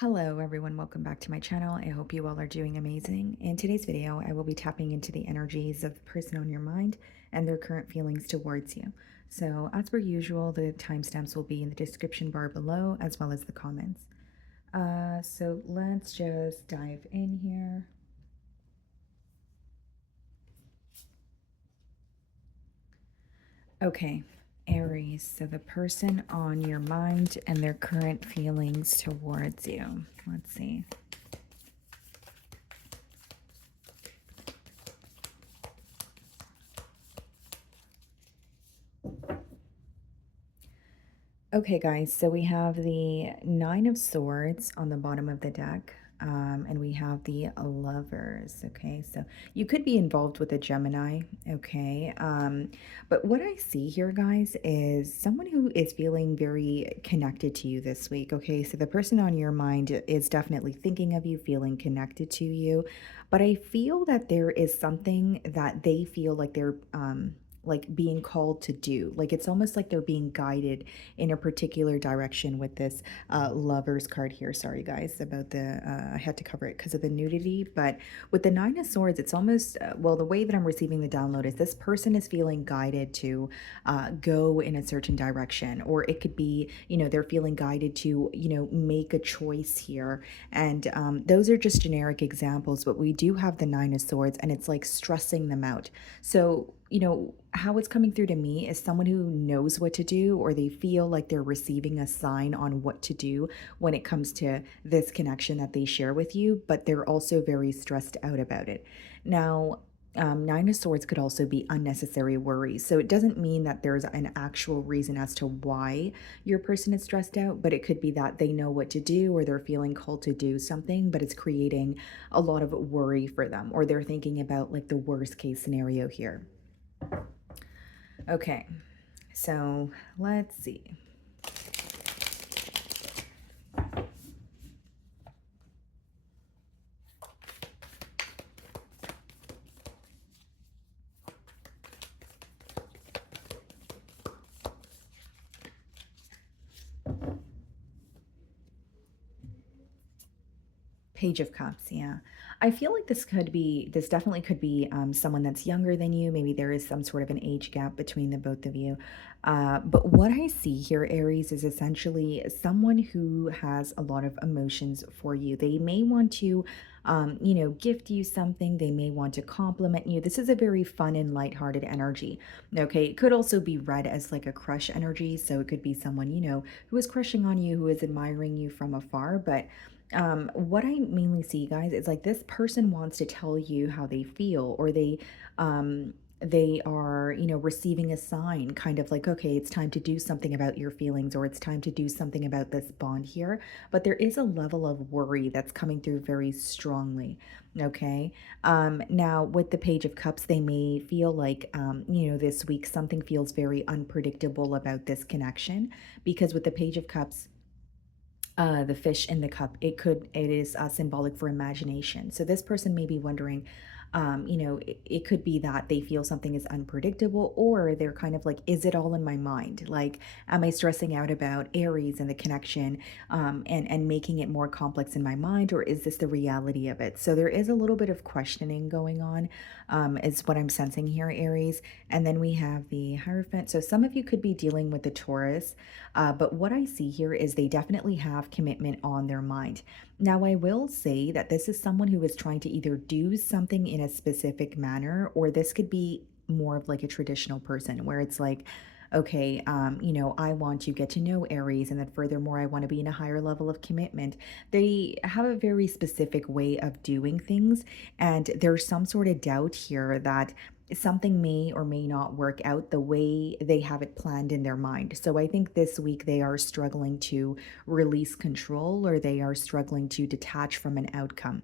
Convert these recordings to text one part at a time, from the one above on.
Hello everyone, welcome back to my channel. I hope you all are doing amazing. In today's video, I will be tapping into the energies of the person on your mind and their current feelings towards you. So as per usual, the timestamps will be in the description bar below as well as the comments. So let's just dive in here. Okay, Aries, so the person on your mind and their current feelings towards you. Let's see. Okay, guys, so we have the Nine of Swords on the bottom of the deck, and we have the Lovers. Okay, so you could be involved with a Gemini. Okay, but what I see here, guys, is someone who is feeling very connected to you this week. Okay, so the person on your mind is definitely thinking of you, feeling connected to you, but I feel that there is something that they feel like they're, like being called to do. Like it's almost like they're being guided in a particular direction with this lovers card here. Sorry guys about the I had to cover it because of the nudity, but with the Nine of Swords, it's almost well, the way that I'm receiving the download is this person is feeling guided to go in a certain direction, or it could be, you know, they're feeling guided to, you know, make a choice here. And those are just generic examples, but we do have the Nine of Swords and it's like stressing them out. So you know, how it's coming through to me is someone who knows what to do, or they feel like they're receiving a sign on what to do when it comes to this connection that they share with you, but they're also very stressed out about it. Now, Nine of Swords could also be unnecessary worries. So it doesn't mean that there's an actual reason as to why your person is stressed out, but it could be that they know what to do or they're feeling called to do something, but it's creating a lot of worry for them, or they're thinking about like the worst case scenario here. Okay, so let's see. Page of Cups, yeah. I feel like this definitely could be someone that's younger than you. Maybe there is some sort of an age gap between the both of you. But what I see here, Aries, is essentially someone who has a lot of emotions for you. They may want to, you know, gift you something. They may want to compliment you. This is a very fun and lighthearted energy. Okay, it could also be read as like a crush energy. So it could be someone, you know, who is crushing on you, who is admiring you from afar. But what I mainly see, guys, is like this person wants to tell you how they feel, or they are, you know, receiving a sign, kind of like, okay, it's time to do something about your feelings, or it's time to do something about this bond here. But there is a level of worry that's coming through very strongly. Okay, now with the Page of Cups, they may feel like, you know, this week something feels very unpredictable about this connection, because with the Page of Cups, the fish in the cup, it is symbolic for imagination. So this person may be wondering, you know, it could be that they feel something is unpredictable, or they're kind of like, is it all in my mind? Like, am I stressing out about Aries and the connection, and making it more complex in my mind, or is this the reality of it? So there is a little bit of questioning going on, is what I'm sensing here, Aries. And then we have the Hierophant. So some of you could be dealing with the Taurus, but what I see here is they definitely have commitment on their mind. Now, I will say that this is someone who is trying to either do something in a specific manner, or this could be more of like a traditional person where it's like, okay, you know, I want to get to know Aries, and then furthermore, I want to be in a higher level of commitment. They have a very specific way of doing things, and there's some sort of doubt here that something may or may not work out the way they have it planned in their mind. So I think this week they are struggling to release control, or they are struggling to detach from an outcome.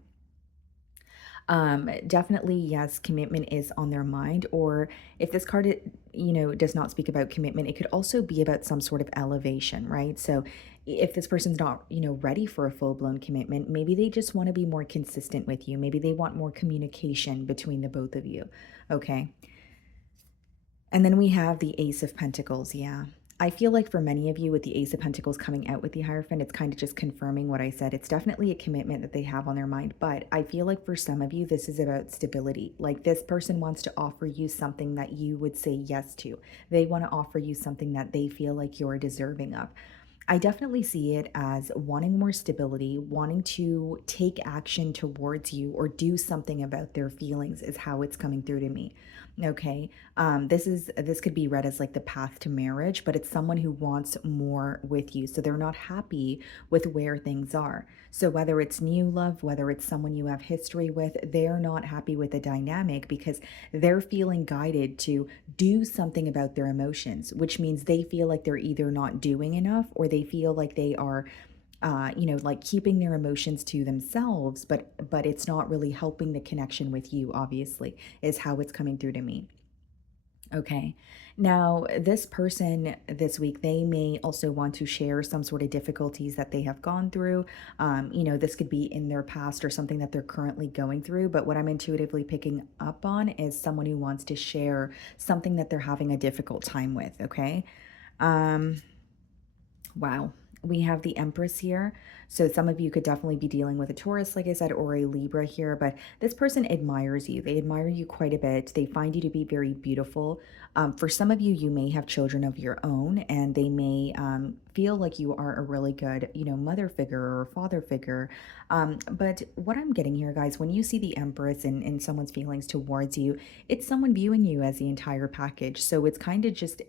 Definitely, yes, commitment is on their mind. Or if this card, you know, does not speak about commitment, it could also be about some sort of elevation, right? So if this person's not, you know, ready for a full-blown commitment, maybe they just want to be more consistent with you. Maybe they want more communication between the both of you. Okay. And then we have the Ace of Pentacles. Yeah. I feel like for many of you with the Ace of Pentacles coming out with the Hierophant, it's kind of just confirming what I said. It's definitely a commitment that they have on their mind. But I feel like for some of you, this is about stability. Like this person wants to offer you something that you would say yes to. They want to offer you something that they feel like you're deserving of. I definitely see it as wanting more stability, wanting to take action towards you or do something about their feelings is how it's coming through to me. Okay. This could be read as like the path to marriage, but it's someone who wants more with you. So they're not happy with where things are. So whether it's new love, whether it's someone you have history with, they're not happy with the dynamic because they're feeling guided to do something about their emotions, which means they feel like they're either not doing enough or they feel like they are like keeping their emotions to themselves, but it's not really helping the connection with you, obviously, is how it's coming through to me. Okay. Now, this person this week, they may also want to share some sort of difficulties that they have gone through. This could be in their past or something that they're currently going through. But what I'm intuitively picking up on is someone who wants to share something that they're having a difficult time with. Okay. Um, Wow. We have the Empress here. So some of you could definitely be dealing with a Taurus, like I said, or a Libra here, but this person admires you. They admire you quite a bit. They find you to be very beautiful. For some of you, you may have children of your own, and they may feel like you are a really good, mother figure or father figure. But what I'm getting here, guys, when you see the Empress and someone's feelings towards you, it's someone viewing you as the entire package. So it's kind of just,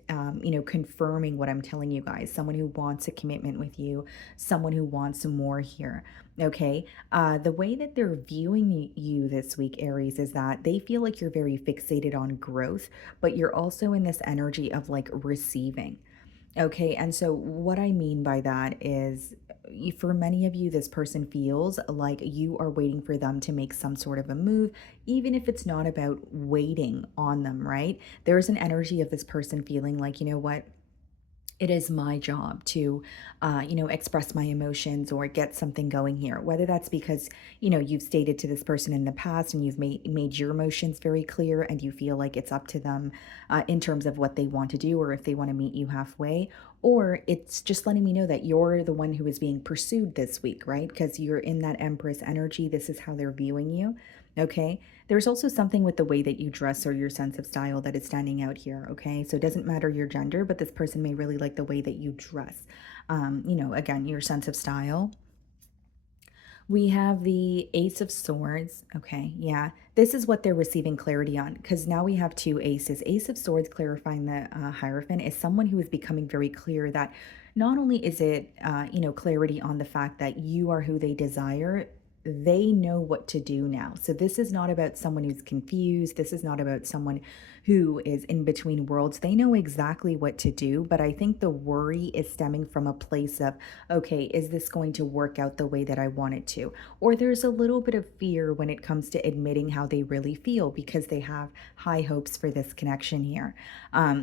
confirming what I'm telling you guys. Someone who wants a commitment with you, someone who wants some more here. Okay. The way that they're viewing you this week, Aries, is that they feel like you're very fixated on growth, but you're also in this energy of like receiving. Okay, and so what I mean by that is for many of you, this person feels like you are waiting for them to make some sort of a move, even if it's not about waiting on them, right? There's an energy of this person feeling like, you know what? It is my job to express my emotions or get something going here, whether that's because you've stated to this person in the past and you've made your emotions very clear and you feel like it's up to them in terms of what they want to do or if they want to meet you halfway, or it's just letting me know that you're the one who is being pursued this week, right? Because you're in that Empress energy. This is how they're viewing you. Okay. There's also something with the way that you dress or your sense of style that is standing out here. Okay. So it doesn't matter your gender, but this person may really like the way that you dress. Again, your sense of style. We have the Ace of Swords. Okay, yeah. This is what they're receiving clarity on because now we have two aces. Ace of Swords clarifying the Hierophant is someone who is becoming very clear that not only is it, clarity on the fact that you are who they desire, they know what to do now. So this is not about someone who's confused. This is not about someone who is in between worlds. They know exactly what to do, but I think the worry is stemming from a place of, okay, is this going to work out the way that I want it to? Or there's a little bit of fear when it comes to admitting how they really feel because they have high hopes for this connection here.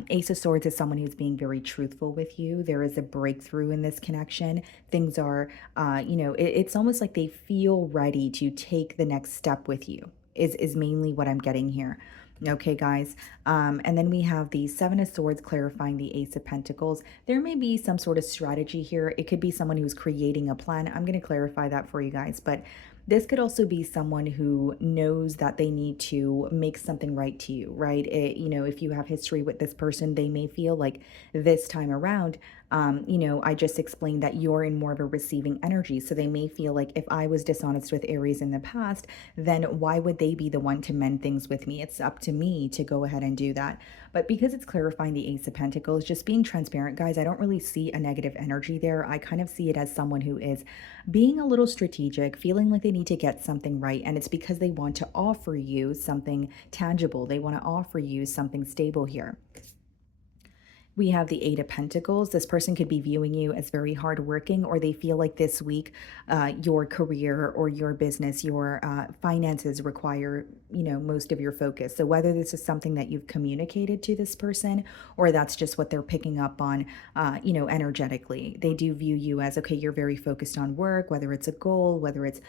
Ace of Swords is someone who's being very truthful with you. There is a breakthrough in this connection. Things are, it's almost like they feel ready to take the next step with you, is mainly what I'm getting here. Okay, guys. And then we have the Seven of Swords clarifying the Ace of Pentacles. There may be some sort of strategy here. It could be someone who's creating a plan. I'm going to clarify that for you guys. But this could also be someone who knows that they need to make something right to you, right? If you have history with this person, they may feel like this time around, I just explained that you're in more of a receiving energy. So they may feel like if I was dishonest with Aries in the past, then why would they be the one to mend things with me? It's up to me to go ahead and do that. But because it's clarifying the Ace of Pentacles, just being transparent, guys, I don't really see a negative energy there. I kind of see it as someone who is being a little strategic, feeling like they need to get something right. And it's because they want to offer you something tangible. They want to offer you something stable here. We have the Eight of Pentacles. This person could be viewing you as very hardworking, or they feel like this week your career or your business, your finances require, most of your focus. So whether this is something that you've communicated to this person or that's just what they're picking up on, energetically, they do view you as, okay, you're very focused on work, whether it's a goal, whether it's,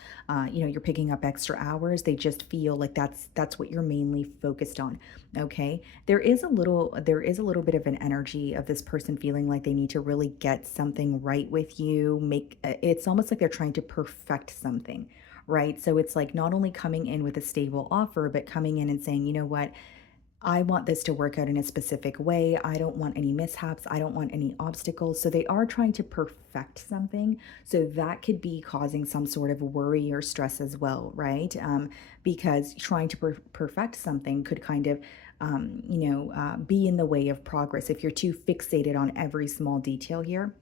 you're picking up extra hours. They just feel like that's what you're mainly focused on. Okay. There is a little bit of an energy energy of this person feeling like they need to really get something right with you. It's almost like they're trying to perfect something, right? So it's like not only coming in with a stable offer, but coming in and saying, you know what, I want this to work out in a specific way. I don't want any mishaps. I don't want any obstacles. So they are trying to perfect something. So that could be causing some sort of worry or stress as well, right? Because trying to perfect something could kind of, be in the way of progress if you're too fixated on every small detail here.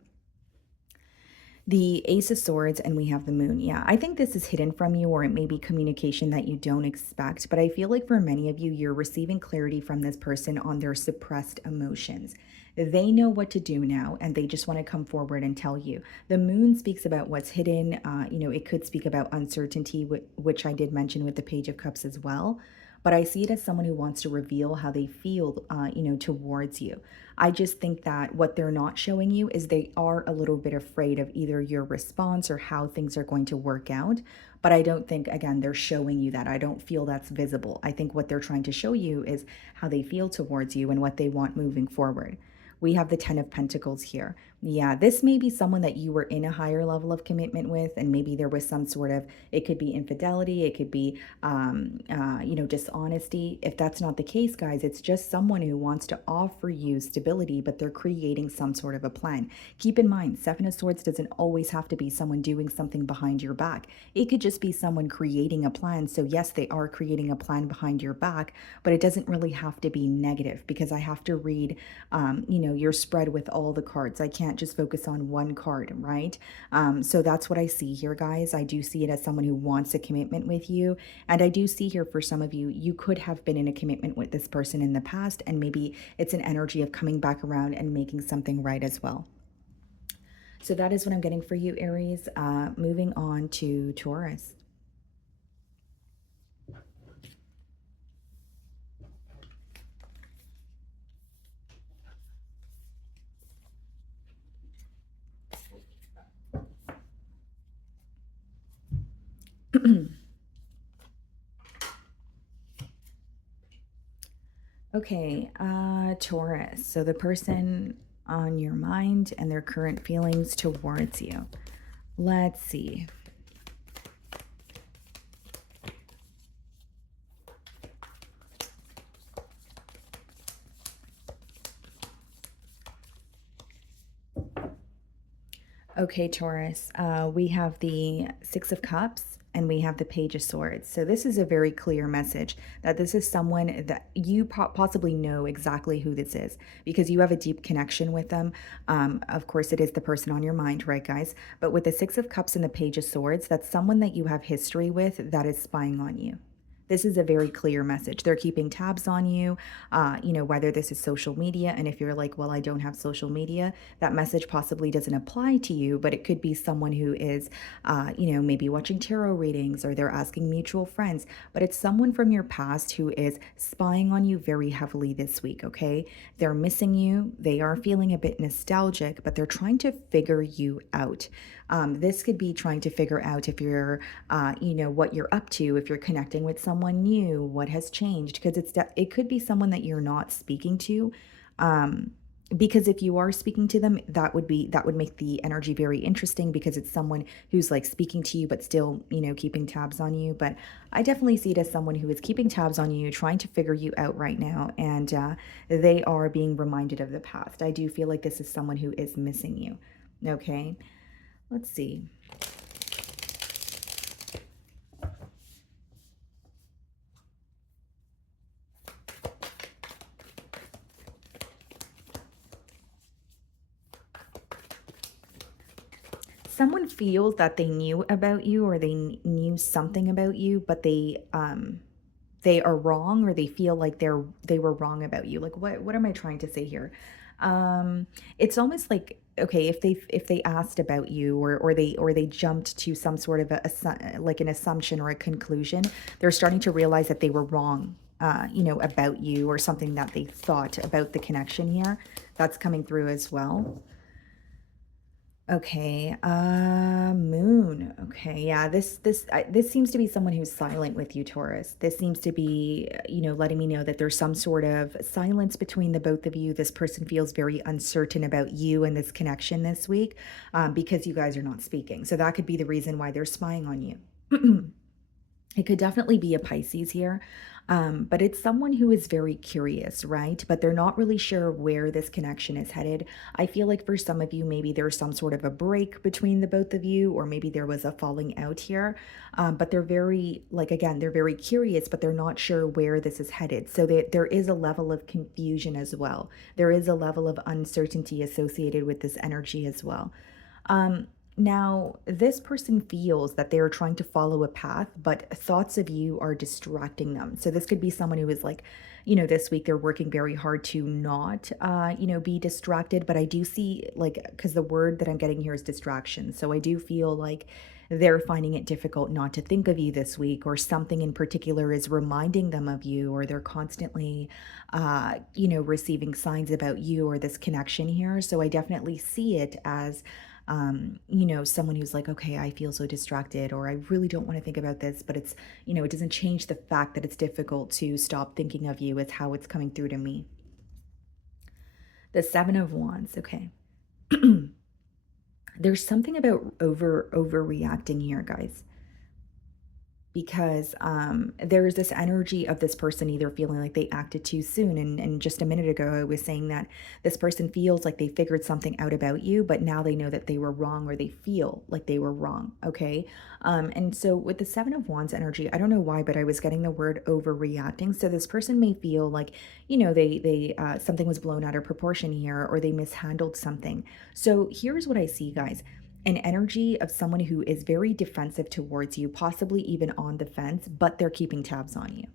The Ace of Swords, and we have the Moon. Yeah, I think this is hidden from you, or it may be communication that you don't expect. But I feel like for many of you, you're receiving clarity from this person on their suppressed emotions. They know what to do now, and they just want to come forward and tell you. The Moon speaks about what's hidden. It could speak about uncertainty, which I did mention with the Page of Cups as well. But I see it as someone who wants to reveal how they feel, towards you. I just think that what they're not showing you is they are a little bit afraid of either your response or how things are going to work out. But I don't think, again, they're showing you that. I don't feel that's visible. I think what they're trying to show you is how they feel towards you and what they want moving forward. We have the 10 of Pentacles here. Yeah, this may be someone that you were in a higher level of commitment with, and maybe there was some sort of, it could be infidelity, it could be, dishonesty. If that's not the case, guys, it's just someone who wants to offer you stability, but they're creating some sort of a plan. Keep in mind, Seven of Swords doesn't always have to be someone doing something behind your back. It could just be someone creating a plan. So yes, they are creating a plan behind your back, but it doesn't really have to be negative, because I have to read, your spread with all the cards. I can't just focus on one card, right? So that's what I see here, guys. I do see it as someone who wants a commitment with you. And I do see here for some of you, you could have been in a commitment with this person in the past, and maybe it's an energy of coming back around and making something right as well. So that is what I'm getting for you, Aries. Moving on to Taurus. Okay, Taurus. So the person on your mind and their current feelings towards you. Let's see. Okay, Taurus, we have the Six of Cups and we have the Page of Swords. So this is a very clear message that this is someone that you possibly know exactly who this is, because you have a deep connection with them. Of course, it is the person on your mind, right, guys? But with the Six of Cups and the Page of Swords, that's someone that you have history with that is spying on you. This is a very clear message. They're keeping tabs on you, whether this is social media. And if you're like, well, I don't have social media, that message possibly doesn't apply to you, but it could be someone who is, maybe watching tarot readings, or they're asking mutual friends. But it's someone from your past who is spying on you very heavily this week, okay? They're missing you. They are feeling a bit nostalgic, but they're trying to figure you out. This could be trying to figure out if you're, what you're up to, if you're connecting with someone new, what has changed, because it could be someone that you're not speaking to. Because if you are speaking to them, that would make the energy very interesting, because it's someone who's like speaking to you, but still, keeping tabs on you. But I definitely see it as someone who is keeping tabs on you, trying to figure you out right now. And they are being reminded of the past. I do feel like this is someone who is missing you. Okay. Let's see. Someone feels that they knew about you, or they knew something about you, but they are wrong, or they feel like they were wrong about you. Like, what am I trying to say here? It's almost like, okay, if they asked about you, or they jumped to some sort of like an assumption or a conclusion, they're starting to realize that they were wrong, about you, or something that they thought about the connection here. That's coming through as well. Okay, moon. Okay, yeah, this seems to be someone who's silent with you, Taurus. This seems to be, letting me know that there's some sort of silence between the both of you. This person feels very uncertain about you and this connection this week, because you guys are not speaking. So that could be the reason why they're spying on you. It could definitely be a Pisces here, but it's someone who is very curious, right? But they're not really sure where this connection is headed. I feel like for some of you, maybe there's some sort of a break between the both of you, or maybe there was a falling out here. But they're very, like, again, they're very curious, but they're not sure where this is headed. So there is a level of confusion as well. There is a level of uncertainty associated with this energy as well. Now, this person feels that they are trying to follow a path, but thoughts of you are distracting them. So this could be someone who is like, this week they're working very hard to not, be distracted. But I do see, like, because the word that I'm getting here is distraction. So I do feel like they're finding it difficult not to think of you this week, or something in particular is reminding them of you, or they're constantly, receiving signs about you or this connection here. So I definitely see it as someone who's like, okay, I feel so distracted, or I really don't want to think about this, but it's, it doesn't change the fact that it's difficult to stop thinking of you, is how it's coming through to me. The Seven of Wands, okay. There's something about overreacting here, guys, because there's this energy of this person either feeling like they acted too soon, and just a minute ago I was saying that this person feels like they figured something out about you, but now they know that they were wrong, or they feel like they were wrong. Okay. And so with the Seven of Wands energy, I don't know why, but I was getting the word overreacting. So this person may feel like, they something was blown out of proportion here, or they mishandled something. So here's what I see, guys: an energy of someone who is very defensive towards you, possibly even on the fence, but they're keeping tabs on you.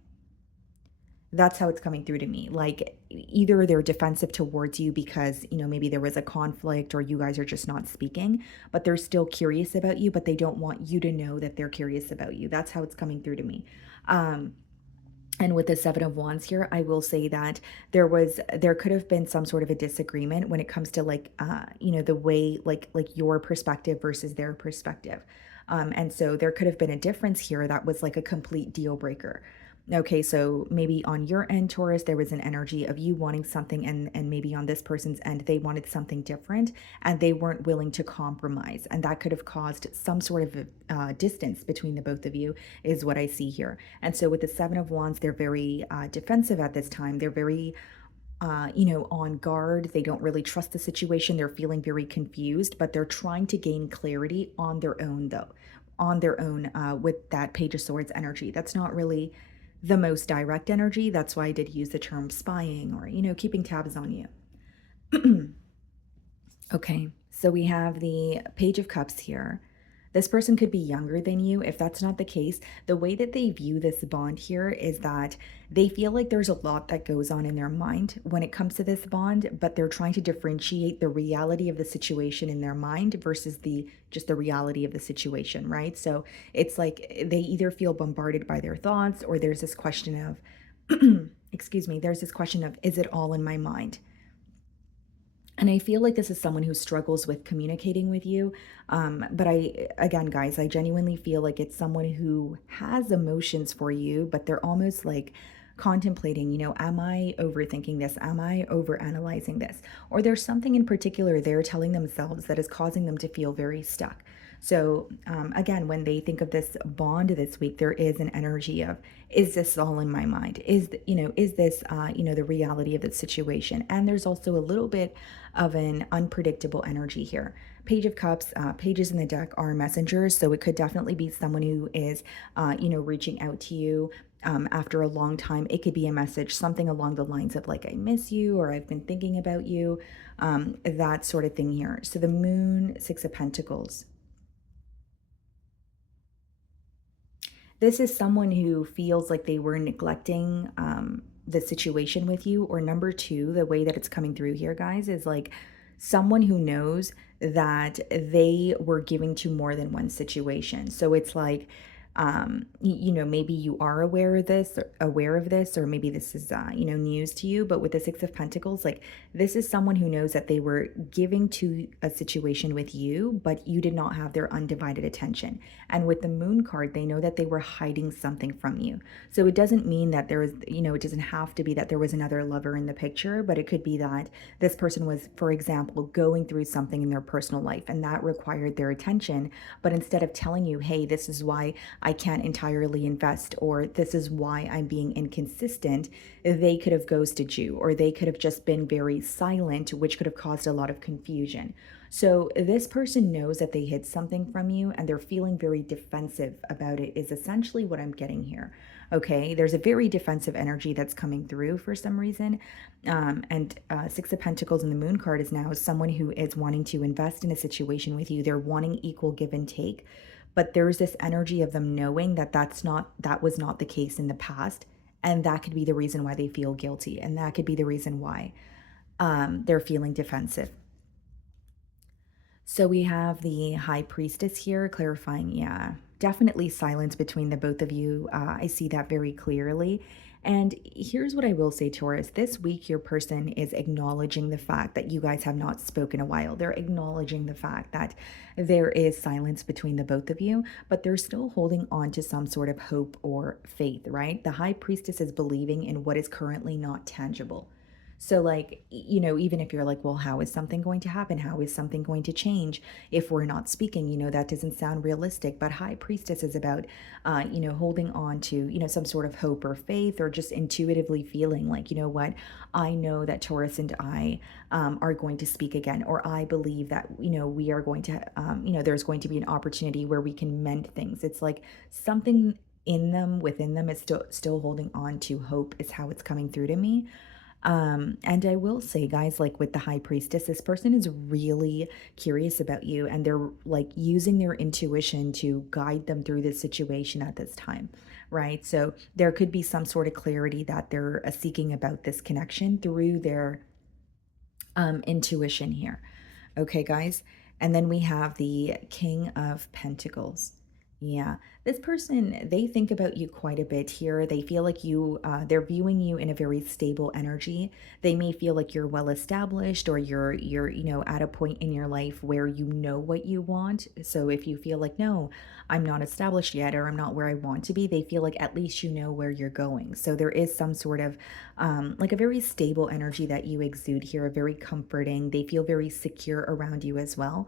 That's how it's coming through to me. Like, either they're defensive towards you because, maybe there was a conflict, or you guys are just not speaking, but they're still curious about you, but they don't want you to know that they're curious about you. That's how it's coming through to me. And with the Seven of Wands here, I will say that there could have been some sort of a disagreement when it comes to, like, the way, like your perspective versus their perspective. And so there could have been a difference here that was like a complete deal breaker. Okay, so maybe on your end, Taurus, there was an energy of you wanting something, and maybe on this person's end, they wanted something different, and they weren't willing to compromise, and that could have caused some sort of distance between the both of you, is what I see here. And so with the Seven of Wands, they're very defensive at this time. They're very on guard. They don't really trust the situation. They're feeling very confused, but they're trying to gain clarity on their own, though, on their own, with that Page of Swords energy. That's not really the most direct energy. That's why I did use the term spying, or, keeping tabs on you. Okay, so we have the Page of Cups here. This person could be younger than you. If that's not the case, the way that they view this bond here is that they feel like there's a lot that goes on in their mind when it comes to this bond, but they're trying to differentiate the reality of the situation in their mind versus the just the reality of the situation, right? So it's like they either feel bombarded by their thoughts, or there's this question of excuse me, there's this question of, is it all in my mind? And I feel like this is someone who struggles with communicating with you. But again, guys, I genuinely feel like it's someone who has emotions for you, but they're almost like contemplating, am I overthinking this? Am I overanalyzing this? Or there's something in particular they're telling themselves that is causing them to feel very stuck. So again, when they think of this bond this week, there is an energy of, is this all in my mind? Is this, the reality of the situation? And there's also a little bit of an unpredictable energy here. Page of Cups, pages in the deck are messengers. So it could definitely be someone who is, reaching out to you after a long time. It could be a message, something along the lines of like, I miss you, or I've been thinking about you, that sort of thing here. So the Moon, Six of Pentacles. This is someone who feels like they were neglecting the situation with you. Or number two, the way that it's coming through here, guys, is like someone who knows that they were giving to more than one situation. So it's like Maybe you are aware of this, or maybe this is, news to you. But with the Six of Pentacles, like, this is someone who knows that they were giving to a situation with you, but you did not have their undivided attention. And with the Moon card, they know that they were hiding something from you. So it doesn't mean that there is, it doesn't have to be that there was another lover in the picture, but it could be that this person was, for example, going through something in their personal life and that required their attention. But instead of telling you, hey, this is why I can't entirely invest, or this is why I'm being inconsistent, they could have ghosted you, or they could have just been very silent, which could have caused a lot of confusion. So this person knows that they hid something from you and they're feeling very defensive about it, is essentially what I'm getting here. Okay, there's a very defensive energy that's coming through for some reason. And Six of Pentacles and the Moon card is now someone who is wanting to invest in a situation with you. They're wanting equal give and take, but there's this energy of them knowing that that was not the case in the past, and that could be the reason why they feel guilty, and that could be the reason why they're feeling defensive. So we have the High Priestess here clarifying, yeah, definitely silence between the both of you. I see that very clearly. And here's what I will say, Taurus. This week, your person is acknowledging the fact that you guys have not spoken a while. They're acknowledging the fact that there is silence between the both of you, but they're still holding on to some sort of hope or faith, right? The High Priestess is believing in what is currently not tangible. So, like, even if you're like, well, how is something going to happen? How is something going to change if we're not speaking? That doesn't sound realistic. But High Priestess is about, holding on to, some sort of hope or faith, or just intuitively feeling like, you know what, I know that Taurus and I are going to speak again, or I believe that, we are going to, there's going to be an opportunity where we can mend things. It's like something within them is still holding on to hope, is how it's coming through to me. And I will say, guys, like with the High Priestess, this person is really curious about you, and they're like using their intuition to guide them through this situation at this time, right? So there could be some sort of clarity that they're seeking about this connection through their intuition here. Okay, guys. And then we have the King of Pentacles. Yeah, this person, they think about you quite a bit here. They feel like they're viewing you in a very stable energy. They may feel like you're well established, or you're, at a point in your life where you know what you want. So if you feel like, no, I'm not established yet, or I'm not where I want to be, they feel like at least you know where you're going. So there is some sort of like a very stable energy that you exude here, very comforting. They feel very secure around you as well,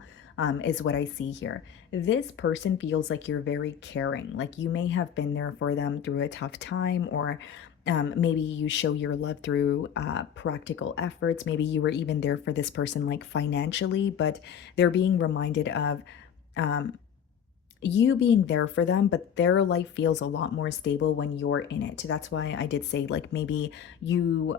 is what I see here. This person feels like you're very caring, like you may have been there for them through a tough time, or maybe you show your love through practical efforts. Maybe you were even there for this person, like financially, but they're being reminded of um, you being there for them, but their life feels a lot more stable when you're in it. So that's why I did say, like, maybe you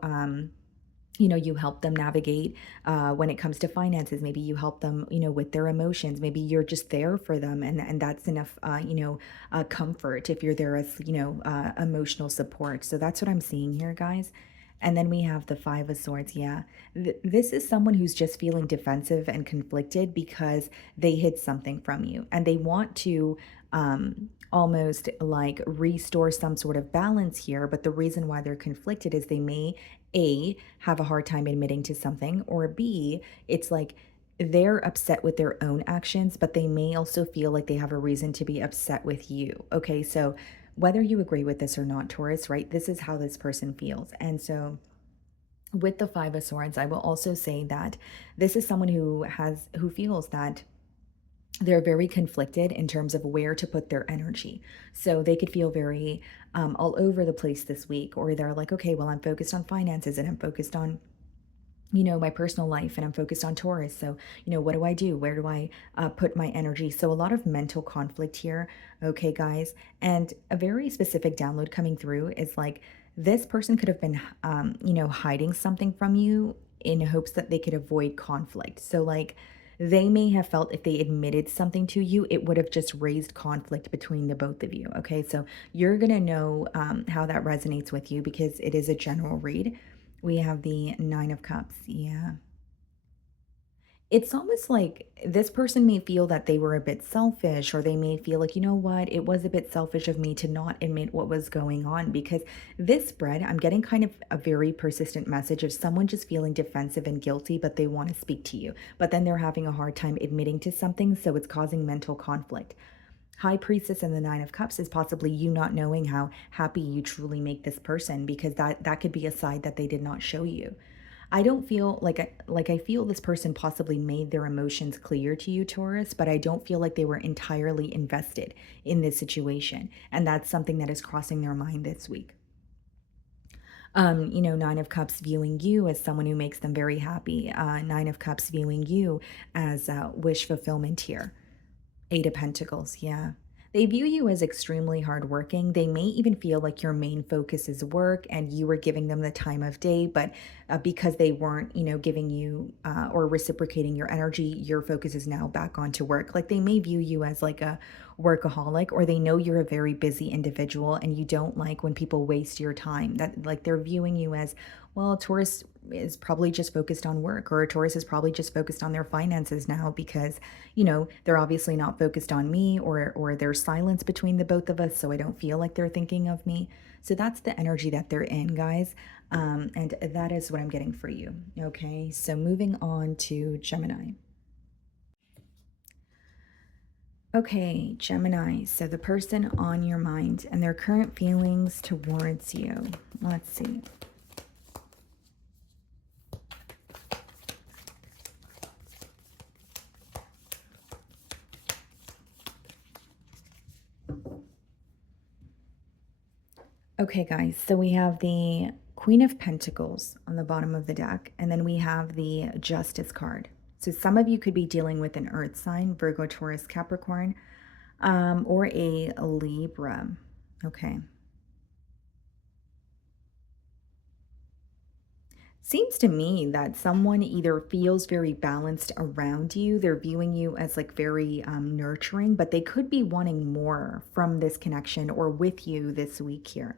you help them navigate when it comes to finances. Maybe you help them, with their emotions. Maybe you're just there for them, and that's enough, comfort if you're there as, emotional support. So that's what I'm seeing here, guys. And then we have the Five of Swords. Yeah, this is someone who's just feeling defensive and conflicted because they hid something from you, and they want to almost like restore some sort of balance here. But the reason why they're conflicted is they may A, have a hard time admitting to something, or B, it's like they're upset with their own actions, but they may also feel like they have a reason to be upset with you. Okay, so whether you agree with this or not, Taurus, right? This is how this person feels. And so with the Five of Swords, I will also say that this is someone who feels that they're very conflicted in terms of where to put their energy. So they could feel very all over the place this week, or they're like, okay, well, I'm focused on finances, and I'm focused on, my personal life, and I'm focused on Taurus. So, what do I do? Where do I put my energy? So a lot of mental conflict here. Okay, guys. And a very specific download coming through is like, this person could have been, hiding something from you in hopes that they could avoid conflict. So, like, they may have felt if they admitted something to you, it would have just raised conflict between the both of you. Okay, so you're going to know how that resonates with you, because it is a general read. We have the Nine of Cups. Yeah. It's almost like this person may feel that they were a bit selfish, or they may feel like, you know what, it was a bit selfish of me to not admit what was going on. Because this spread, I'm getting kind of a very persistent message of someone just feeling defensive and guilty, but they want to speak to you. But then they're having a hard time admitting to something, so it's causing mental conflict. High Priestess and the Nine of Cups is possibly you not knowing how happy you truly make this person, because that could be a side that they did not show you. I don't feel like I feel this person possibly made their emotions clear to you, Taurus, but I don't feel like they were entirely invested in this situation. And that's something that is crossing their mind this week. Nine of Cups viewing you as someone who makes them very happy. Nine of Cups viewing you as wish fulfillment here. Eight of Pentacles, yeah. They view you as extremely hardworking. They may even feel like your main focus is work and you were giving them the time of day, but because they weren't, giving you or reciprocating your energy, your focus is now back onto work. Like they may view you as like a workaholic, or they know you're a very busy individual and you don't like when people waste your time. That like they're viewing you as, well, Taurus is probably just focused on work, or a Taurus is probably just focused on their finances now because, they're obviously not focused on me, or there's silence between the both of us, so I don't feel like they're thinking of me. So that's the energy that they're in, guys. And that is what I'm getting for you. Okay, so moving on to Gemini. Okay, Gemini. So the person on your mind and their current feelings towards you. Let's see. Okay, guys, so we have the Queen of Pentacles on the bottom of the deck, and then we have the Justice card. So some of you could be dealing with an earth sign, Virgo, Taurus, Capricorn, or a Libra. Okay. Seems to me that someone either feels very balanced around you, they're viewing you as like very nurturing, but they could be wanting more from this connection or with you this week here.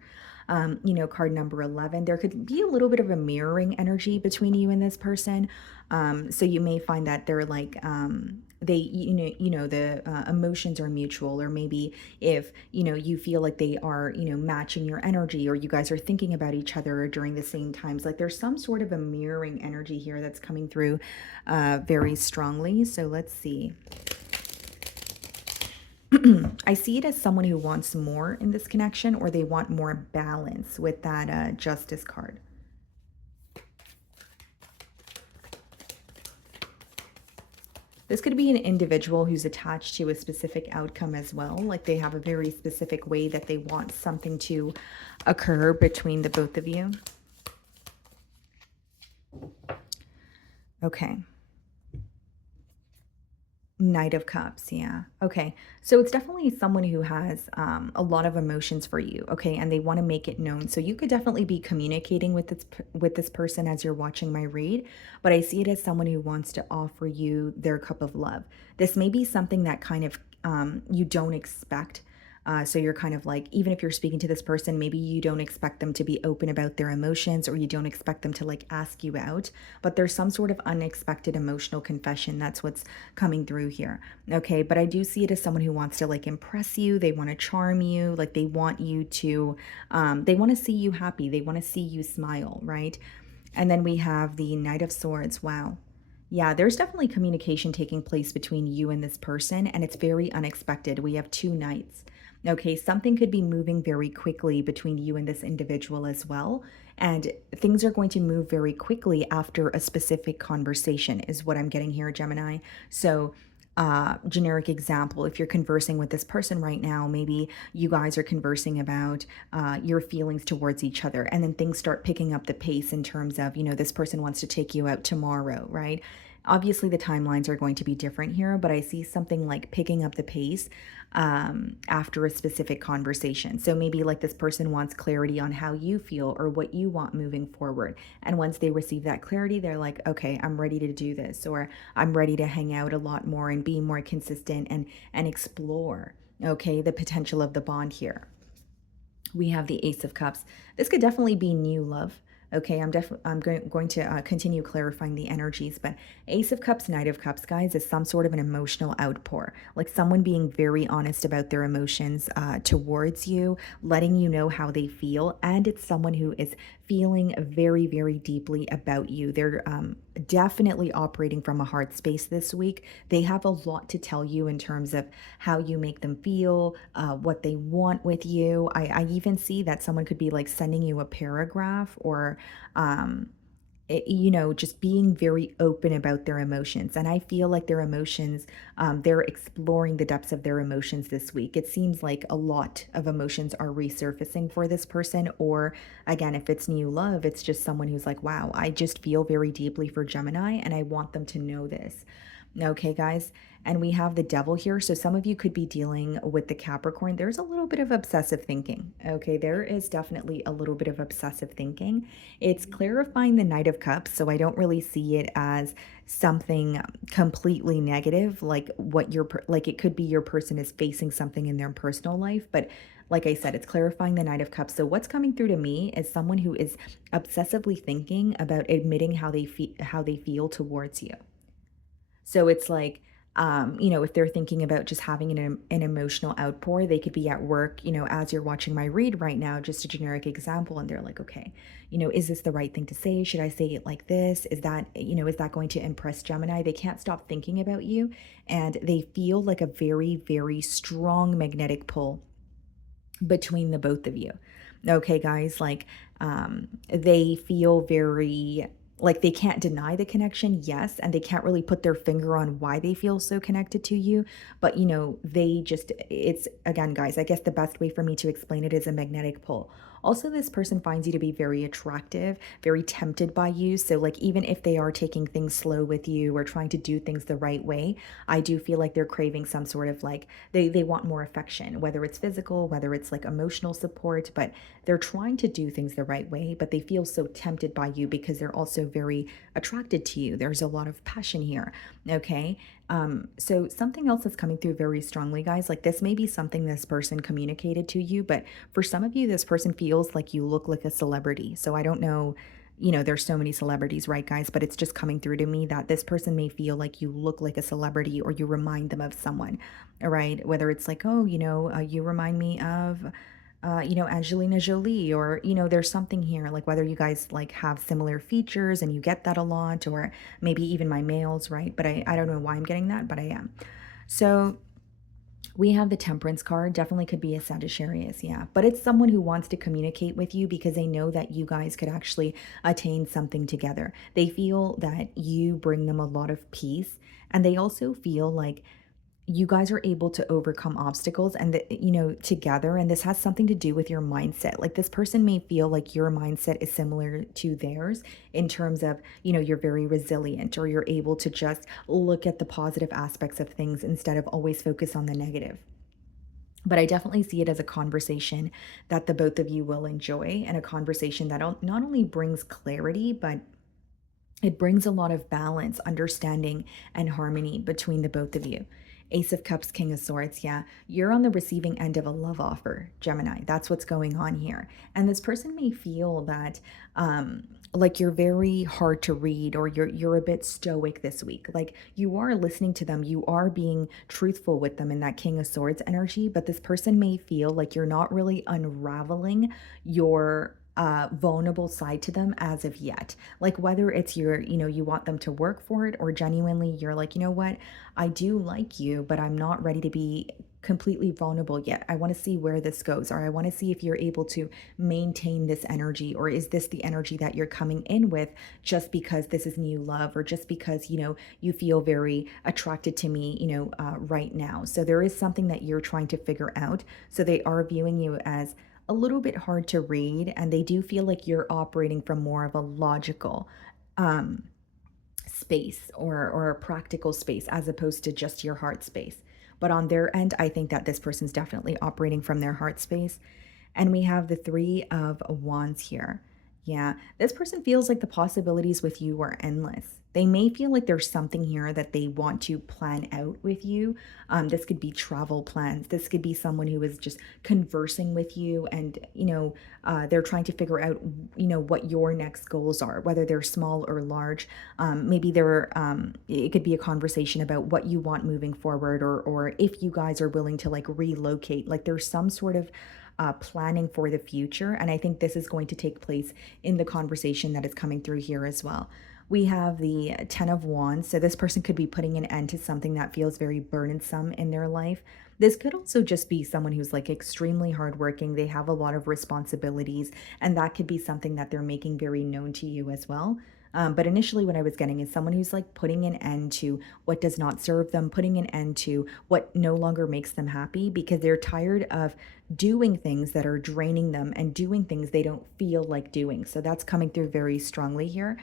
Card number 11, there could be a little bit of a mirroring energy between you and this person. So you may find that they're like, the emotions are mutual, or maybe if, you feel like they are, matching your energy, or you guys are thinking about each other during the same times, like there's some sort of a mirroring energy here that's coming through very strongly. So let's see. I see it as someone who wants more in this connection, or they want more balance with that Justice card. This could be an individual who's attached to a specific outcome as well. Like they have a very specific way that they want something to occur between the both of you. Okay. Knight of Cups, yeah. Okay, so it's definitely someone who has a lot of emotions for you, okay, and they want to make it known. So you could definitely be communicating with this person as you're watching my read, but I see it as someone who wants to offer you their cup of love. This may be something that kind of you don't expect. So you're kind of like, even if you're speaking to this person, maybe you don't expect them to be open about their emotions, or you don't expect them to like ask you out, but there's some sort of unexpected emotional confession. That's what's coming through here. Okay. But I do see it as someone who wants to like impress you. They want to charm you. Like they want you to, they want to see you happy. They want to see you smile. Right. And then we have the Knight of Swords. Wow. Yeah, there's definitely communication taking place between you and this person, and it's very unexpected. We have two knights. Okay, something could be moving very quickly between you and this individual as well. And things are going to move very quickly after a specific conversation, is what I'm getting here, Gemini. So, generic example, if you're conversing with this person right now, maybe you guys are conversing about your feelings towards each other, and then things start picking up the pace in terms of, this person wants to take you out tomorrow, right? Obviously, the timelines are going to be different here, but I see something like picking up the pace after a specific conversation. So maybe like this person wants clarity on how you feel or what you want moving forward. And once they receive that clarity, they're like, okay, I'm ready to do this, or I'm ready to hang out a lot more and be more consistent and explore, okay, the potential of the bond here. We have the Ace of Cups. This could definitely be new love. Okay, I'm going to continue clarifying the energies, but Ace of Cups, Knight of Cups, guys, is some sort of an emotional outpour, like someone being very honest about their emotions towards you, letting you know how they feel, and it's someone who is feeling very, very deeply about you. They're definitely operating from a heart space this week. They have a lot to tell you in terms of how you make them feel, what they want with you. I even see that someone could be like sending you a paragraph or, um, just being very open about their emotions. And I feel like their emotions, they're exploring the depths of their emotions this week. It seems like a lot of emotions are resurfacing for this person. Or again, if it's new love, it's just someone who's like, wow, I just feel very deeply for Gemini and I want them to know this. Okay, guys. And we have the devil here. So some of you could be dealing with the Capricorn. There's a little bit of obsessive thinking. Okay, there is definitely a little bit of obsessive thinking. It's clarifying the Knight of Cups. So I don't really see it as something completely negative, like like it could be your person is facing something in their personal life. But like I said, it's clarifying the Knight of Cups. So what's coming through to me is someone who is obsessively thinking about admitting how they feel towards you. So it's like, if they're thinking about just having an emotional outpour, they could be at work, as you're watching my read right now, just a generic example, and they're like, okay, is this the right thing to say? Should I say it like this? Is that going to impress Gemini? They can't stop thinking about you, and they feel like a very, very strong magnetic pull between the both of you. Okay, guys, like they feel very like they can't deny the connection, yes, and they can't really put their finger on why they feel so connected to you, but they just it's again, guys, I guess the best way for me to explain it is a magnetic pull. Also, this person finds you to be very attractive, very tempted by you. So, like, even if they are taking things slow with you or trying to do things the right way, I do feel like they're craving some sort of like they want more affection, whether it's physical, whether it's like emotional support, but they're trying to do things the right way, but they feel so tempted by you because they're also very attracted to you. There's a lot of passion here. Okay. So something else that's coming through very strongly, guys, like this may be something this person communicated to you, but for some of you, this person feels like you look like a celebrity. So I don't know, there's so many celebrities, right, guys? But it's just coming through to me that this person may feel like you look like a celebrity or you remind them of someone, all right? Whether it's like, oh, you remind me of, Angelina Jolie, or, there's something here, like whether you guys like have similar features and you get that a lot, or maybe even my males, right? But I don't know why I'm getting that, but I am. So we have the Temperance card, definitely could be a Sagittarius, yeah. But it's someone who wants to communicate with you because they know that you guys could actually attain something together. They feel that you bring them a lot of peace, and they also feel like you guys are able to overcome obstacles and together, and this has something to do with your mindset. Like this person may feel like your mindset is similar to theirs in terms of, you're very resilient, or you're able to just look at the positive aspects of things instead of always focus on the negative. But I definitely see it as a conversation that the both of you will enjoy, and a conversation that not only brings clarity, but it brings a lot of balance, understanding, and harmony between the both of you. Ace of Cups, King of Swords. Yeah, you're on the receiving end of a love offer, Gemini. That's what's going on here. And this person may feel that like you're very hard to read, or you're a bit stoic this week. Like you are listening to them, you are being truthful with them in that King of Swords energy, but this person may feel like you're not really unraveling your vulnerable side to them as of yet. Like whether it's you want them to work for it, or genuinely you're like, what, I do like you, but I'm not ready to be completely vulnerable yet. I want to see where this goes, or I want to see if you're able to maintain this energy, or is this the energy that you're coming in with just because this is new love, or just because, you feel very attracted to me, right now. So there is something that you're trying to figure out. So they are viewing you as a little bit hard to read, and they do feel like you're operating from more of a logical um space, or a practical space, as opposed to just your heart space. But on their end, I think that this person's definitely operating from their heart space. And we have the Three of Wands here. Yeah, this person feels like the possibilities with you are endless. They may feel like there's something here that they want to plan out with you. This could be travel plans. This could be someone who is just conversing with you, and they're trying to figure out what your next goals are, whether they're small or large. Maybe it could be a conversation about what you want moving forward, or if you guys are willing to like relocate. Like there's some sort of planning for the future, and I think this is going to take place in the conversation that is coming through here as well. We have the Ten of Wands. So this person could be putting an end to something that feels very burdensome in their life. This could also just be someone who's like extremely hardworking. They have a lot of responsibilities, and that could be something that they're making very known to you as well. But initially, what I was getting is someone who's like putting an end to what does not serve them, putting an end to what no longer makes them happy, because they're tired of doing things that are draining them and doing things they don't feel like doing. So that's coming through very strongly here.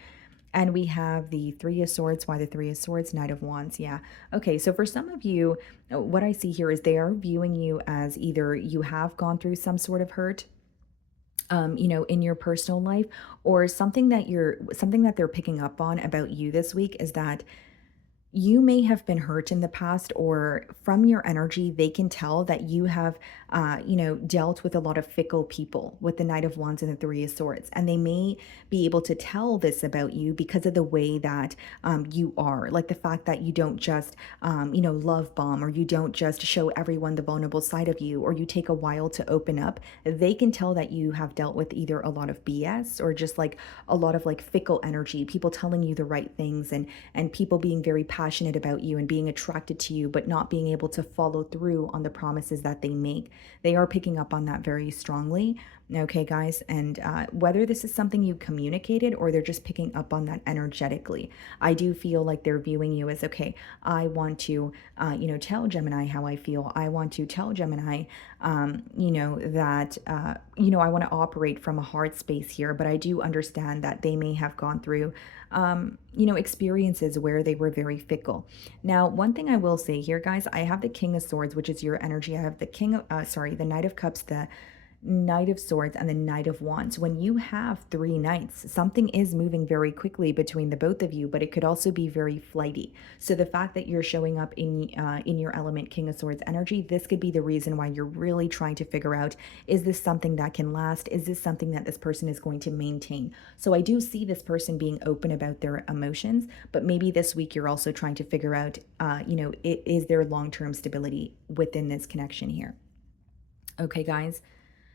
And we have the Three of Swords. Why the Three of Swords? Knight of Wands. Yeah. Okay. So for some of you, what I see here is they are viewing you as either you have gone through some sort of hurt, in your personal life, or something that they're picking up on about you this week is that you may have been hurt in the past, or from your energy, they can tell that you have, dealt with a lot of fickle people with the Knight of Wands and the Three of Swords. And they may be able to tell this about you because of the way that you are, like the fact that you don't just, love bomb, or you don't just show everyone the vulnerable side of you, or you take a while to open up. They can tell that you have dealt with either a lot of BS or just like a lot of like fickle energy, people telling you the right things, and people being very passionate about you and being attracted to you, but not being able to follow through on the promises that they make. They are picking up on that very strongly. Okay, guys. And whether this is something you communicated or they're just picking up on that energetically, I do feel like they're viewing you as, okay, I want to, tell Gemini how I feel. I want to tell Gemini, that, I want to operate from a heart space here, but I do understand that they may have gone through experiences where they were very fickle. Now, one thing I will say here, guys, I have the King of Swords, which is your energy. I have the Knight of Cups, the Knight of Swords, and the Knight of Wands. When you have three knights, something is moving very quickly between the both of you, but it could also be very flighty. So the fact that you're showing up in your element King of Swords energy, this could be the reason why you're really trying to figure out, is this something that can last? Is this something that this person is going to maintain? So I do see this person being open about their emotions, but maybe this week you're also trying to figure out, is there long-term stability within this connection here? Okay, guys.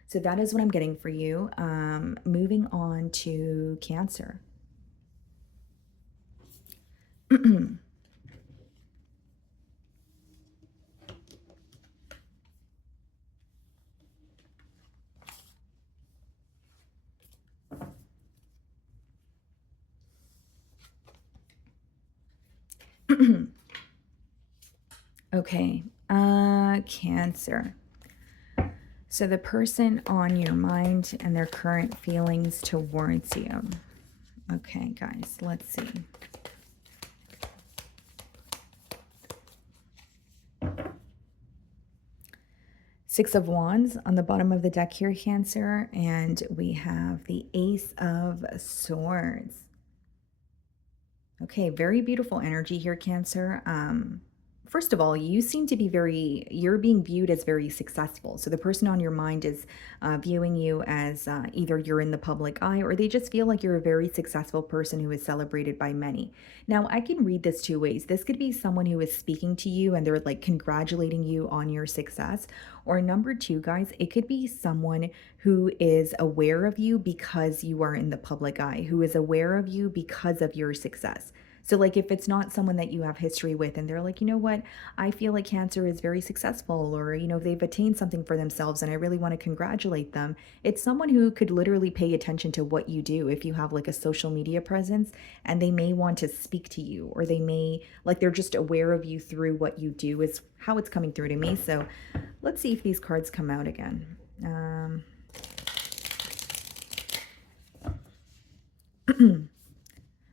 So that is what I'm getting for you. Moving on to Cancer. Okay, Cancer. So the person on your mind and their current feelings towards you. Okay, guys, let's see. Six of Wands on the bottom of the deck here, Cancer, and we have the Ace of Swords. Okay, very beautiful energy here, Cancer. First of all, you seem to be you're being viewed as very successful. So the person on your mind is viewing you as either you're in the public eye, or they just feel like you're a very successful person who is celebrated by many. Now, I can read this two ways. This could be someone who is speaking to you and they're like congratulating you on your success. Or number two, guys, it could be someone who is aware of you because you are in the public eye, who is aware of you because of your success. So like if it's not someone that you have history with and they're like, you know what, I feel like Cancer is very successful, or, they've attained something for themselves and I really want to congratulate them. It's someone who could literally pay attention to what you do if you have like a social media presence, and they may want to speak to you, or they may, like, they're just aware of you through what you do is how it's coming through to me. So let's see if these cards come out again.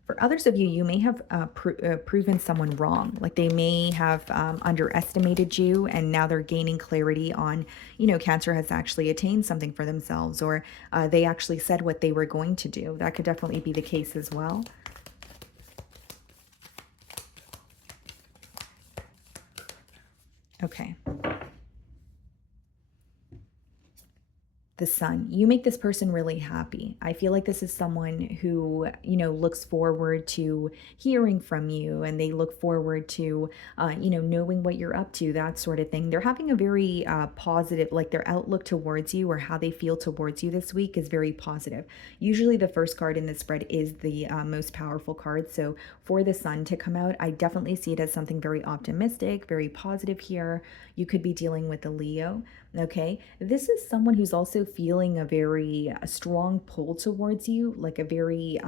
For others of you, you may have proven someone wrong. Like they may have underestimated you, and now they're gaining clarity on, Cancer has actually attained something for themselves, or they actually said what they were going to do. That could definitely be the case as well. Okay. The sun. You make this person really happy. I feel like this is someone who, looks forward to hearing from you, and they look forward to, knowing what you're up to, that sort of thing. They're having a very positive, like their outlook towards you or how they feel towards you this week is very positive. Usually, the first card in the spread is the most powerful card. So, for the sun to come out, I definitely see it as something very optimistic, very positive here. You could be dealing with a Leo. Okay. This is someone who's also feeling a strong pull towards you, like a very,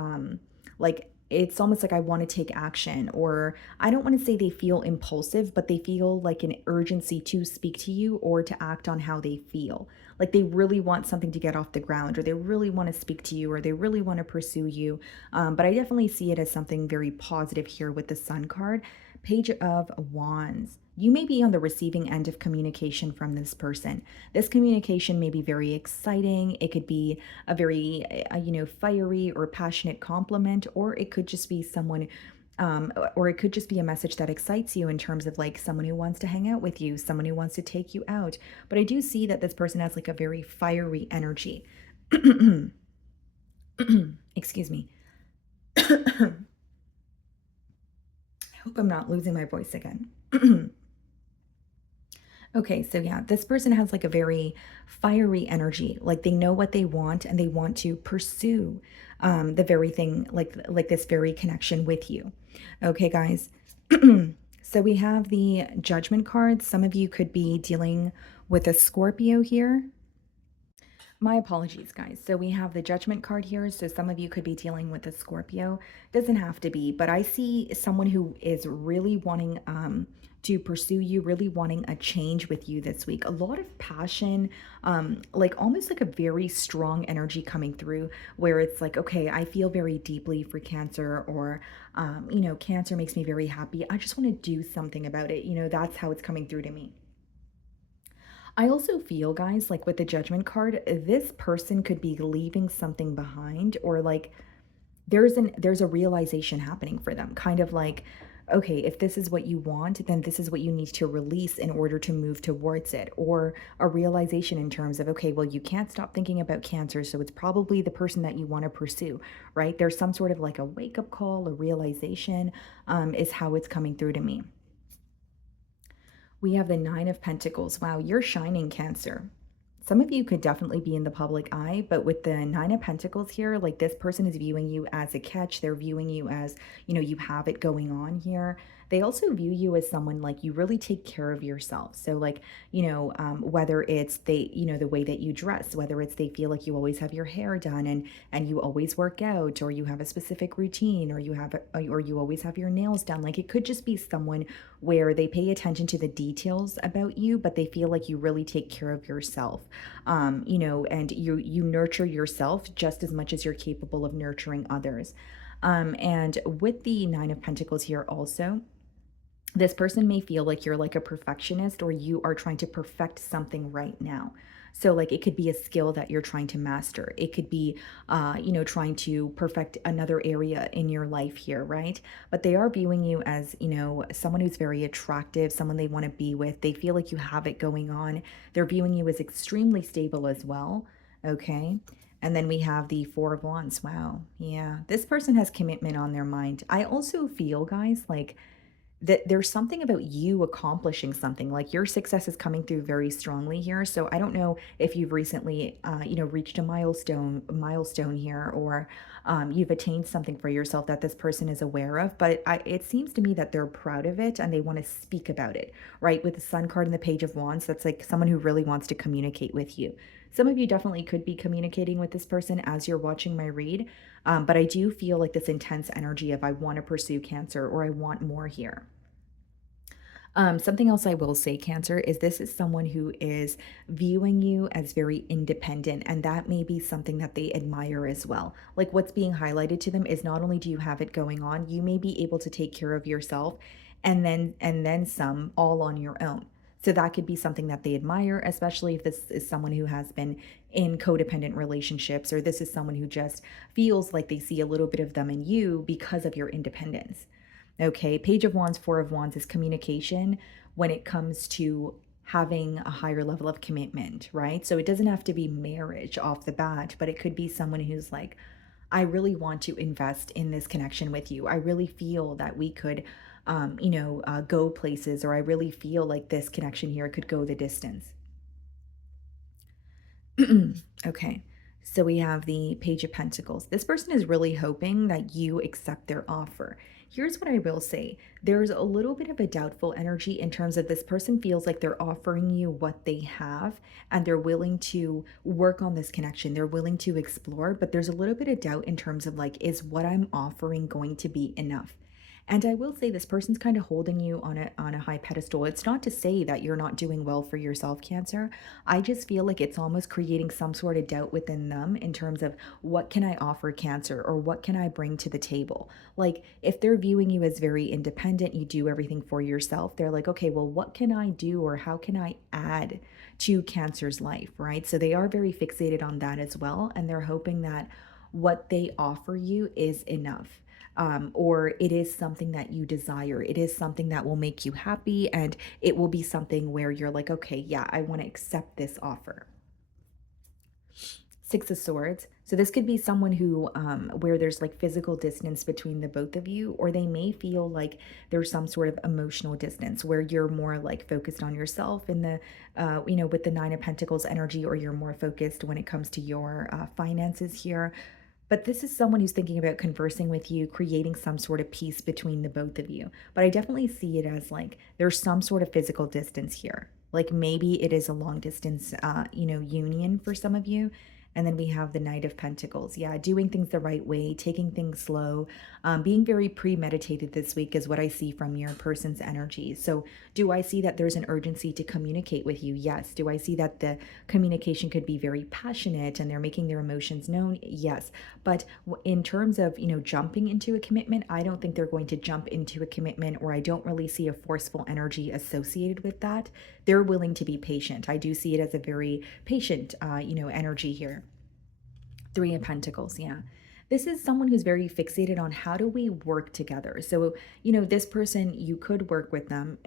like, it's almost like I want to take action, or I don't want to say they feel impulsive, but they feel like an urgency to speak to you or to act on how they feel. Like they really want something to get off the ground, or they really want to speak to you, or they really want to pursue you. But I definitely see it as something very positive here with the Sun card. Page of Wands. You may be on the receiving end of communication from this person. This communication may be very exciting. It could be a very, fiery or passionate compliment, or it could just be someone, or it could just be a message that excites you in terms of like someone who wants to hang out with you, someone who wants to take you out. But I do see that this person has like a very fiery energy. Excuse me. I hope I'm not losing my voice again. Okay, so yeah, this person has like a very fiery energy. Like they know what they want and they want to pursue the very thing, like this very connection with you. Okay, guys. So we have the Judgment card. Some of you could be dealing with a Scorpio here. My apologies, guys. So we have the Judgment card here. So some of you could be dealing with a Scorpio. Doesn't have to be, but I see someone who is really wanting to pursue you, really wanting a change with you this week. A lot of passion, like almost like a very strong energy coming through, where it's like, okay, I feel very deeply for Cancer, or Cancer makes me very happy. I just want to do something about it. That's how it's coming through to me. I also feel, guys, like with the Judgment card, this person could be leaving something behind, or like there's a realization happening for them, kind of like, okay, if this is what you want, then this is what you need to release in order to move towards it, or a realization in terms of, okay, well, you can't stop thinking about Cancer, so it's probably the person that you want to pursue, right? There's some sort of like a wake up call, a realization, is how it's coming through to me. We have the Nine of Pentacles. Wow, you're shining, Cancer. Some of you could definitely be in the public eye, but with the Nine of Pentacles here, like this person is viewing you as a catch. They're viewing you as, you have it going on here. They also view you as someone like you really take care of yourself. So like, whether it's the way that you dress, whether it's they feel like you always have your hair done, and you always work out, or you have a specific routine, or or you always have your nails done. Like it could just be someone where they pay attention to the details about you, but they feel like you really take care of yourself. And you nurture yourself just as much as you're capable of nurturing others. And with the Nine of Pentacles here also, this person may feel like you're like a perfectionist, or you are trying to perfect something right now. So like it could be a skill that you're trying to master. It could be, trying to perfect another area in your life here, right? But they are viewing you as, someone who's very attractive, someone they want to be with. They feel like you have it going on. They're viewing you as extremely stable as well. Okay. And then we have the Four of Wands. Wow. Yeah. This person has commitment on their mind. I also feel, guys, like that there's something about you accomplishing something, like your success is coming through very strongly here. So I don't know if you've recently reached a milestone here, or you've attained something for yourself that this person is aware of, but it seems to me that they're proud of it and they want to speak about it, right? With the Sun card and the Page of Wands, that's like someone who really wants to communicate with you. Some of you definitely could be communicating with this person as you're watching my read, but I do feel like this intense energy of I want to pursue Cancer, or I want more here. Something else I will say, Cancer, is this is someone who is viewing you as very independent, and that may be something that they admire as well. Like what's being highlighted to them is not only do you have it going on, you may be able to take care of yourself, and then some, all on your own. So that could be something that they admire, especially if this is someone who has been in codependent relationships, or this is someone who just feels like they see a little bit of them in you because of your independence. Okay, Page of Wands, Four of Wands is communication, when it comes to having a higher level of commitment, right? So it doesn't have to be marriage off the bat, but it could be someone who's like, I really want to invest in this connection with you. I really feel that we could, go places, or I really feel like this connection here could go the distance. Okay. So we have the Page of Pentacles. This person is really hoping that you accept their offer. Here's what I will say. There's a little bit of a doubtful energy in terms of this person feels like they're offering you what they have and they're willing to work on this connection. They're willing to explore, but there's a little bit of doubt in terms of like, is what I'm offering going to be enough? And I will say this person's kind of holding you on a high pedestal. It's not to say that you're not doing well for yourself, Cancer. I just feel like it's almost creating some sort of doubt within them in terms of what can I offer Cancer, or what can I bring to the table? Like if they're viewing you as very independent, you do everything for yourself. They're like, okay, well, what can I do, or how can I add to Cancer's life, right? So they are very fixated on that as well. And they're hoping that what they offer you is enough, or it is something that you desire. It is something that will make you happy, and it will be something where you're like, okay, yeah, I want to accept this offer. Six of Swords. So this could be someone who, where there's like physical distance between the both of you, or they may feel like there's some sort of emotional distance where you're more like focused on yourself in the, with the Nine of Pentacles energy, or you're more focused when it comes to your finances here. But this is someone who's thinking about conversing with you, creating some sort of peace between the both of you. But I definitely see it as like there's some sort of physical distance here. Like maybe it is a long distance, union for some of you. And then we have the Knight of Pentacles. Yeah, doing things the right way, taking things slow, being very premeditated this week is what I see from your person's energy. So, do I see that there's an urgency to communicate with you? Yes. Do I see that the communication could be very passionate and they're making their emotions known? Yes. But in terms of, jumping into a commitment, I don't think they're going to jump into a commitment, or I don't really see a forceful energy associated with that. They're willing to be patient. I do see it as a very patient, energy here. Three of Pentacles, yeah. This is someone who's very fixated on how do we work together. So, this person, you could work with them,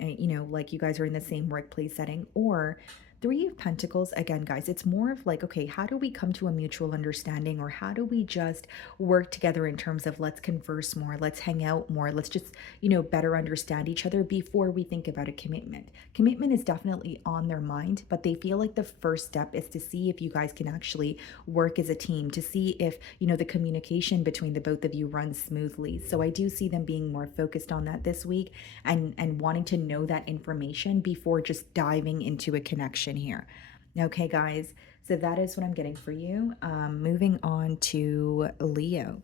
like you guys are in the same workplace setting, or Three of Pentacles, again, guys, it's more of like, okay, how do we come to a mutual understanding, or how do we just work together in terms of let's converse more, let's hang out more, let's just, better understand each other before we think about a commitment. Commitment is definitely on their mind, but they feel like the first step is to see if you guys can actually work as a team, to see if, the communication between the both of you runs smoothly. So I do see them being more focused on that this week, and wanting to know that information before just diving into a connection here. Okay, guys, so that is what I'm getting for you. Moving on to Leo.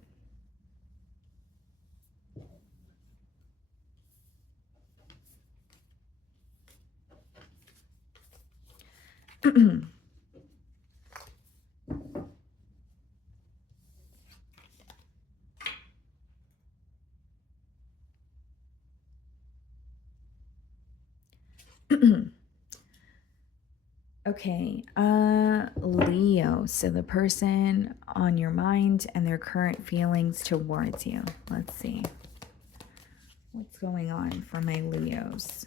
Okay, Leo. So the person on your mind and their current feelings towards you. Let's see. What's going on for my Leos?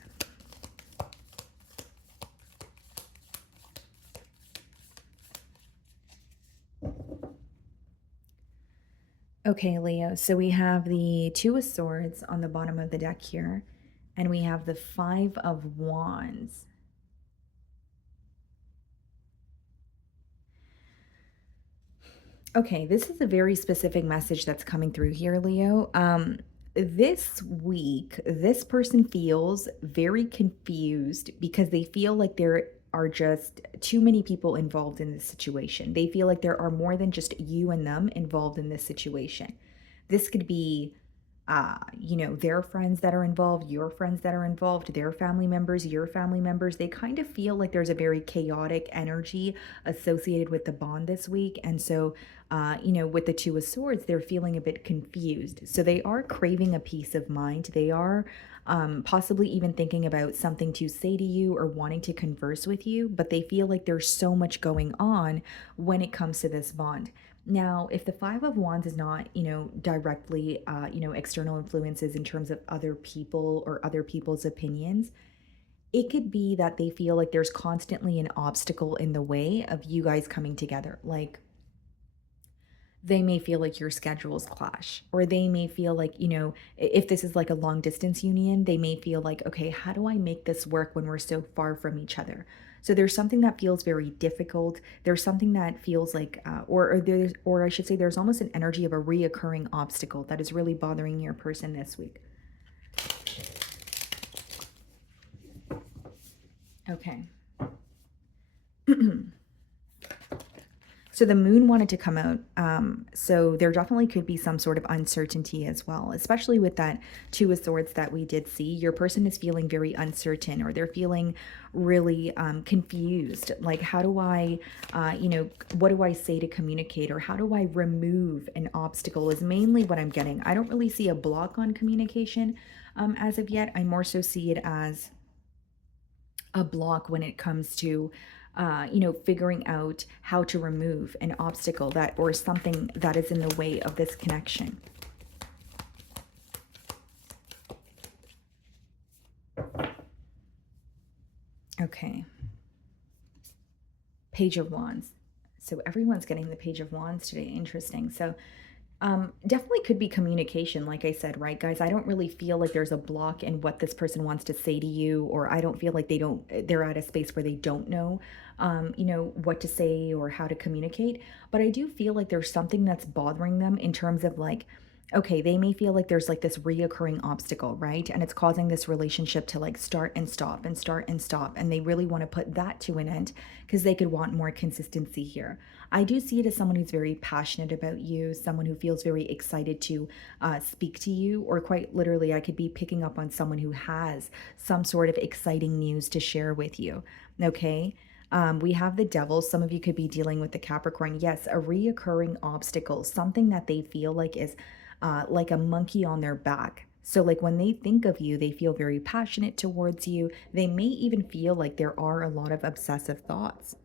Okay, Leo. So we have the Two of Swords on the bottom of the deck here, and we have the Five of Wands. Okay, this is a very specific message that's coming through here, Leo. This week, this person feels very confused because they feel like there are just too many people involved in this situation. They feel like there are more than just you and them involved in this situation. This could be their friends that are involved, your friends that are involved, their family members, your family members. They kind of feel like there's a very chaotic energy associated with the bond this week. And so, with the Two of Swords, they're feeling a bit confused. So they are craving a peace of mind. They are possibly even thinking about something to say to you or wanting to converse with you, but they feel like there's so much going on when it comes to this bond. Now, if the Five of Wands is not, directly, external influences in terms of other people or other people's opinions, it could be that they feel like there's constantly an obstacle in the way of you guys coming together. Like, they may feel like your schedules clash, or they may feel like, if this is like a long distance union, they may feel like, okay, how do I make this work when we're so far from each other? So there's something that feels very difficult. There's something that feels like, or I should say, there's almost an energy of a reoccurring obstacle that is really bothering your person this week. Okay. So the moon wanted to come out. So there definitely could be some sort of uncertainty as well, especially with that Two of Swords that we did see. Your person is feeling very uncertain, or they're feeling really confused. Like, how do I, what do I say to communicate, or how do I remove an obstacle is mainly what I'm getting. I don't really see a block on communication as of yet. I more so see it as a block when it comes to figuring out how to remove an obstacle that, or something that is in the way of this connection. Okay. Page of Wands. So everyone's getting the Page of Wands today. Interesting. So definitely could be communication, like I said, right, guys? I don't really feel like there's a block in what this person wants to say to you, or I don't feel like they're at a space where they don't know, what to say or how to communicate. But I do feel like there's something that's bothering them in terms of like, okay, they may feel like there's like this reoccurring obstacle, right? And it's causing this relationship to like start and stop and start and stop. And they really want to put that to an end because they could want more consistency here. I do see it as someone who's very passionate about you, someone who feels very excited to speak to you, or quite literally, I could be picking up on someone who has some sort of exciting news to share with you. Okay. We have the Devil. Some of you could be dealing with the Capricorn. Yes, a reoccurring obstacle, something that they feel like is like a monkey on their back. So, like, when they think of you, they feel very passionate towards you. They may even feel like there are a lot of obsessive thoughts,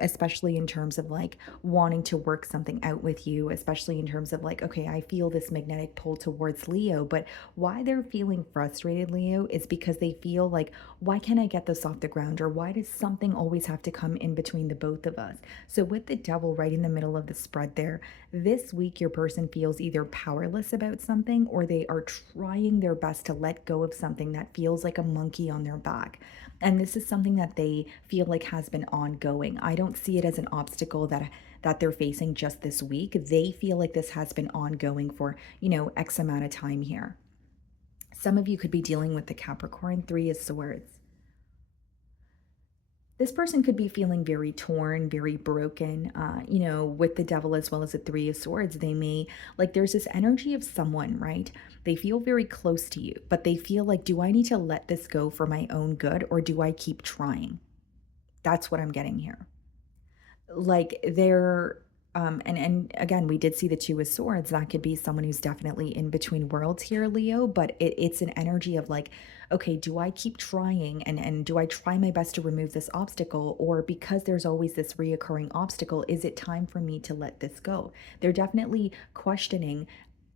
especially in terms of like wanting to work something out with you, especially in terms of like, okay, I feel this magnetic pull towards Leo. But why they're feeling frustrated, Leo, is because they feel like, why can't I get this off the ground? Or why does something always have to come in between the both of us? So, with the Devil right in the middle of the spread there, this week your person feels either powerless about something, or they are trying their best to let go of something that feels like a monkey on their back. And this is something that they feel like has been ongoing. I don't see it as an obstacle that they're facing just this week. They feel like this has been ongoing for, X amount of time here. Some of you could be dealing with the Capricorn, Three of Swords. This person could be feeling very torn, very broken, with the Devil as well as the Three of Swords. They may, like, there's this energy of someone, right? They feel very close to you, but they feel like, do I need to let this go for my own good, or do I keep trying? That's what I'm getting here. Like, they're and again, we did see the Two of Swords. That could be someone who's definitely in between worlds here, Leo, but it's an energy of like, okay, do I keep trying, and do I try my best to remove this obstacle, or because there's always this reoccurring obstacle, is it time for me to let this go? They're definitely questioning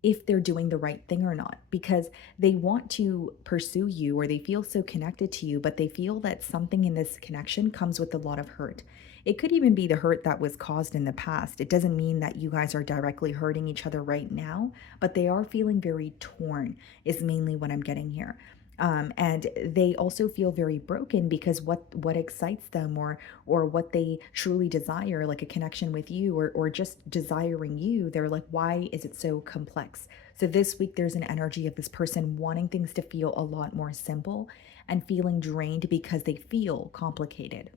if they're doing the right thing or not, because they want to pursue you, or they feel so connected to you, but they feel that something in this connection comes with a lot of hurt. It could even be the hurt that was caused in the past. It doesn't mean that you guys are directly hurting each other right now, but they are feeling very torn, is mainly what I'm getting here. And they also feel very broken because what excites them, or what they truly desire, like a connection with you, or just desiring you, they're like, why is it so complex? So this week there's an energy of this person wanting things to feel a lot more simple, and feeling drained because they feel complicated.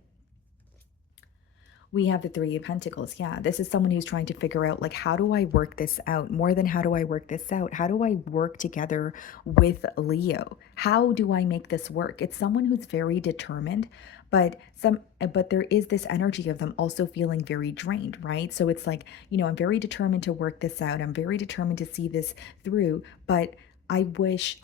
We have the Three of Pentacles. Yeah, this is someone who's trying to figure out, like, how do I work this out? More than how do I work this out? How do I work together with Leo? How do I make this work? It's someone who's very determined, but there is this energy of them also feeling very drained, right? So it's like, I'm very determined to work this out. I'm very determined to see this through, but I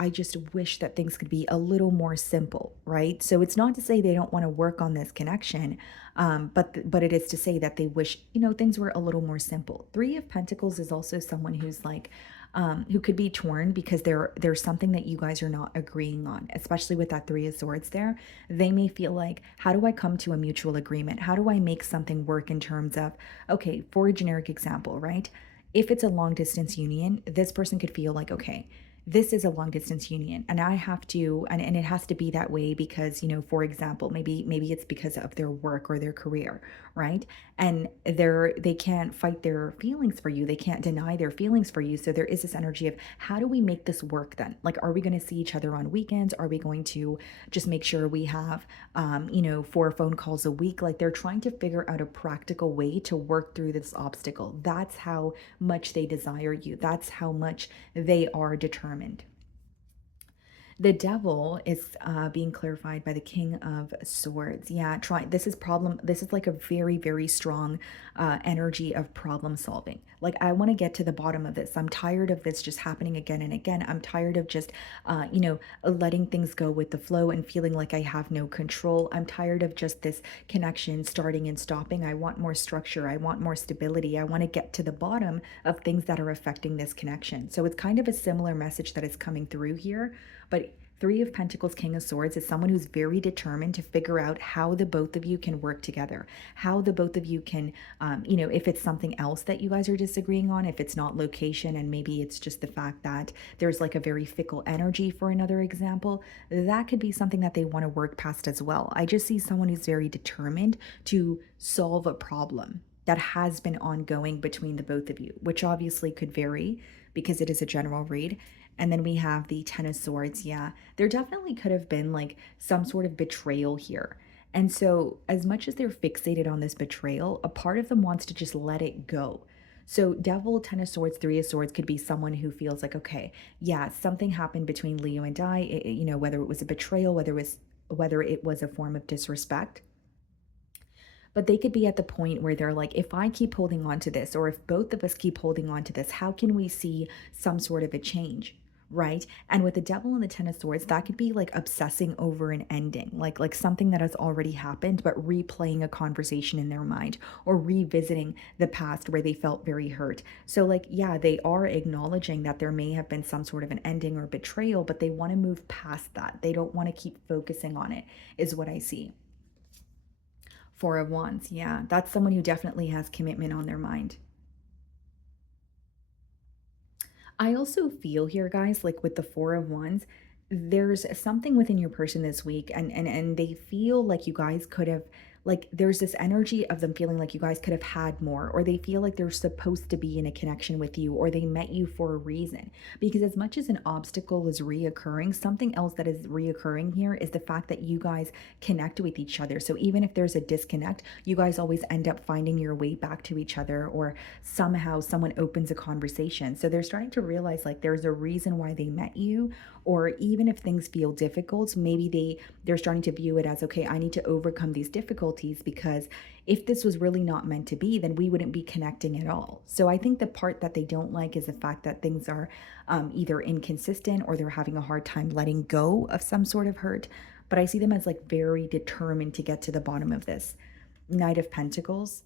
just wish that things could be a little more simple, right? So it's not to say they don't want to work on this connection, but it is to say that they wish, things were a little more simple. Three of Pentacles is also someone who's like, who could be torn because there's something that you guys are not agreeing on, especially with that Three of Swords there. They may feel like, how do I come to a mutual agreement? How do I make something work in terms of, okay, for a generic example, right? If it's a long distance union, this person could feel like, okay, this is a long distance union and I have to, and it has to be that way because, for example, maybe it's because of their work or their career, right? And they can't fight their feelings for you, they can't deny their feelings for you. So there is this energy of, how do we make this work then? Like, are we going to see each other on weekends? Are we going to just make sure we have 4 phone calls a week? Like, they're trying to figure out a practical way to work through this obstacle. That's how much they desire you, that's how much they are determined. The devil is being clarified by the King of Swords. Yeah, try. This is problem. This is like a very, very strong energy of problem solving. Like, I want to get to the bottom of this. I'm tired of this just happening again and again. I'm tired of just, letting things go with the flow and feeling like I have no control. I'm tired of just this connection starting and stopping. I want more structure. I want more stability. I want to get to the bottom of things that are affecting this connection. So it's kind of a similar message that is coming through here. But Three of Pentacles, King of Swords is someone who's very determined to figure out how the both of you can work together, how the both of you can, if it's something else that you guys are disagreeing on, if it's not location and maybe it's just the fact that there's like a very fickle energy, for another example, that could be something that they want to work past as well. I just see someone who's very determined to solve a problem that has been ongoing between the both of you, which obviously could vary because it is a general read. And then we have the Ten of Swords. Yeah, there definitely could have been like some sort of betrayal here. And so, as much as they're fixated on this betrayal, a part of them wants to just let it go. So, Devil, Ten of Swords, Three of Swords could be someone who feels like, okay, yeah, something happened between Leo and I, whether it was a betrayal, whether it was a form of disrespect. But they could be at the point where they're like, if I keep holding on to this, or if both of us keep holding on to this, how can we see some sort of a change? Right. And with the devil and the Ten of Swords, that could be like obsessing over an ending, like something that has already happened, but replaying a conversation in their mind or revisiting the past where they felt very hurt. So, like, yeah, they are acknowledging that there may have been some sort of an ending or betrayal, but they want to move past that. They don't want to keep focusing on it, is what I see. Four of Wands. Yeah, that's someone who definitely has commitment on their mind. I also feel here, guys, like with the Four of Wands, there's something within your person this week, and they feel like you guys could have, like, there's this energy of them feeling like you guys could have had more, or they feel like they're supposed to be in a connection with you, or they met you for a reason. Because as much as an obstacle is reoccurring, something else that is reoccurring here is the fact that you guys connect with each other. So even if there's a disconnect, you guys always end up finding your way back to each other, or somehow someone opens a conversation. So they're starting to realize like there's a reason why they met you, or even if things feel difficult, maybe they're starting to view it as, okay, I need to overcome these difficulties, because if this was really not meant to be, then we wouldn't be connecting at all. So I think the part that they don't like is the fact that things are either inconsistent, or they're having a hard time letting go of some sort of hurt. But I see them as like very determined to get to the bottom of this. Knight of Pentacles,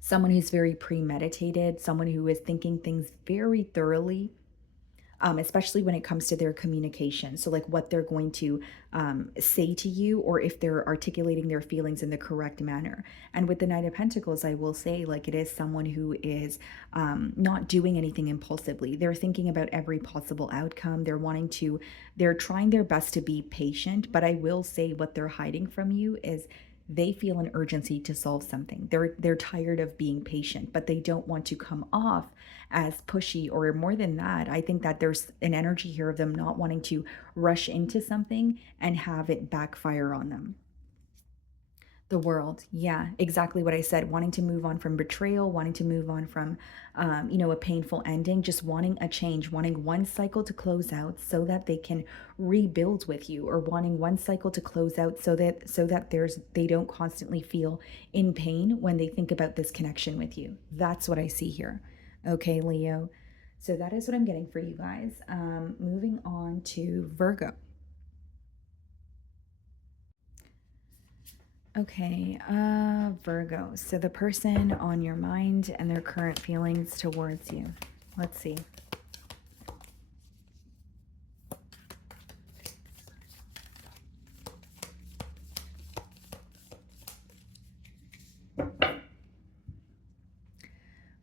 someone who's very premeditated, someone who is thinking things very thoroughly, especially when it comes to their communication. So, like, what they're going to say to you, or if they're articulating their feelings in the correct manner. And with the Knight of Pentacles, I will say, like, it is someone who is not doing anything impulsively. They're thinking about every possible outcome. They're trying their best to be patient. But I will say, what they're hiding from you is they feel an urgency to solve something. They're tired of being patient, but they don't want to come off as pushy, or more than that, I think that there's an energy here of them not wanting to rush into something and have it backfire on them. The World. Yeah, exactly what I said. Wanting to move on from betrayal, wanting to move on from, a painful ending, just wanting a change, wanting one cycle to close out so that they can rebuild with you, or wanting one cycle to close out so that they don't constantly feel in pain when they think about this connection with you. That's what I see here. Okay, Leo. So that is what I'm getting for you guys. Moving on to Virgo. Okay, Virgo. So the person on your mind and their current feelings towards you. Let's see.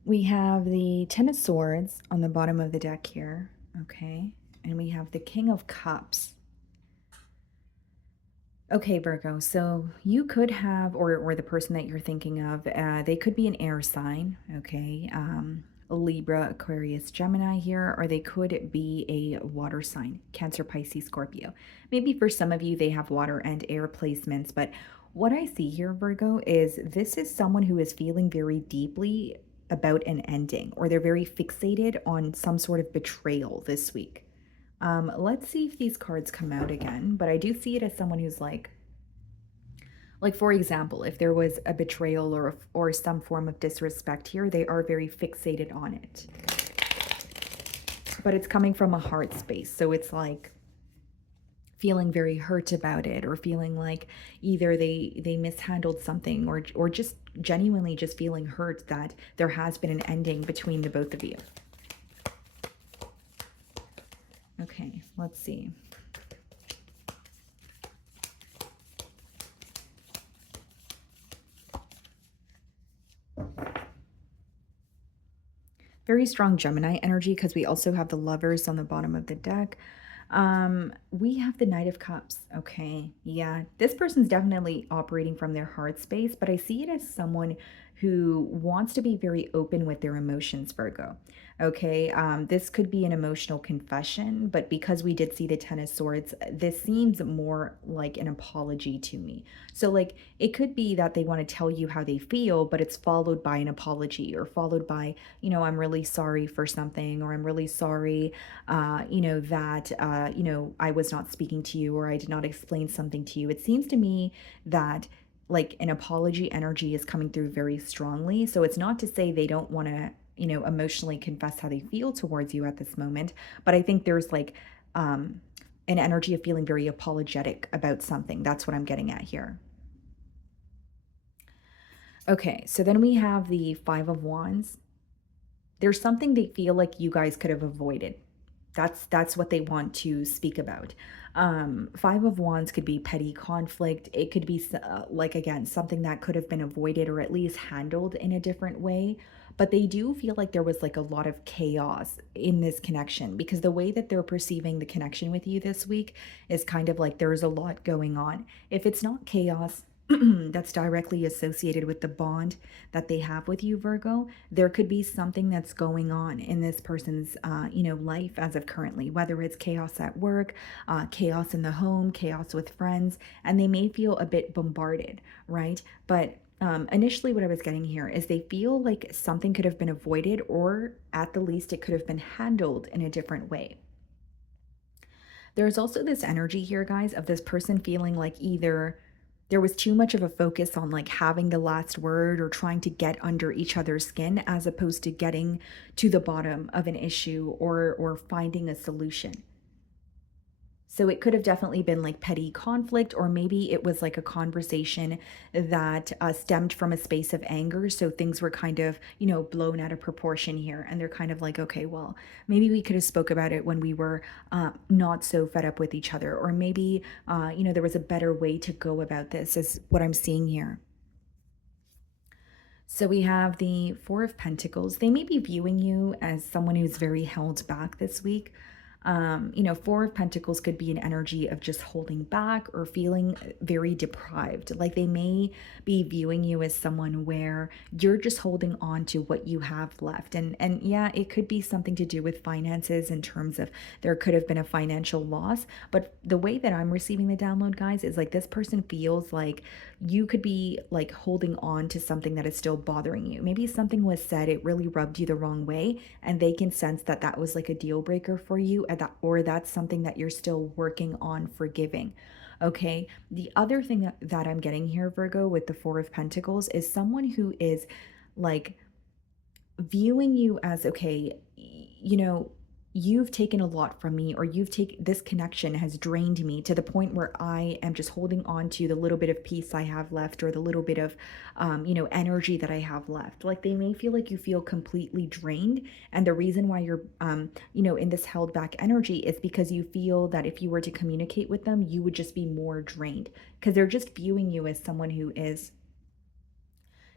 We have the Ten of Swords on the bottom of the deck here, okay? And we have the King of Cups. Okay, Virgo, so you could have, or the person that you're thinking of, they could be an air sign, okay? Libra, Aquarius, Gemini here, or they could be a water sign, Cancer, Pisces, Scorpio. Maybe for some of you, they have water and air placements, but what I see here, Virgo, is this is someone who is feeling very deeply about an ending, or they're very fixated on some sort of betrayal this week. Let's see if these cards come out again, but I do see it as someone who's like for example, if there was a betrayal or some form of disrespect here, they are very fixated on it. But it's coming from a heart space, so it's like feeling very hurt about it, or feeling like either they mishandled something, or just genuinely just feeling hurt that there has been an ending between the both of you. Okay, let's see. Very strong Gemini energy, because we also have the Lovers on the bottom of the deck. We have the Knight of Cups. Okay, yeah, this person's definitely operating from their heart space, but I see it as someone who wants to be very open with their emotions, Virgo. Okay, this could be an emotional confession, but because we did see the Ten of Swords, this seems more like an apology to me. So, like, it could be that they want to tell you how they feel, but it's followed by an apology, or followed by, I'm really sorry for something, or I'm really sorry, that, I was not speaking to you, or I did not explain something to you. It seems to me that like an apology energy is coming through very strongly. So it's not to say they don't want to, emotionally confess how they feel towards you at this moment, but I think there's like an energy of feeling very apologetic about something. That's what I'm getting at here. Okay, so then we have the Five of Wands. There's something they feel like you guys could have avoided. That's what they want to speak about. Five of Wands could be petty conflict. It could be like, again, something that could have been avoided, or at least handled in a different way. But they do feel like there was like a lot of chaos in this connection, because the way that they're perceiving the connection with you this week is kind of like there's a lot going on. If it's not chaos, that's directly associated with the bond that they have with you, Virgo, there could be something that's going on in this person's, life as of currently, whether it's chaos at work, chaos in the home, chaos with friends, and they may feel a bit bombarded, right? But initially, what I was getting here is they feel like something could have been avoided, or at the least, it could have been handled in a different way. There's also this energy here, guys, of this person feeling like either there was too much of a focus on like having the last word, or trying to get under each other's skin, as opposed to getting to the bottom of an issue, or finding a solution. So it could have definitely been like petty conflict, or maybe it was like a conversation that stemmed from a space of anger. So things were kind of, blown out of proportion here. And they're kind of like, okay, well, maybe we could have spoke about it when we were not so fed up with each other. Or maybe, there was a better way to go about this, is what I'm seeing here. So we have the Four of Pentacles. They may be viewing you as someone who's very held back this week. Four of Pentacles could be an energy of just holding back, or feeling very deprived. Like they may be viewing you as someone where you're just holding on to what you have left. And yeah, it could be something to do with finances, in terms of there could have been a financial loss. But the way that I'm receiving the download, guys, is like this person feels like you could be like holding on to something that is still bothering you. Maybe something was said, it really rubbed you the wrong way, and they can sense that that was like a deal breaker for you, or that's something that you're still working on forgiving. Okay. The other thing that I'm getting here, Virgo, with the Four of Pentacles, is someone who is like viewing you as, okay, you know, you've taken a lot from me, or this connection has drained me to the point where I am just holding on to the little bit of peace I have left, or the little bit of energy that I have left. Like, they may feel like you feel completely drained, and the reason why you're in this held back energy is because you feel that if you were to communicate with them, you would just be more drained, because they're just viewing you as someone who is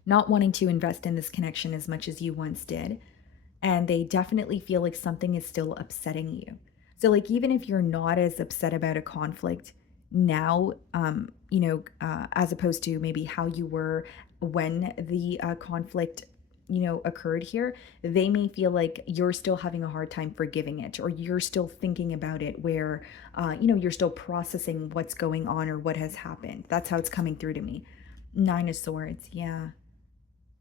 not wanting to invest in this connection as much as you once did, and they definitely feel like something is still upsetting you. So, like, even if you're not as upset about a conflict now, as opposed to maybe how you were when the conflict, occurred here, they may feel like you're still having a hard time forgiving it, or you're still thinking about it, where, you're still processing what's going on or what has happened. That's how it's coming through to me. Nine of Swords, yeah.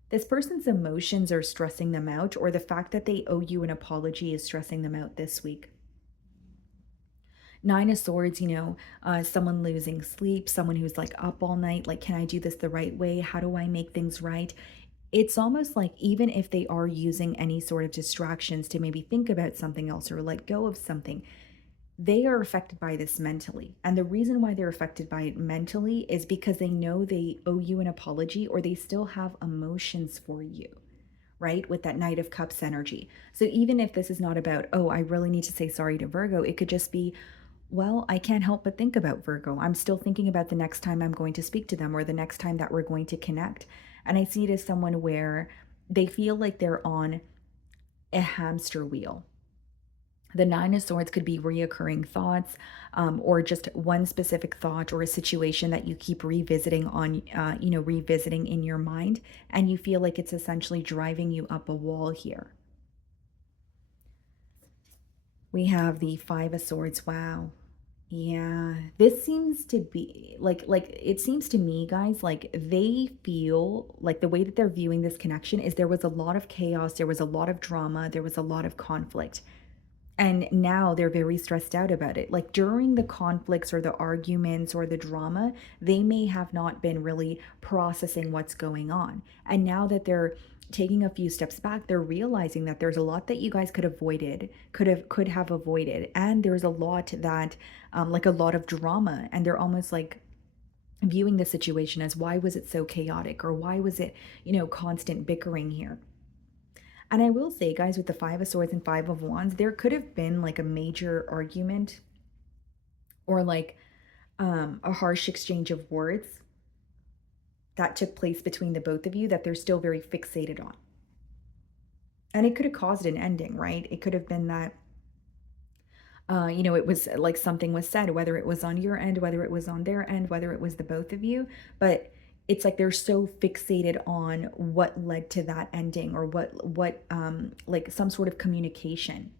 This person's emotions are stressing them out, or the fact that they owe you an apology is stressing them out this week. Nine of Swords, someone losing sleep, someone who's like up all night, like, can I do this the right way? How do I make things right? It's almost like, even if they are using any sort of distractions to maybe think about something else or let go of something, they are affected by this mentally. And the reason why they're affected by it mentally is because they know they owe you an apology, or they still have emotions for you, right? With that Knight of Cups energy. So even if this is not about, oh, I really need to say sorry to Virgo, it could just be, well, I can't help but think about Virgo. I'm still thinking about the next time I'm going to speak to them, or the next time that we're going to connect. And I see it as someone where they feel like they're on a hamster wheel. The Nine of Swords could be reoccurring thoughts, or just one specific thought or a situation that you keep revisiting in your mind, and you feel like it's essentially driving you up a wall here. We have the Five of Swords. Wow. Yeah, this seems to be like it seems to me, guys, like they feel like the way that they're viewing this connection is there was a lot of chaos, there was a lot of drama, there was a lot of conflict. And now they're very stressed out about it. Like, during the conflicts or the arguments or the drama, they may have not been really processing what's going on. And now that they're taking a few steps back, they're realizing that there's a lot that you guys could have avoided. And there's a lot that like a lot of drama, and they're almost like viewing the situation as, why was it so chaotic, or why was it, constant bickering here? And I will say, guys, with the Five of Swords and Five of Wands, there could have been like a major argument, or like a harsh exchange of words that took place between the both of you that they're still very fixated on. And it could have caused an ending, right? It could have been that, it was like something was said, whether it was on your end, whether it was on their end, whether it was the both of you. But it's like they're so fixated on what led to that ending, or what like some sort of communication.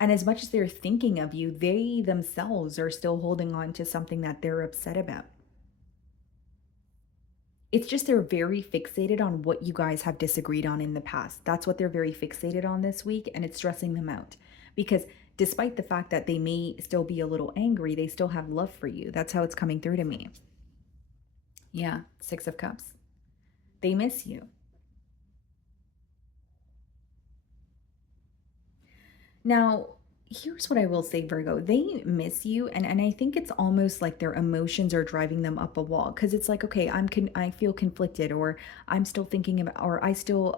And as much as they're thinking of you, they themselves are still holding on to something that they're upset about. It's just they're very fixated on what you guys have disagreed on in the past. That's what they're very fixated on this week, and it's stressing them out. Because despite the fact that they may still be a little angry, they still have love for you. That's how it's coming through to me. Yeah, Six of Cups. They miss you. Now, here's what I will say, Virgo. They miss you, and I think it's almost like their emotions are driving them up a wall, because it's like, okay, I feel conflicted, or I'm still thinking about, or I still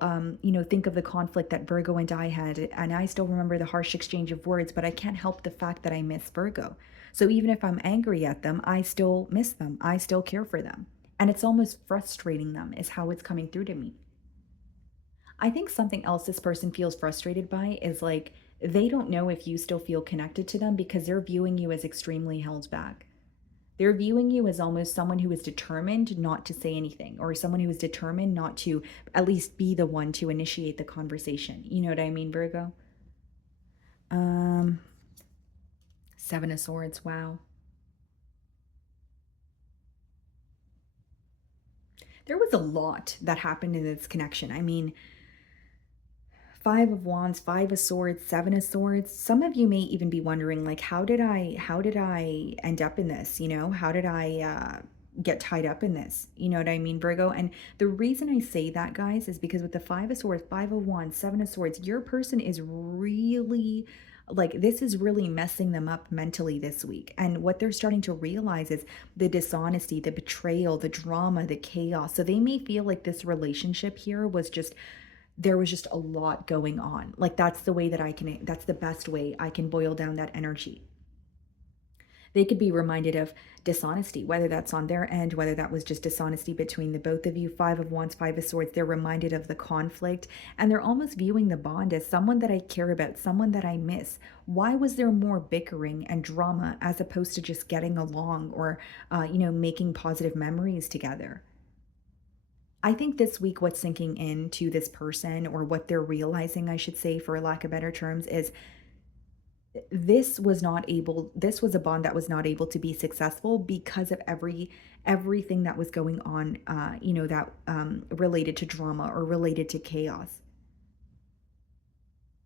think of the conflict that Virgo and I had, and I still remember the harsh exchange of words, but I can't help the fact that I miss Virgo. So even if I'm angry at them, I still miss them. I still care for them. And it's almost frustrating them, is how it's coming through to me. I think something else this person feels frustrated by is like, they don't know if you still feel connected to them, because they're viewing you as extremely held back. They're viewing you as almost someone who is determined not to say anything, or someone who is determined not to at least be the one to initiate the conversation. You know what I mean, Virgo? Um, Seven of Swords. Wow. There was a lot that happened in this connection. I mean, Five of Wands, Five of Swords, Seven of Swords. Some of you may even be wondering, like, how did I end up in this? How did I get tied up in this. You know what I mean, Virgo? And the reason I say that, guys, is because with the Five of Swords, Five of Wands, Seven of Swords, your person is really like this is really messing them up mentally this week. And what they're starting to realize is the dishonesty, the betrayal, the drama, the chaos. So they may feel like this relationship here was just there was just a lot going on. Like that's the way that that's the best way I can boil down that energy. They could be reminded of dishonesty, whether that's on their end, whether that was just dishonesty between the both of you. Five of Wands, Five of Swords, they're reminded of the conflict, and they're almost viewing the bond as someone that I care about, someone that I miss. Why was there more bickering and drama as opposed to just getting along or, making positive memories together? I think this week, what's sinking into this person, or what they're realizing, I should say, for lack of better terms, is this was a bond that was not able to be successful because of everything that was going on, that related to drama or related to chaos.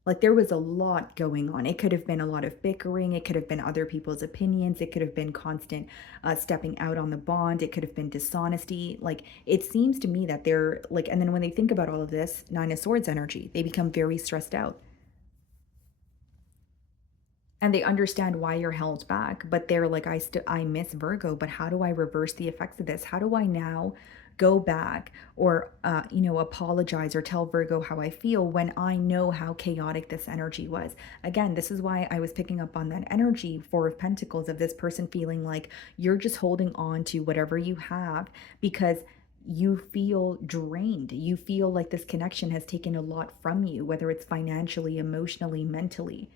Like there was a lot going on. It could have been a lot of bickering. It could have been other people's opinions. It could have been constant stepping out on the bond. It could have been dishonesty. Like it seems to me that they're like, and then when they think about all of this, Nine of Swords energy, they become very stressed out. And they understand why you're held back, but they're like, I miss Virgo, but how do I reverse the effects of this? How do I now go back or apologize or tell Virgo how I feel when I know how chaotic this energy was? Again, this is why I was picking up on that energy, Four of Pentacles, of this person feeling like you're just holding on to whatever you have because you feel drained. You feel like this connection has taken a lot from you, whether it's financially, emotionally, mentally.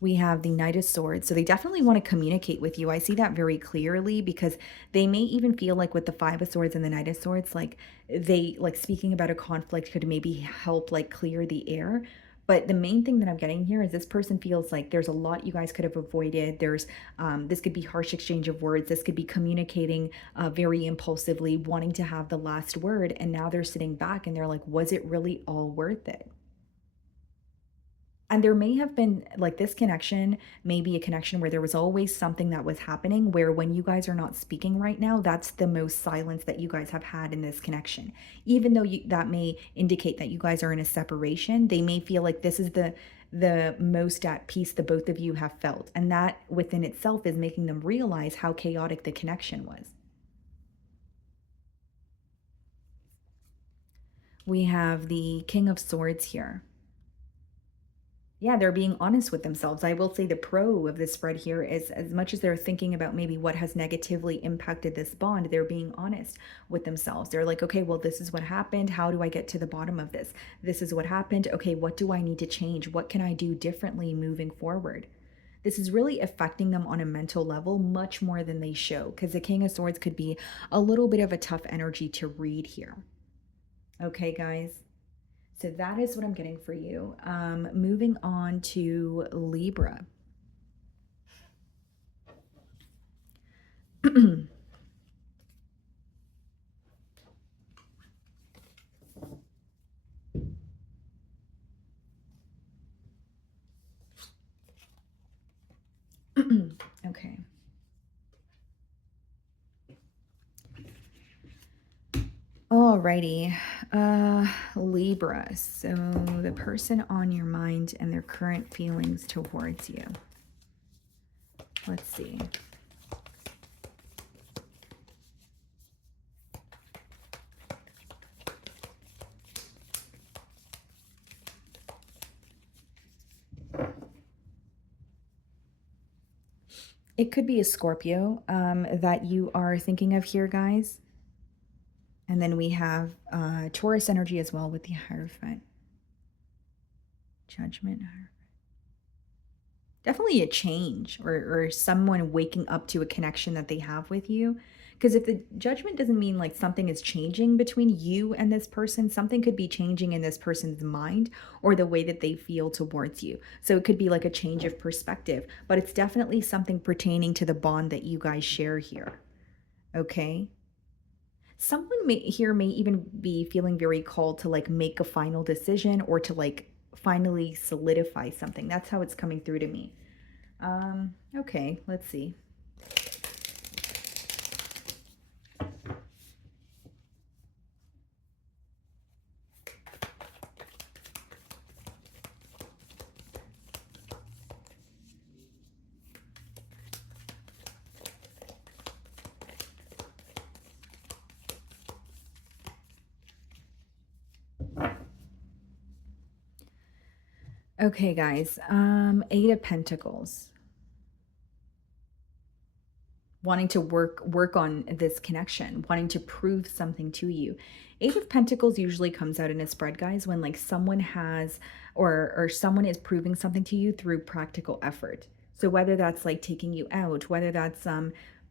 We have the Knight of Swords. So they definitely want to communicate with you. I see that very clearly because they may even feel like with the Five of Swords and the Knight of Swords, like they like speaking about a conflict could maybe help like clear the air. But the main thing that I'm getting here is this person feels like there's a lot you guys could have avoided. There's this could be harsh exchange of words. This could be communicating very impulsively, wanting to have the last word. And now they're sitting back and they're like, was it really all worth it? And there may have been like this connection, maybe a connection where there was always something that was happening where when you guys are not speaking right now, that's the most silence that you guys have had in this connection. Even though that may indicate that you guys are in a separation, they may feel like this is the most at peace the both of you have felt. And that within itself is making them realize how chaotic the connection was. We have the King of Swords here. Yeah, they're being honest with themselves. I will say the pro of this spread here is as much as they're thinking about maybe what has negatively impacted this bond, they're being honest with themselves. They're like, okay, well, this is what happened. How do I get to the bottom of this? This is what happened. Okay, what do I need to change? What can I do differently moving forward? This is really affecting them on a mental level much more than they show, because the King of Swords could be a little bit of a tough energy to read here. Okay, guys. So that is what I'm getting for you. Moving on to Libra. Okay. Alrighty, Libra. So the person on your mind and their current feelings towards you. Let's see. It could be a Scorpio that you are thinking of here, guys. And then we have Taurus energy as well with the Hierophant. Judgment. Definitely a change or someone waking up to a connection that they have with you. Because if the Judgment doesn't mean like something is changing between you and this person, something could be changing in this person's mind or the way that they feel towards you. So it could be like a change of perspective, but it's definitely something pertaining to the bond that you guys share here. Okay? Someone here may even be feeling very called to like make a final decision or to like finally solidify something. That's how it's coming through to me. Okay, let's see. Okay, guys. Eight of Pentacles. Wanting to work on this connection, wanting to prove something to you. Eight of Pentacles usually comes out in a spread, guys, when like someone has or someone is proving something to you through practical effort. So whether that's like taking you out, whether that's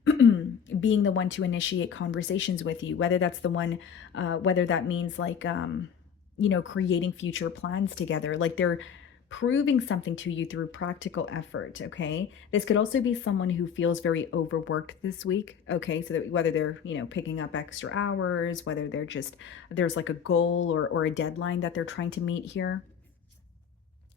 being the one to initiate conversations with you, whether that's the one, whether that means like creating future plans together, like they're proving something to you through practical effort. Okay, this could also be someone who feels very overworked this week. Okay, so that whether they're picking up extra hours, whether they're just there's like a goal or a deadline that they're trying to meet here.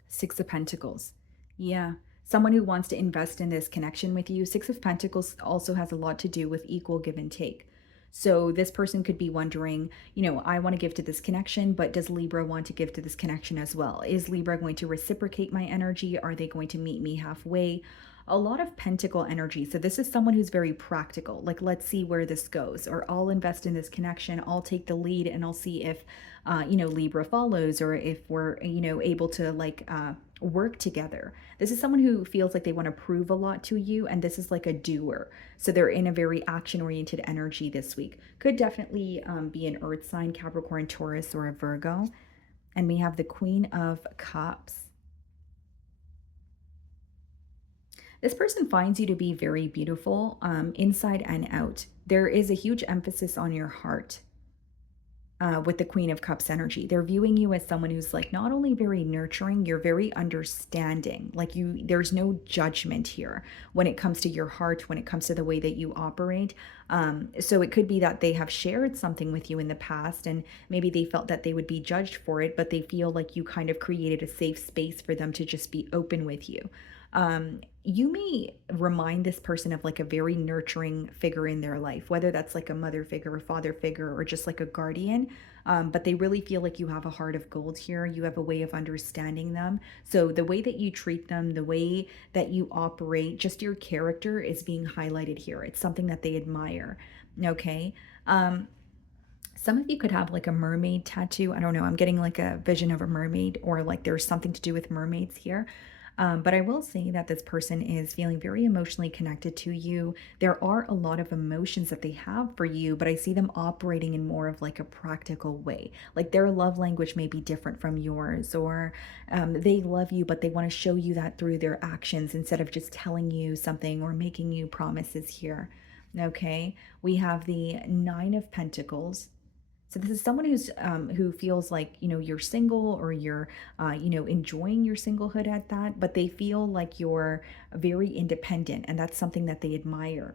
Six of Pentacles. Yeah. Someone who wants to invest in this connection with you. Six of Pentacles also has a lot to do with equal give and take. So this person could be wondering, I want to give to this connection, but does Libra want to give to this connection as well? Is Libra going to reciprocate my energy? Are they going to meet me halfway? A lot of pentacle energy. So this is someone who's very practical. Like, let's see where this goes, or I'll invest in this connection. I'll take the lead and I'll see if, Libra follows, or if we're, able to work together. This is someone who feels like they want to prove a lot to you, and this is like a doer. So they're in a very action oriented energy this week. Could definitely be an earth sign, Capricorn, Taurus, or a Virgo. And we have the Queen of Cups. This person finds you to be very beautiful, inside and out. There is a huge emphasis on your heart. With the Queen of Cups energy, they're viewing you as someone who's like not only very nurturing, you're very understanding. Like there's no judgment here when it comes to your heart, when it comes to the way that you operate. So it could be that they have shared something with you in the past, and maybe they felt that they would be judged for it, but they feel like you kind of created a safe space for them to just be open with you. You may remind this person of like a very nurturing figure in their life, whether that's like a mother figure, a father figure, or just like a guardian. But they really feel like you have a heart of gold here. You have a way of understanding them. So the way that you treat them, the way that you operate, just your character is being highlighted here. It's something that they admire. Okay. Some of you could have like a mermaid tattoo. I don't know. I'm getting like a vision of a mermaid, or like there's something to do with mermaids here. But I will say that this person is feeling very emotionally connected to you. There are a lot of emotions that they have for you, but I see them operating in more of like a practical way. Like their love language may be different from yours, or they love you, but they want to show you that through their actions instead of just telling you something or making you promises here. Okay, we have the Nine of Pentacles. So this is someone who feels like you're single, or you're enjoying your singlehood at that, but they feel like you're very independent, and that's something that they admire.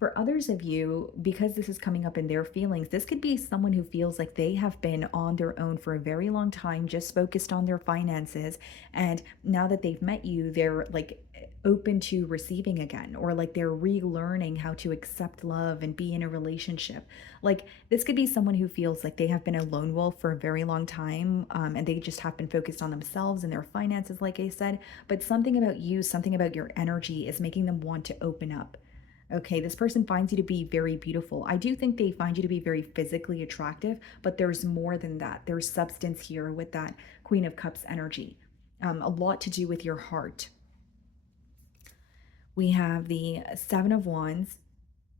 For others of you, because this is coming up in their feelings, this could be someone who feels like they have been on their own for a very long time, just focused on their finances, and now that they've met you, they're like open to receiving again, or like they're relearning how to accept love and be in a relationship. Like this could be someone who feels like they have been a lone wolf for a very long time, and they just have been focused on themselves and their finances, like I said. But something about you, something about your energy is making them want to open up. Okay, this person finds you to be very beautiful. I do think they find you to be very physically attractive, but there's more than that. There's substance here with that Queen of Cups energy. A lot to do with your heart. We have the Seven of Wands.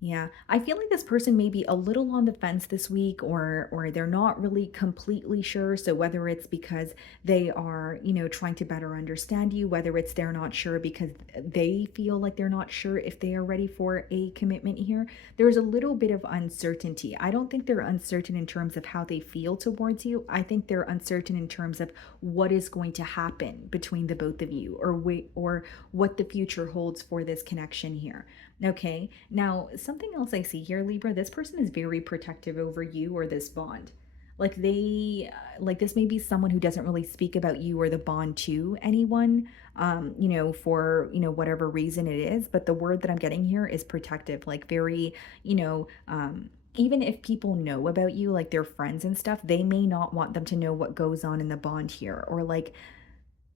Yeah, I feel like this person may be a little on the fence this week, or they're not really completely sure. So whether it's because they are, trying to better understand you, whether it's they're not sure because they feel like they're not sure if they are ready for a commitment here, there's a little bit of uncertainty. I don't think they're uncertain in terms of how they feel towards you. I think they're uncertain in terms of what is going to happen between the both of you, or what the future holds for this connection here. Okay, now something else I see here, Libra, this person is very protective over you or this bond. Like like this may be someone who doesn't really speak about you or the bond to anyone, for, whatever reason it is. But the word that I'm getting here is protective, like very, even if people know about you, like their friends and stuff, they may not want them to know what goes on in the bond here, or like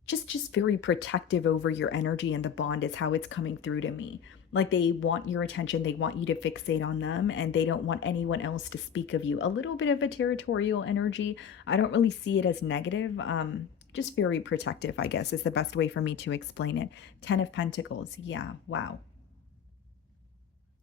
just very protective over your energy, and the bond is how it's coming through to me. Like they want your attention, they want you to fixate on them, and they don't want anyone else to speak of you. A little bit of a territorial energy. I don't really see it as negative. Just very protective, I guess, is the best way for me to explain it. 10 of Pentacles. Yeah, wow.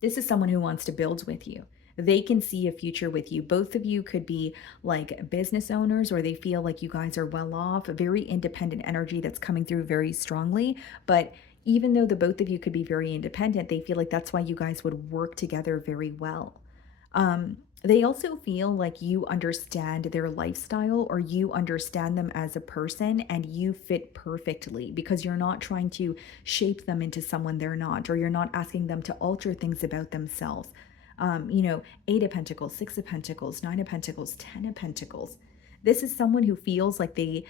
This is someone who wants to build with you. They can see a future with you. Both of you could be like business owners, or they feel like you guys are well off, a very independent energy that's coming through very strongly. But even though the both of you could be very independent, they feel like that's why you guys would work together very well. They also feel like you understand their lifestyle, or you understand them as a person, and you fit perfectly because you're not trying to shape them into someone they're not, or you're not asking them to alter things about themselves. Eight of Pentacles, Six of Pentacles, Nine of Pentacles, 10 of Pentacles. This is someone who feels like they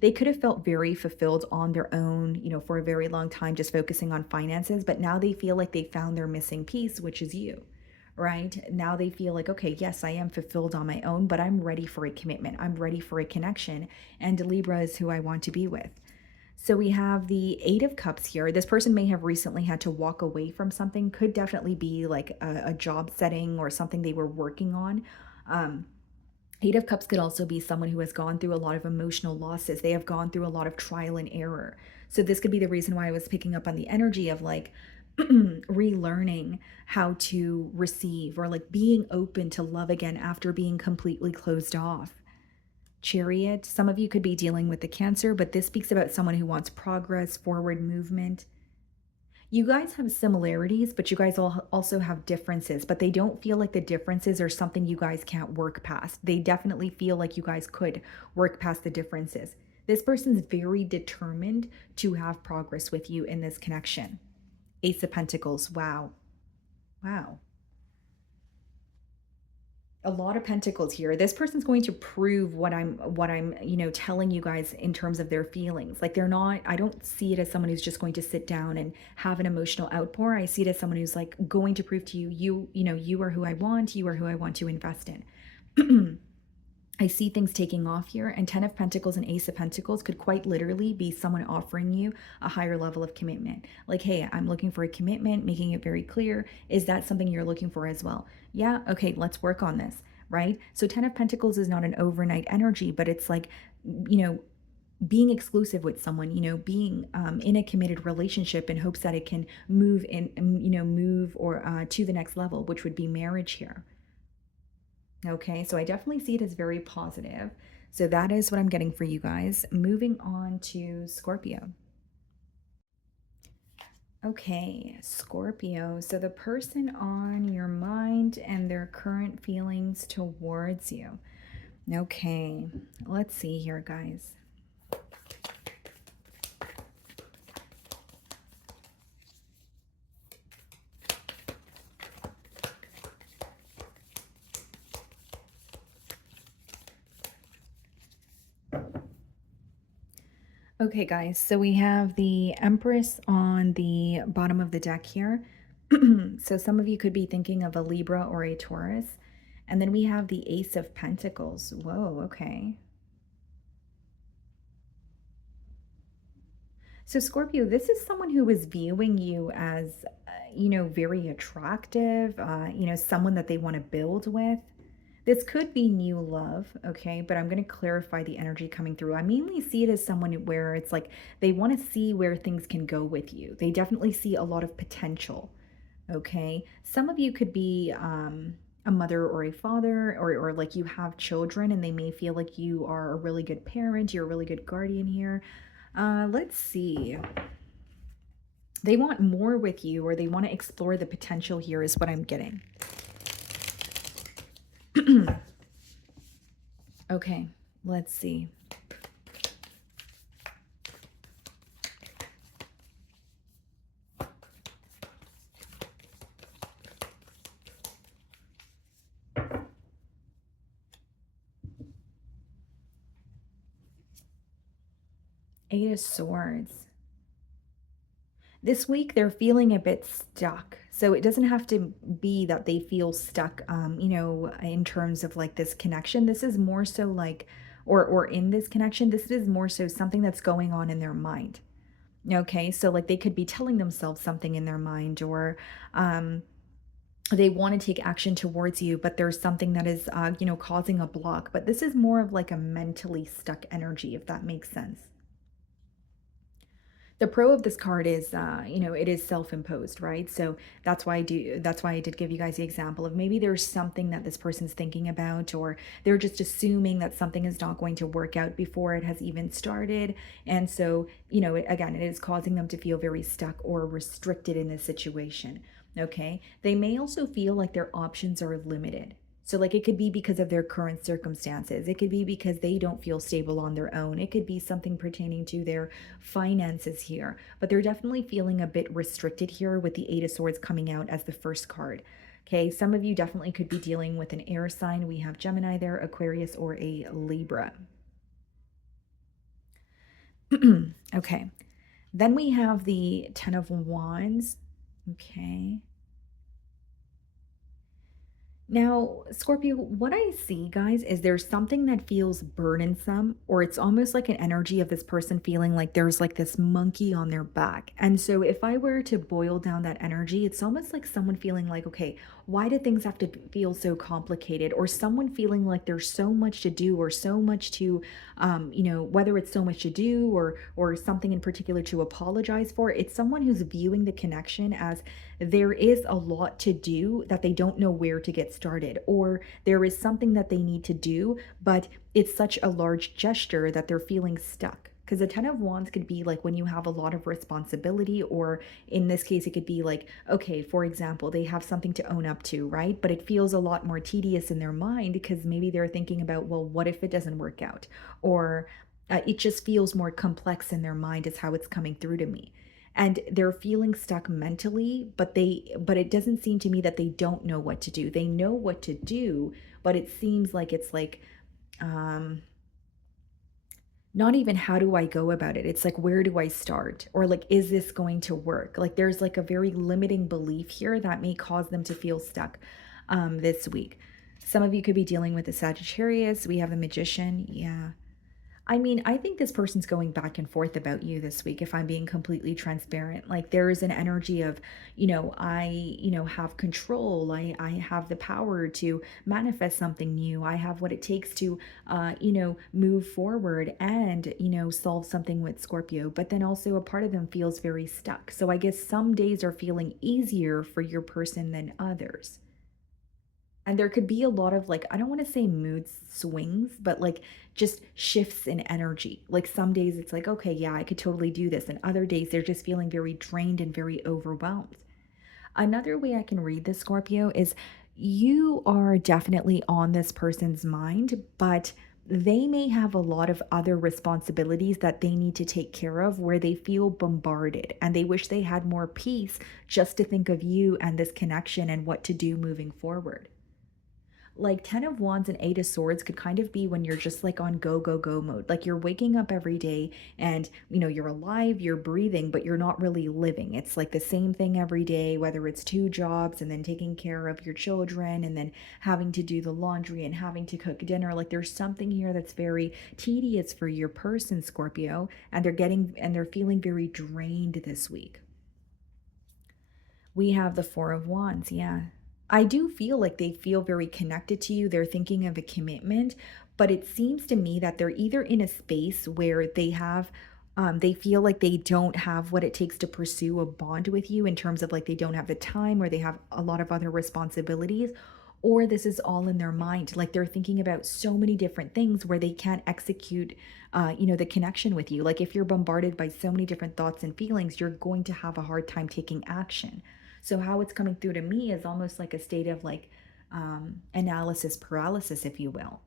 could have felt very fulfilled on their own, for a very long time, just focusing on finances, but now they feel like they found their missing piece, which is you. Right now they feel like, okay, yes, I am fulfilled on my own, but I'm ready for a commitment, I'm ready for a connection, and Libra is who I want to be with. So we have the Eight of Cups here. This person may have recently had to walk away from something. Could definitely be like a job setting or something they were working on. Eight of Cups could also be someone who has gone through a lot of emotional losses. They have gone through a lot of trial and error. So this could be the reason why I was picking up on the energy of like relearning how to receive, or like being open to love again after being completely closed off. Chariot, some of you could be dealing with the Cancer, but this speaks about someone who wants progress, forward movement. You guys have similarities, but you guys also have differences, but they don't feel like the differences are something you guys can't work past. They definitely feel like you guys could work past the differences. This person's very determined to have progress with you in this connection. Ace of Pentacles. Wow. Wow. A lot of pentacles here. This person's going to prove what I'm telling you guys in terms of their feelings. Like they're not, I don't see it as someone who's just going to sit down and have an emotional outpour. I see it as someone who's like going to prove to you, you are who I want, you are who I want to invest in. I see things taking off here, and 10 of Pentacles and Ace of Pentacles could quite literally be someone offering you a higher level of commitment. Like, hey, I'm looking for a commitment, making it very clear. Is that something you're looking for as well? Yeah, okay, let's work on this, right? So 10 of Pentacles is not an overnight energy, but it's like, being exclusive with someone, being in a committed relationship in hopes that it can move to the next level, which would be marriage here. Okay, so I definitely see it as very positive. So that is what I'm getting for you guys. Moving on to Scorpio. Okay, Scorpio. So the person on your mind and their current feelings towards you. Okay, let's see here, guys. Okay, guys, so we have the Empress on the bottom of the deck here. So some of you could be thinking of a Libra or a Taurus. And then we have the Ace of Pentacles. Whoa, okay. So Scorpio, this is someone who is viewing you as, very attractive, someone that they want to build with. This could be new love, okay? But I'm going to clarify the energy coming through. I mainly see it as someone where it's like they want to see where things can go with you. They definitely see a lot of potential, okay? Some of you could be a mother or a father, or like you have children and they may feel like you are a really good parent, you're a really good guardian here. Let's see. They want more with you, or they want to explore the potential here is what I'm getting. Okay, let's see. Eight of Swords. This week, they're feeling a bit stuck. So it doesn't have to be that they feel stuck, in terms of like this connection. This is more so like, or in this connection, this is more so something that's going on in their mind. Okay, so like they could be telling themselves something in their mind, or um, they want to take action towards you, but there's something that is, causing a block. But this is more of like a mentally stuck energy, if that makes sense. The pro of this card is, it is self-imposed, right? So that's why I did give you guys the example of maybe there's something that this person's thinking about, or they're just assuming that something is not going to work out before it has even started. And so, again, it is causing them to feel very stuck or restricted in this situation. Okay. They may also feel like their options are limited. So, like, it could be because of their current circumstances. It could be because they don't feel stable on their own. It could be something pertaining to their finances here, but they're definitely feeling a bit restricted here with the Eight of Swords coming out as the first card. Okay, some of you definitely could be dealing with an air sign. We have Gemini there, Aquarius, or a Libra. Okay, then we have the Ten of Wands. Okay. Now, Scorpio, what I see, guys, is there's something that feels burdensome, or it's almost like an energy of this person feeling like there's like this monkey on their back. And so, if I were to boil down that energy, it's almost like someone feeling like, okay, why do things have to feel so complicated? Or someone feeling like there's so much to do, or so much to, whether it's so much to do, or something in particular to apologize for. It's someone who's viewing the connection as there is a lot to do that they don't know where to get started, or there is something that they need to do, but it's such a large gesture that they're feeling stuck. Because the Ten of Wands could be like when you have a lot of responsibility, or in this case, it could be like, okay, for example, they have something to own up to, right? But it feels a lot more tedious in their mind because maybe they're thinking about, well, what if it doesn't work out? Or it just feels more complex in their mind, is how it's coming through to me, and they're feeling stuck mentally, but it doesn't seem to me that they don't know what to do. They know what to do, but it seems like it's like, um not even how do I go about it, it's like where do I start, or like is this going to work? Like there's like a very limiting belief here that may cause them to feel stuck this week. Some of you could be dealing with the Sagittarius. We have the Magician. Yeah, I mean, I think this person's going back and forth about you this week, if I'm being completely transparent. Like there is an energy of, have control. I have the power to manifest something new. I have what it takes to, move forward and, solve something with Scorpio. But then also a part of them feels very stuck. So I guess some days are feeling easier for your person than others. And there could be a lot of like, I don't want to say mood swings, but like just shifts in energy. Like some days it's like, okay, yeah, I could totally do this. And other days they're just feeling very drained and very overwhelmed. Another way I can read this, Scorpio, is you are definitely on this person's mind, but they may have a lot of other responsibilities that they need to take care of where they feel bombarded and they wish they had more peace just to think of you and this connection and what to do moving forward. Like Ten of Wands and Eight of Swords could kind of be when you're just like on go, go, go mode. Like you're waking up every day and, you're alive, you're breathing, but you're not really living. It's like the same thing every day, whether it's two jobs and then taking care of your children and then having to do the laundry and having to cook dinner. Like there's something here that's very tedious for your person, Scorpio, and they're feeling very drained this week. We have the Four of Wands. Yeah. I do feel like they feel very connected to you. They're thinking of a commitment, but it seems to me that they're either in a space where they feel like they don't have what it takes to pursue a bond with you in terms of like they don't have the time or they have a lot of other responsibilities, or this is all in their mind. Like they're thinking about so many different things where they can't execute, the connection with you. Like if you're bombarded by so many different thoughts and feelings, you're going to have a hard time taking action. So how it's coming through to me is almost like a state of like analysis paralysis, if you will.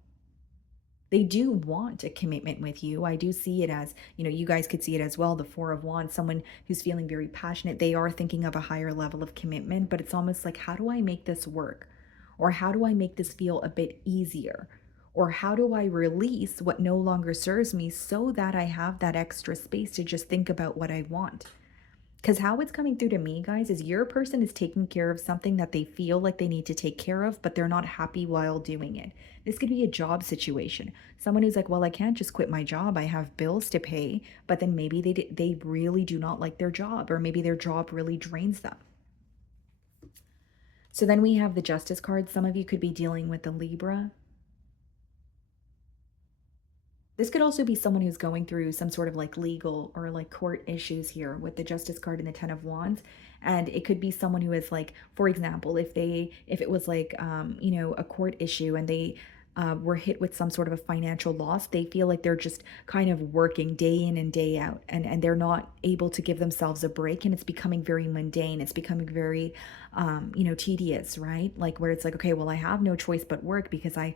They do want a commitment with you. I do see it as, you guys could see it as well. The Four of Wands, someone who's feeling very passionate. They are thinking of a higher level of commitment, but it's almost like, how do I make this work? Or how do I make this feel a bit easier? Or how do I release what no longer serves me so that I have that extra space to just think about what I want? Because how it's coming through to me, guys, is your person is taking care of something that they feel like they need to take care of, but they're not happy while doing it. This could be a job situation. Someone who's like, well, I can't just quit my job. I have bills to pay. But then maybe they really do not like their job, or maybe their job really drains them. So then we have the Justice card. Some of you could be dealing with the Libra. This could also be someone who's going through some sort of like legal or like court issues here with the Justice card and the Ten of Wands. And it could be someone who is like, for example, if it was like, a court issue and they were hit with some sort of a financial loss, they feel like they're just kind of working day in and day out, and they're not able to give themselves a break. And it's becoming very mundane. It's becoming very, tedious, right? Like where it's like, okay, well, I have no choice but work because I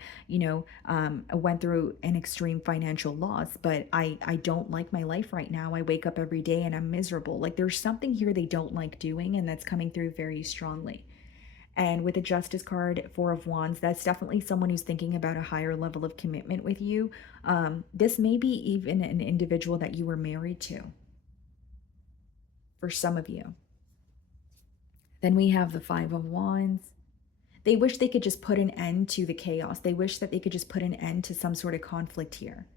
went through an extreme financial loss, but I don't like my life right now. I wake up every day and I'm miserable. Like there's something here they don't like doing, and that's coming through very strongly. And with the Justice card, Four of Wands, that's definitely someone who's thinking about a higher level of commitment with you. This may be even an individual that you were married to for some of you. Then we have the Five of Wands. They wish they could just put an end to the chaos. They wish that they could just put an end to some sort of conflict here.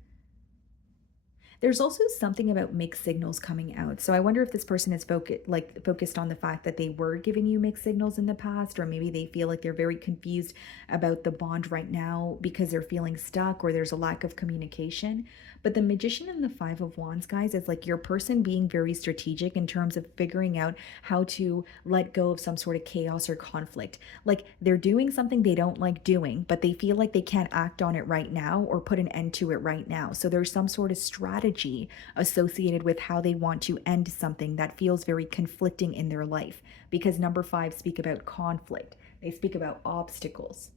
There's also something about mixed signals coming out. So I wonder if this person is focused on the fact that they were giving you mixed signals in the past, or maybe they feel like they're very confused about the bond right now because they're feeling stuck or there's a lack of communication. But the Magician and the Five of Wands, guys, is like your person being very strategic in terms of figuring out how to let go of some sort of chaos or conflict. Like they're doing something they don't like doing, but they feel like they can't act on it right now or put an end to it right now. So there's some sort of strategy associated with how they want to end something that feels very conflicting in their life, because number five speak about conflict. They speak about obstacles.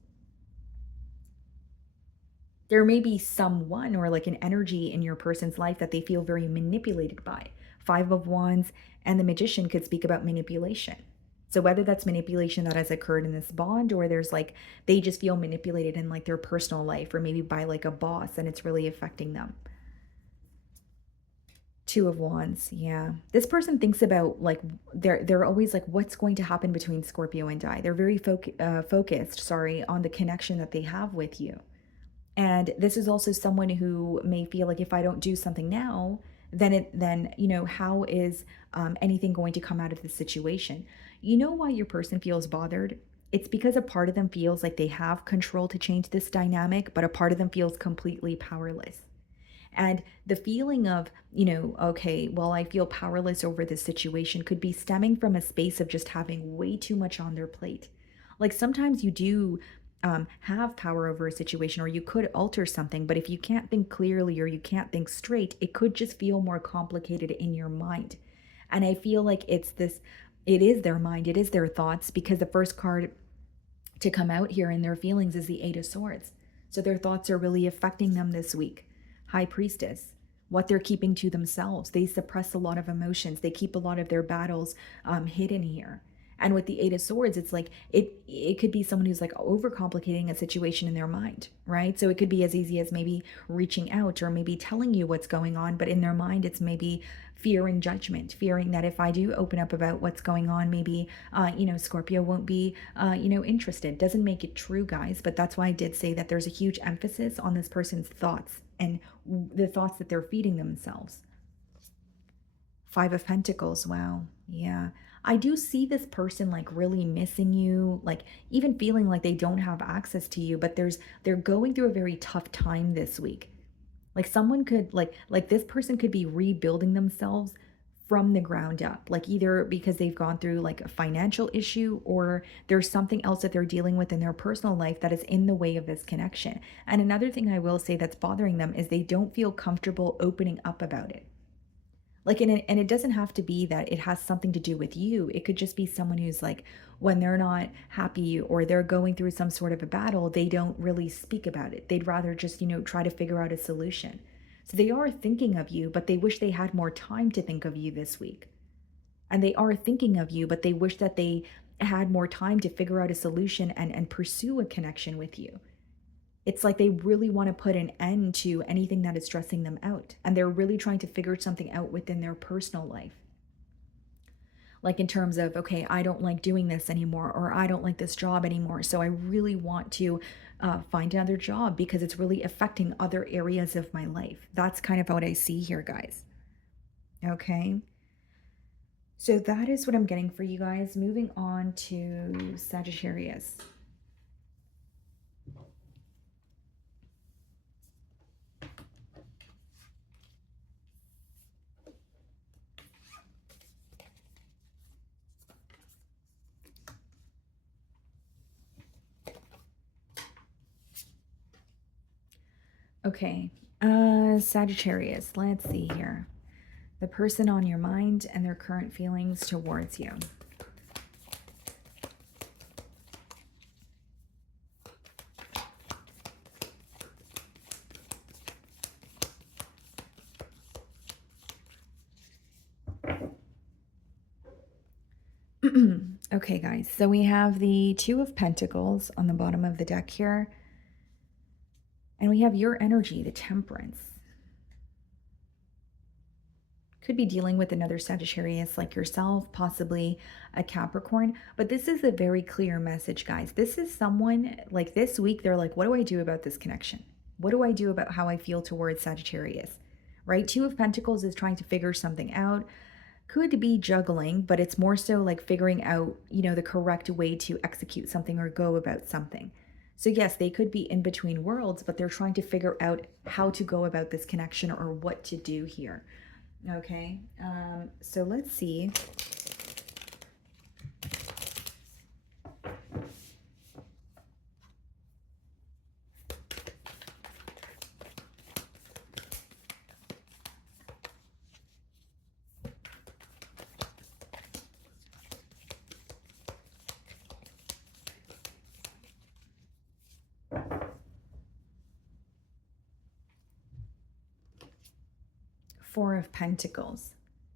There may be someone or like an energy in your person's life that they feel very manipulated by. Five of Wands and the Magician could speak about manipulation. So whether that's manipulation that has occurred in this bond, or there's like they just feel manipulated in like their personal life, or maybe by like a boss and it's really affecting them. Two of Wands, yeah. This person thinks about like they're always like, what's going to happen between Scorpio and I. They're very focused, sorry, on the connection that they have with you. And this is also someone who may feel like, if I don't do something now, then how is anything going to come out of this situation? You know why your person feels bothered? It's because a part of them feels like they have control to change this dynamic, but a part of them feels completely powerless. And the feeling of, okay, well, I feel powerless over this situation could be stemming from a space of just having way too much on their plate. Like sometimes you do have power over a situation, or you could alter something, but if you can't think clearly or you can't think straight, it could just feel more complicated in your mind. And I feel like it is their mind, it is their thoughts, because the first card to come out here in their feelings is the Eight of Swords. So their thoughts are really affecting them this week. High Priestess, what they're keeping to themselves. They suppress a lot of emotions. They keep a lot of their battles hidden here. And with the Eight of Swords, it's like it could be someone who's like overcomplicating a situation in their mind, right? So it could be as easy as maybe reaching out or maybe telling you what's going on, but in their mind, it's maybe fearing judgment, fearing that if I do open up about what's going on, maybe Scorpio won't be interested. Doesn't make it true, guys, but that's why I did say that there's a huge emphasis on this person's thoughts and the thoughts that they're feeding themselves. Five of Pentacles, wow, yeah. I do see this person like really missing you, like even feeling like they don't have access to you, but they're going through a very tough time this week. Like someone could like this person could be rebuilding themselves from the ground up, like either because they've gone through like a financial issue, or there's something else that they're dealing with in their personal life that is in the way of this connection. And another thing I will say that's bothering them is they don't feel comfortable opening up about it. Like, and it doesn't have to be that it has something to do with you. It could just be someone who's like, when they're not happy or they're going through some sort of a battle, they don't really speak about it. They'd rather just, try to figure out a solution. So they are thinking of you, but they wish they had more time to think of you this week. And they are thinking of you, but they wish that they had more time to figure out a solution and pursue a connection with you. It's like they really want to put an end to anything that is stressing them out. And they're really trying to figure something out within their personal life. like in terms of, okay, I don't like doing this anymore, or I don't like this job anymore. So I really want to find another job because it's really affecting other areas of my life. That's kind of what I see here, guys. Okay. So that is what I'm getting for you guys. Moving on to Sagittarius. Okay. Sagittarius, let's see here. The person on your mind and their current feelings towards you. Okay, guys. So we have the Two of Pentacles on the bottom of the deck here. And we have your energy, the Temperance. Could be dealing with another Sagittarius like yourself, possibly a Capricorn. But this is a very clear message, guys. This is someone like this week, they're like, what do I do about this connection? What do I do about how I feel towards Sagittarius? Right? Two of Pentacles is trying to figure something out. Could be juggling, but it's more so like figuring out, the correct way to execute something or go about something. So yes, they could be in between worlds, but they're trying to figure out how to go about this connection or what to do here. Okay, so let's see. Four of Pentacles.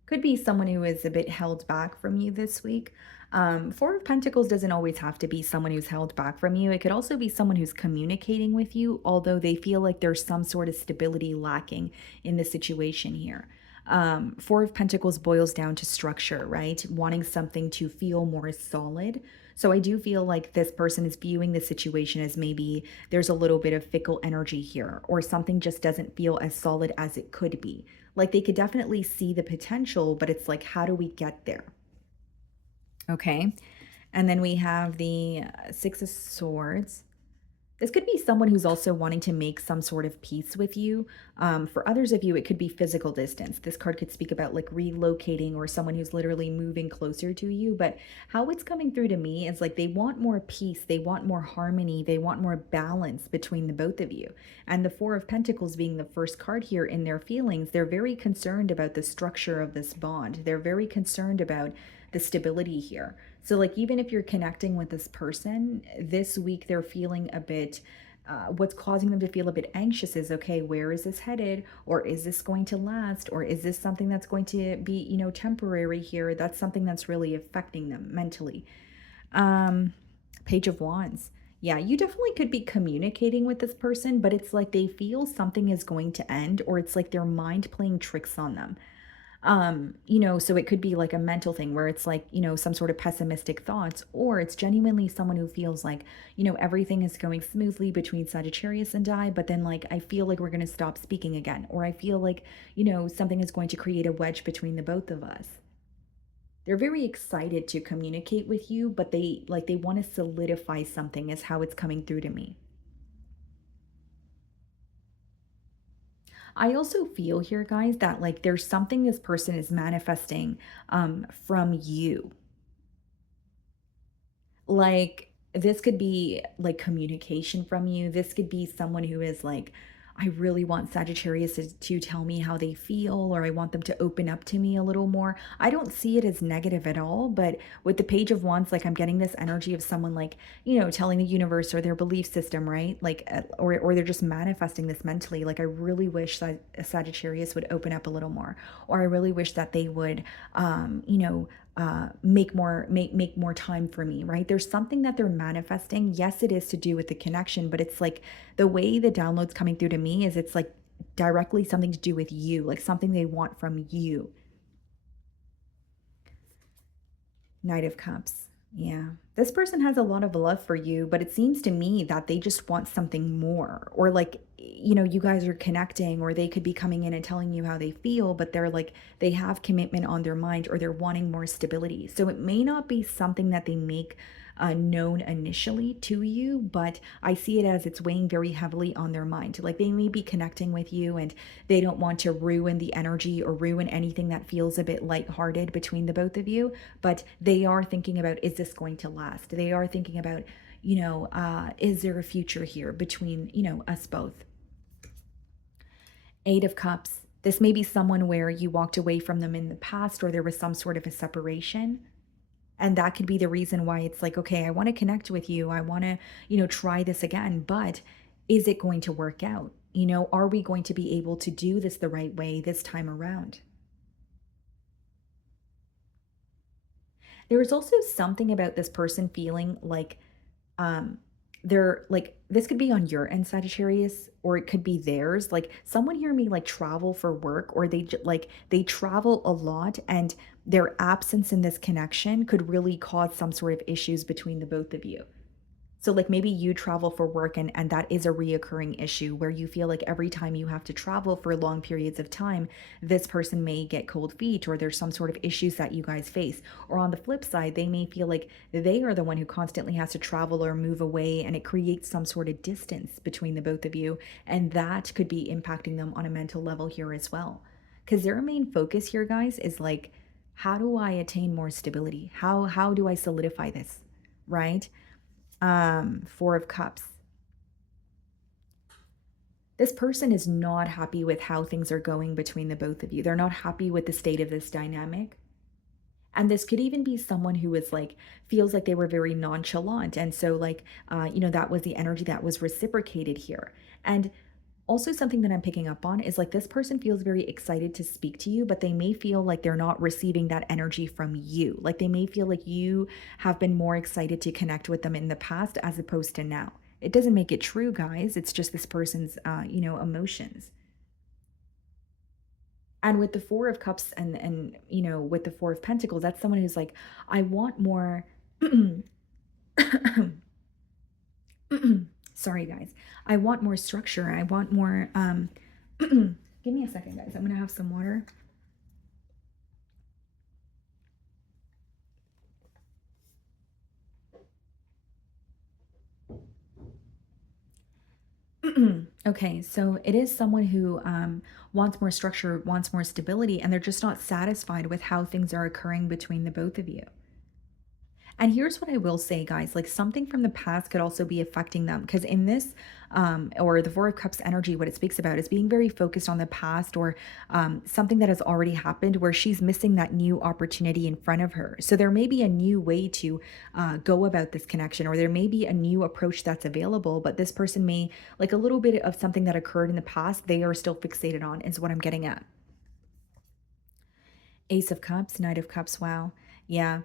Could be someone who is a bit held back from you this week. Four of Pentacles doesn't always have to be someone who's held back from you. It could also be someone who's communicating with you, although they feel like there's some sort of stability lacking in the situation here. Four of Pentacles boils down to structure, right? Wanting something to feel more solid. So I do feel like this person is viewing the situation as maybe there's a little bit of fickle energy here, or something just doesn't feel as solid as it could be. Like they could definitely see the potential, but it's like, how do we get there? Okay. And then we have the Six of Swords. This could be someone who's also wanting to make some sort of peace with you. For others of you, it could be physical distance. This card could speak about like relocating or someone who's literally moving closer to you. But how it's coming through to me is like they want more peace, they want more harmony, they want more balance between the both of you. And the Four of Pentacles being the first card here in their feelings, they're very concerned about the structure of this bond. They're very concerned about the stability here. So like even if you're connecting with this person this week, they're feeling a bit what's causing them to feel a bit anxious is, okay, where is this headed? Or is this going to last? Or is this something that's going to be, temporary here? That's something that's really affecting them mentally. Page of Wands. Yeah, you definitely could be communicating with this person, but it's like they feel something is going to end, or it's like their mind playing tricks on them. So it could be like a mental thing where it's like, some sort of pessimistic thoughts, or it's genuinely someone who feels like, everything is going smoothly between Sagittarius and I, but then like, I feel like we're going to stop speaking again, or I feel like, something is going to create a wedge between the both of us. They're very excited to communicate with you, but they want to solidify something is how it's coming through to me. I also feel here, guys, that like there's something this person is manifesting from you. Like this could be like communication from you. This could be someone who is like, I really want Sagittarius to tell me how they feel, or I want them to open up to me a little more. I don't see it as negative at all, but with the Page of Wands, like I'm getting this energy of someone like, telling the universe or their belief system, right? Like, or they're just manifesting this mentally. Like, I really wish that Sagittarius would open up a little more, or I really wish that they would, make more time for me, right? There's something that they're manifesting. Yes, it is to do with the connection, but it's like the way the download's coming through to me is it's like directly something to do with you, like something they want from you. Knight of Cups. Yeah. This person has a lot of love for you, but it seems to me that they just want something more. Or like, you guys are connecting, or they could be coming in and telling you how they feel, but they're like, they have commitment on their mind, or they're wanting more stability. So it may not be something that they make known initially to you, but I see it as it's weighing very heavily on their mind. Like they may be connecting with you and they don't want to ruin the energy or ruin anything that feels a bit lighthearted between the both of you, but they are thinking about, is this going to last? They are thinking about, is there a future here between, us both? Eight of Cups. This may be someone where you walked away from them in the past, or there was some sort of a separation. And that could be the reason why it's like, okay, I want to connect with you. I want to, try this again, but is it going to work out? Are we going to be able to do this the right way this time around? There is also something about this person feeling like um they're like, this could be on your end, Sagittarius, or it could be theirs. Like someone here may like travel for work, or like they travel a lot, and their absence in this connection could really cause some sort of issues between the both of you. So like maybe you travel for work, and that is a reoccurring issue where you feel like every time you have to travel for long periods of time, this person may get cold feet, or there's some sort of issues that you guys face. Or on the flip side, they may feel like they are the one who constantly has to travel or move away, and it creates some sort of distance between the both of you, and that could be impacting them on a mental level here as well. Cuz their main focus here, guys, is like, how do I attain more stability? How do I solidify this? Right? Four of Cups. This person is not happy with how things are going between the both of you. They're not happy with the state of this dynamic. And this could even be someone who is like, feels like they were very nonchalant. And so, like, that was the energy that was reciprocated here. And also, something that I'm picking up on is like this person feels very excited to speak to you, but they may feel like they're not receiving that energy from you. Like they may feel like you have been more excited to connect with them in the past as opposed to now. It doesn't make it true, guys. It's just this person's, emotions. And with the Four of Cups, and with the Four of Pentacles, that's someone who's like, I want more. Sorry, guys. I want more structure. I want more. Give me a second, guys. I'm going to have some water. Okay, so it is someone who wants more structure, wants more stability, and they're just not satisfied with how things are occurring between the both of you. And here's what I will say, guys, like something from the past could also be affecting them, because in this, or the Four of Cups energy, what it speaks about is being very focused on the past, or something that has already happened where she's missing that new opportunity in front of her. So there may be a new way to go about this connection, or there may be a new approach that's available, but this person may, like a little bit of something that occurred in the past, they are still fixated on, is what I'm getting at. Ace of Cups, Knight of Cups. Wow. Yeah.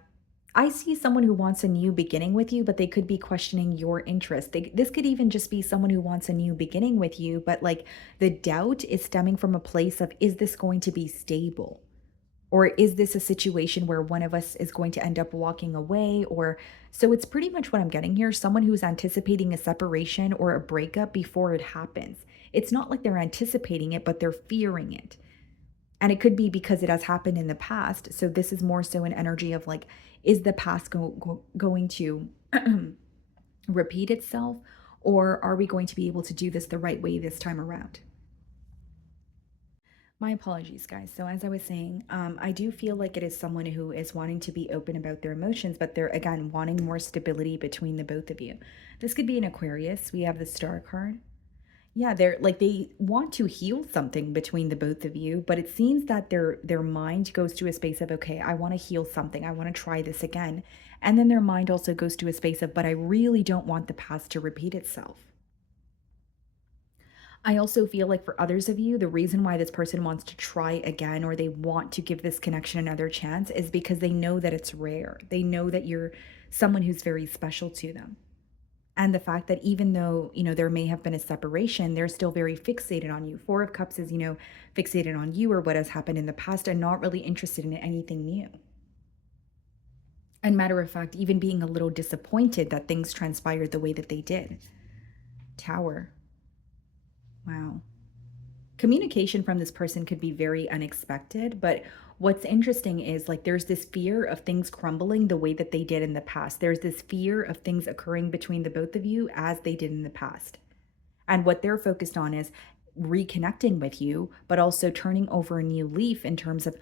I see someone who wants a new beginning with you, but they could be questioning your interest. This could even just be someone who wants a new beginning with you, but like the doubt is stemming from a place of, is this going to be stable? Or is this a situation where one of us is going to end up walking away? Or so it's pretty much what I'm getting here. Someone who's anticipating a separation or a breakup before it happens. It's not like they're anticipating it, but they're fearing it. And it could be because it has happened in the past. So this is more so an energy of like, is the past going to repeat itself? Or are we going to be able to do this the right way this time around? My apologies, guys. So, as I was saying, I do feel like it is someone who is wanting to be open about their emotions, but they're, again, wanting more stability between the both of you. This could be an Aquarius. We have the Star card. Yeah, they're like, they want to heal something between the both of you, but it seems that their mind goes to a space of, okay, I want to heal something. I want to try this again. And then their mind also goes to a space of, but I really don't want the past to repeat itself. I also feel like for others of you, the reason why this person wants to try again, or they want to give this connection another chance, is because they know that it's rare. They know that you're someone who's very special to them. And the fact that even though, there may have been a separation, they're still very fixated on you. Four of Cups is, fixated on you or what has happened in the past, and not really interested in anything new. And matter of fact, even being a little disappointed that things transpired the way that they did. Tower. Wow. Communication from this person could be very unexpected, but what's interesting is like there's this fear of things crumbling the way that they did in the past. There's this fear of things occurring between the both of you as they did in the past. And what they're focused on is reconnecting with you, but also turning over a new leaf in terms of,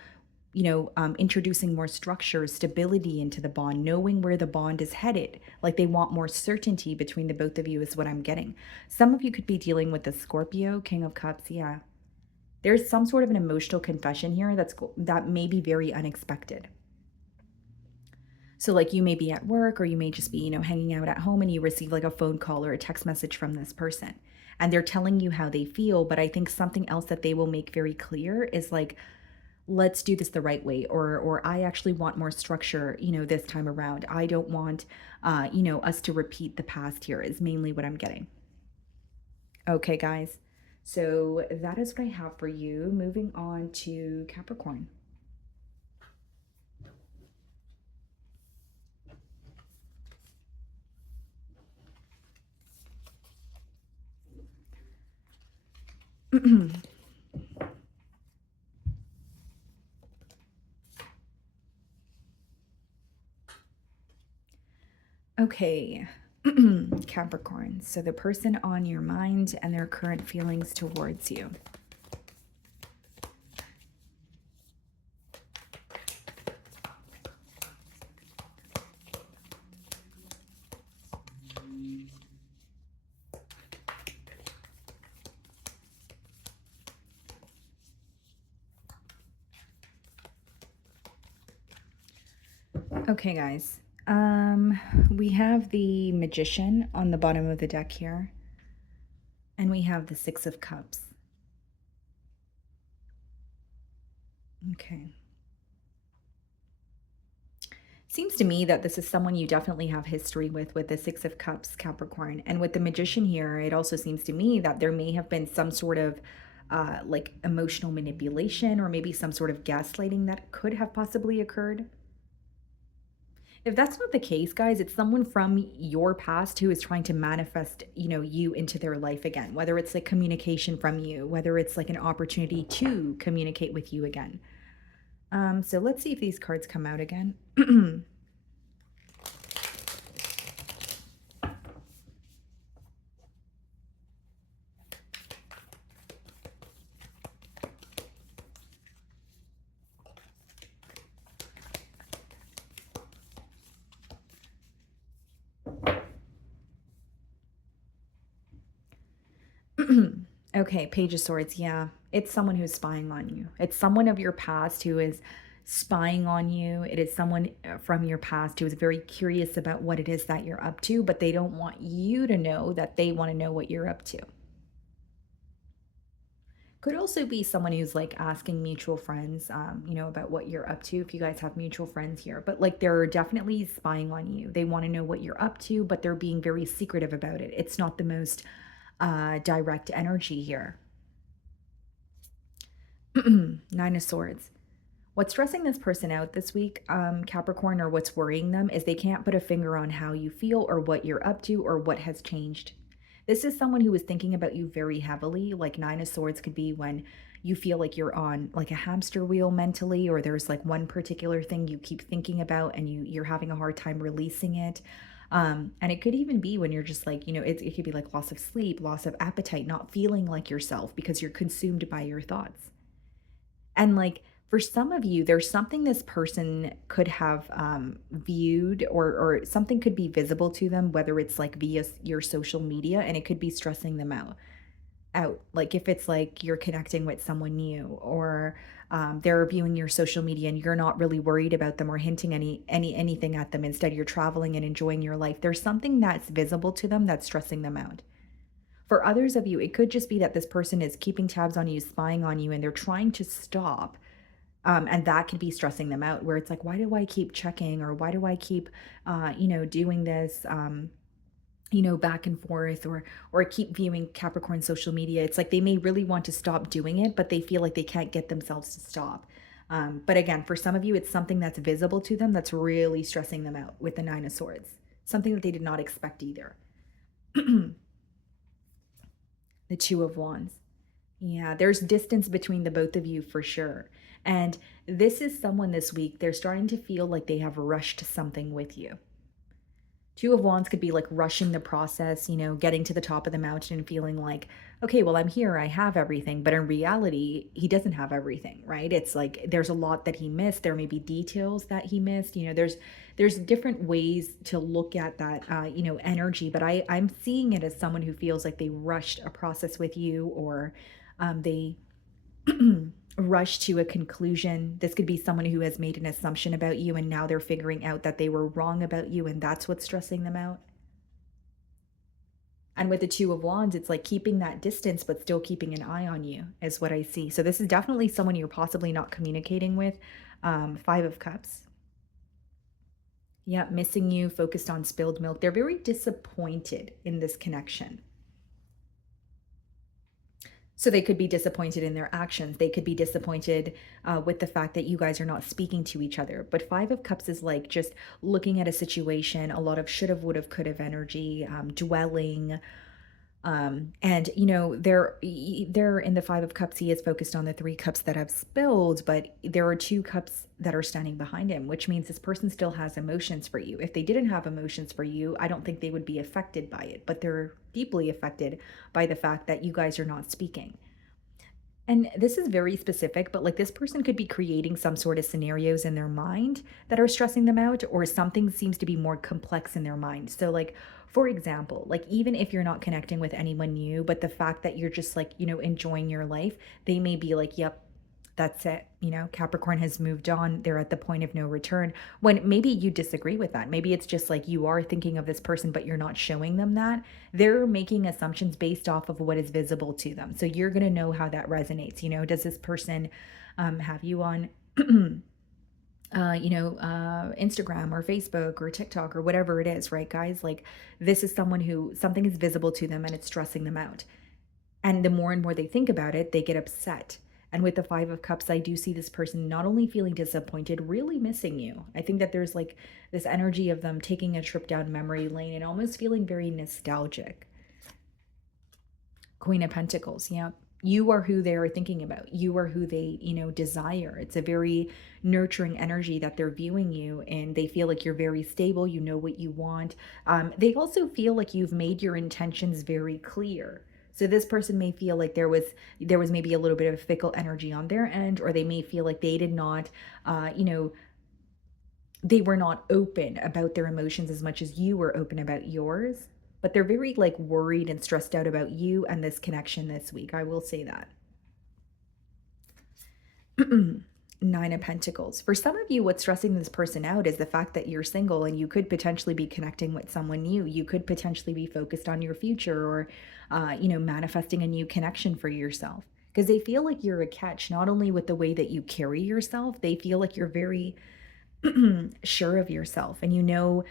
introducing more structure, stability into the bond, knowing where the bond is headed. Like they want more certainty between the both of you, is what I'm getting. Some of you could be dealing with the Scorpio, King of Cups. Yeah. There's some sort of an emotional confession here that may be very unexpected. So like you may be at work or you may just be, hanging out at home and you receive like a phone call or a text message from this person. And they're telling you how they feel, but I think something else that they will make very clear is like, let's do this the right way, or I actually want more structure, this time around. I don't want us to repeat the past here, is mainly what I'm getting. Okay, guys. So that is what I have for you. Moving on to Capricorn. Okay, Capricorn. So the person on your mind and their current feelings towards you. Okay, guys. We have the Magician on the bottom of the deck here. And we have the Six of Cups. Okay. Seems to me that this is someone you definitely have history with the Six of Cups, Capricorn. And with the Magician here, it also seems to me that there may have been some sort of like emotional manipulation or maybe some sort of gaslighting that could have possibly occurred. If that's not the case, guys, it's someone from your past who is trying to manifest, you into their life again, whether it's like communication from you, whether it's like an opportunity to communicate with you again. So let's see if these cards come out again. Okay, Page of Swords. Yeah, it's someone who's spying on you. It's someone of your past who is spying on you. It is someone from your past who is very curious about what it is that you're up to, but they don't want you to know that they want to know what you're up to. Could also be someone who's like asking mutual friends, about what you're up to if you guys have mutual friends here. But like they're definitely spying on you. They want to know what you're up to, but they're being very secretive about it. It's not the most direct energy here. Nine of Swords. What's stressing this person out this week, Capricorn, or what's worrying them is they can't put a finger on how you feel or what you're up to or what has changed. This is someone who is thinking about you very heavily. Like Nine of Swords could be when you feel like you're on like a hamster wheel mentally, or there's like one particular thing you keep thinking about and you're having a hard time releasing it. And it could even be when you're just like, it could be like loss of sleep, loss of appetite, not feeling like yourself because you're consumed by your thoughts. And like for some of you, there's something this person could have viewed, or something could be visible to them, whether it's like via your social media, and it could be stressing them out. Like if it's like you're connecting with someone new, or they're viewing your social media and you're not really worried about them or hinting anything at them. Instead, you're traveling and enjoying your life. There's something that's visible to them that's stressing them out. For others of you, it could just be that this person is keeping tabs on you, spying on you, and they're trying to stop. And that could be stressing them out, where it's like, why do I keep checking, or why do I keep, doing this, back and forth, or keep viewing Capricorn social media. It's like they may really want to stop doing it, but they feel like they can't get themselves to stop. But again, for some of you, it's something that's visible to them that's really stressing them out with the Nine of Swords. Something that they did not expect either. The Two of Wands. Yeah, there's distance between the both of you for sure. And this is someone this week, they're starting to feel like they have rushed something with you. Two of Wands could be like rushing the process, getting to the top of the mountain and feeling like, okay, well, I'm here, I have everything. But in reality, he doesn't have everything, right? It's like there's a lot that he missed. There may be details that he missed. There's different ways to look at that, energy. But I'm seeing it as someone who feels like they rushed a process with you, or they rush to a conclusion. This could be someone who has made an assumption about you and now they're figuring out that they were wrong about you, and that's what's stressing them out. And with the Two of Wands, it's like keeping that distance but still keeping an eye on you is what I see. So this is definitely someone you're possibly not communicating with. Five of Cups. Yeah, missing you, focused on spilled milk. They're very disappointed in this connection. So they could be disappointed in their actions. They could be disappointed with the fact that you guys are not speaking to each other. But Five of Cups is like just looking at a situation, a lot of should have, would have, could have energy, dwelling. And they're in the Five of Cups. He is focused on the Three Cups that have spilled, but there are Two Cups that are standing behind him, which means this person still has emotions for you. If they didn't have emotions for you, I don't think they would be affected by it, but they're deeply affected by the fact that you guys are not speaking. And this is very specific, but like this person could be creating some sort of scenarios in their mind that are stressing them out, or something seems to be more complex in their mind. So, like, for example, like even if you're not connecting with anyone new, but the fact that you're just like, enjoying your life, they may be like, yep, that's it. Capricorn has moved on. They're at the point of no return. When maybe you disagree with that. Maybe it's just like you are thinking of this person, but you're not showing them that. They're making assumptions based off of what is visible to them. So you're going to know how that resonates. Does this person have you on, Instagram or Facebook or TikTok or whatever it is, right, guys? Like this is someone who something is visible to them and it's stressing them out. And the more and more they think about it, they get upset. And with the Five of Cups, I do see this person not only feeling disappointed, really missing you. I think that there's like this energy of them taking a trip down memory lane and almost feeling very nostalgic. Queen of Pentacles, yeah. You are who they're thinking about. You are who they, desire. It's a very nurturing energy that they're viewing you, and they feel like you're very stable. You know what you want. They also feel like you've made your intentions very clear. So this person may feel like there was maybe a little bit of fickle energy on their end, or they may feel like they did not, they were not open about their emotions as much as you were open about yours. But they're very like worried and stressed out about you and this connection this week. I will say that. Nine of Pentacles. For some of you, what's stressing this person out is the fact that you're single and you could potentially be connecting with someone new. You could potentially be focused on your future, or, manifesting a new connection for yourself. Because they feel like you're a catch, not only with the way that you carry yourself, they feel like you're very sure of yourself, and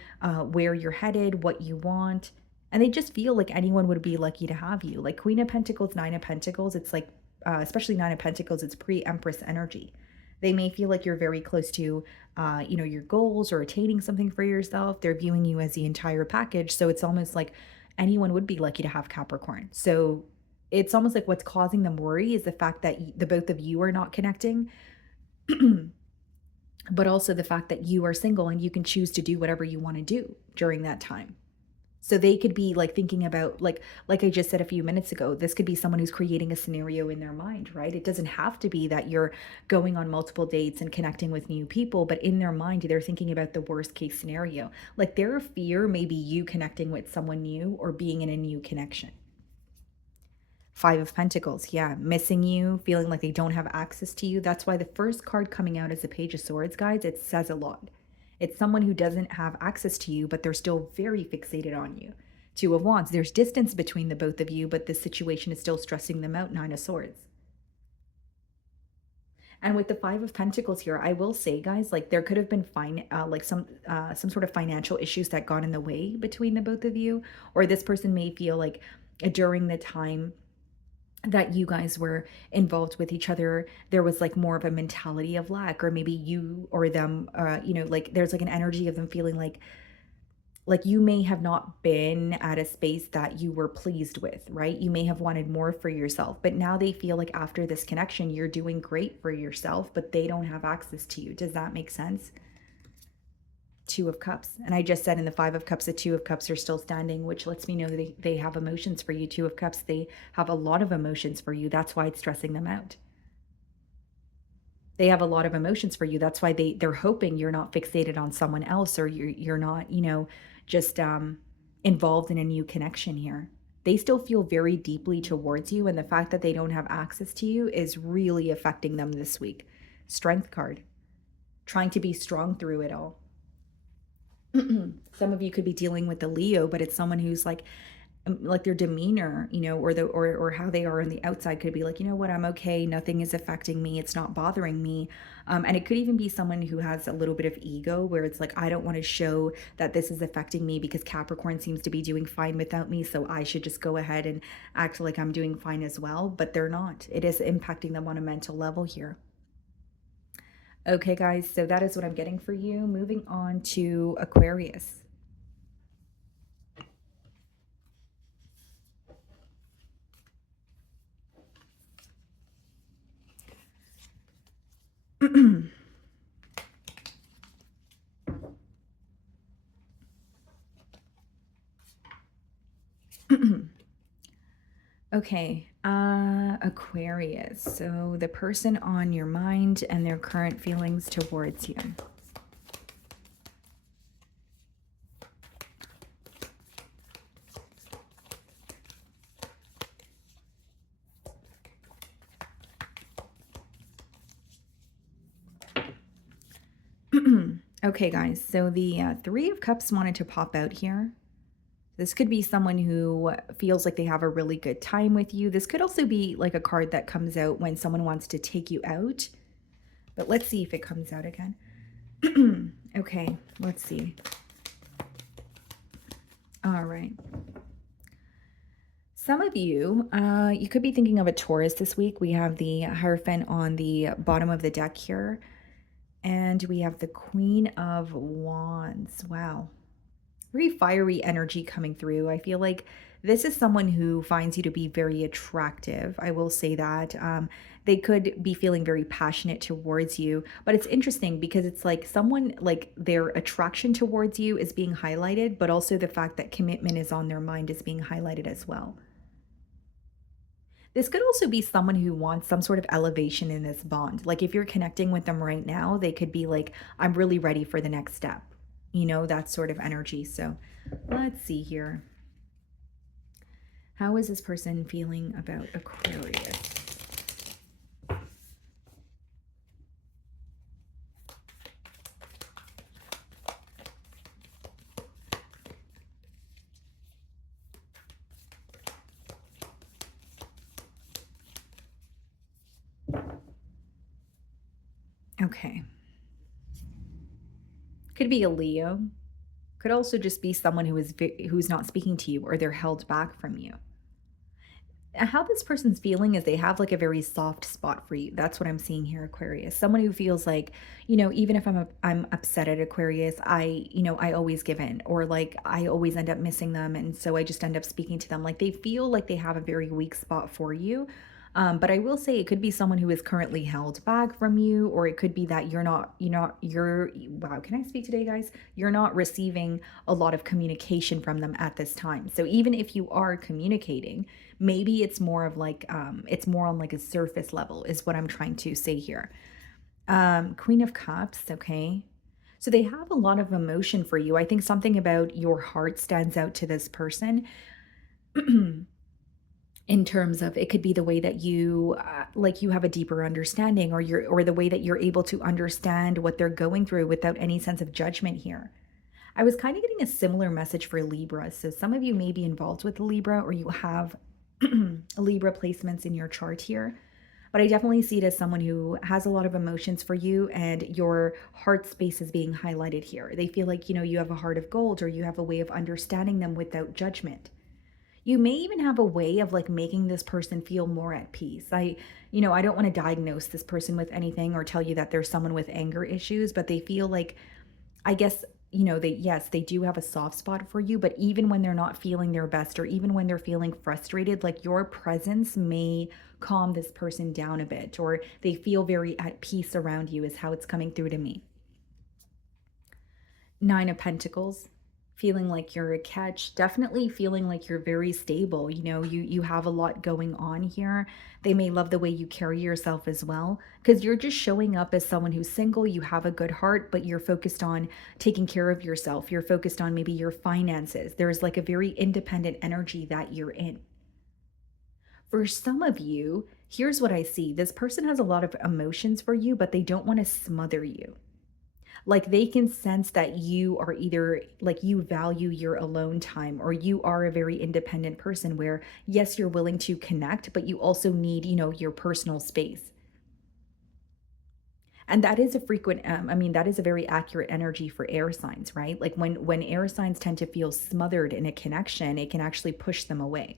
where you're headed, what you want. And they just feel like anyone would be lucky to have you. Like Queen of Pentacles, Nine of Pentacles, it's like, especially Nine of Pentacles, it's pre-Empress energy. They may feel like you're very close to, your goals or attaining something for yourself. They're viewing you as the entire package. So it's almost like anyone would be lucky to have Capricorn. So it's almost like what's causing them worry is the fact that the both of you are not connecting, but also the fact that you are single and you can choose to do whatever you want to do during that time. So they could be like thinking about, like I just said a few minutes ago, this could be someone who's creating a scenario in their mind, right? It doesn't have to be that you're going on multiple dates and connecting with new people, but in their mind, they're thinking about the worst case scenario. Like their fear may be you connecting with someone new or being in a new connection. Five of Pentacles, yeah, missing you, feeling like they don't have access to you. That's why the first card coming out is the Page of Swords, guys. It says a lot. It's someone who doesn't have access to you, but they're still very fixated on you. Two of Wands, there's distance between the both of you, but this situation is still stressing them out. Nine of Swords. And with the Five of Pentacles here, I will say, guys, like there could have been some sort of financial issues that got in the way between the both of you, or this person may feel like during the time that you guys were involved with each other, there was like more of a mentality of lack, or maybe you or them, like there's like an energy of them feeling like you may have not been at a space that you were pleased with, right? You may have wanted more for yourself, but now they feel like after this connection, you're doing great for yourself, but they don't have access to you. Does that make sense? Two of Cups. And I just said in the Five of Cups, the Two of Cups are still standing, which lets me know that they have emotions for you. Two of Cups, they have a lot of emotions for you. That's why it's stressing them out. They have a lot of emotions for you. That's why they're hoping you're not fixated on someone else, or you're not, just involved in a new connection here. They still feel very deeply towards you, and the fact that they don't have access to you is really affecting them this week. Strength card. Trying to be strong through it all. Some of you could be dealing with the Leo, but it's someone who's like their demeanor, or how they are on the outside could be like, you know what, I'm okay, nothing is affecting me, it's not bothering me. And it could even be someone who has a little bit of ego, where it's like, I don't want to show that this is affecting me because Capricorn seems to be doing fine without me, so I should just go ahead and act like I'm doing fine as well. But they're not. It is impacting them on a mental level here. Okay, guys, so that is what I'm getting for you. Moving on to Aquarius. Okay, Aquarius. So the person on your mind and their current feelings towards you. Okay, guys, so the Three of Cups wanted to pop out here. This could be someone who feels like they have a really good time with you. This could also be like a card that comes out when someone wants to take you out. But let's see if it comes out again. Okay, let's see. All right. Some of you, you could be thinking of a Taurus this week. We have the Hierophant on the bottom of the deck here. And we have the Queen of Wands. Wow. Very fiery energy coming through. I feel like this is someone who finds you to be very attractive. I will say that. They could be feeling very passionate towards you, but it's interesting because it's like someone, like their attraction towards you is being highlighted, but also the fact that commitment is on their mind is being highlighted as well. This could also be someone who wants some sort of elevation in this bond. Like if you're connecting with them right now, they could be like, I'm really ready for the next step. That sort of energy. So let's see here. How is this person feeling about Aquarius? Okay. Could be a Leo. Could also just be someone who's not speaking to you, or they're held back from you. How this person's feeling is they have like a very soft spot for you. That's what I'm seeing here, Aquarius. Someone who feels like, even if I'm upset at Aquarius, I always give in, or like I always end up missing them, and so I just end up speaking to them. Like they feel like they have a very weak spot for you. But I will say it could be someone who is currently held back from you, or it could be that wow, can I speak today, guys? You're not receiving a lot of communication from them at this time. So even if you are communicating, maybe it's more of like, it's more on like a surface level is what I'm trying to say here. Queen of Cups, okay. So they have a lot of emotion for you. I think something about your heart stands out to this person. In terms of, it could be the way that you like you have a deeper understanding, or the way that you're able to understand what they're going through without any sense of judgment here. I was kind of getting a similar message for Libra. So some of you may be involved with Libra, or you have Libra placements in your chart here. But I definitely see it as someone who has a lot of emotions for you, and your heart space is being highlighted here. They feel like, you have a heart of gold, or you have a way of understanding them without judgment. You may even have a way of like making this person feel more at peace. I don't want to diagnose this person with anything or tell you that there's someone with anger issues, but they feel like, I guess, yes, they do have a soft spot for you, but even when they're not feeling their best or even when they're feeling frustrated, like your presence may calm this person down a bit, or they feel very at peace around you, is how it's coming through to me. Nine of Pentacles, feeling like you're a catch, definitely feeling like you're very stable. You have a lot going on here. They may love the way you carry yourself as well, because you're just showing up as someone who's single, you have a good heart, but you're focused on taking care of yourself. You're focused on maybe your finances. There's like a very independent energy that you're in. For some of you, here's what I see. This person has a lot of emotions for you, but they don't want to smother you. Like they can sense that you are either like you value your alone time, or you are a very independent person where, yes, you're willing to connect, but you also need, your personal space. And that is a frequent, that is a very accurate energy for air signs, right? Like when air signs tend to feel smothered in a connection, it can actually push them away.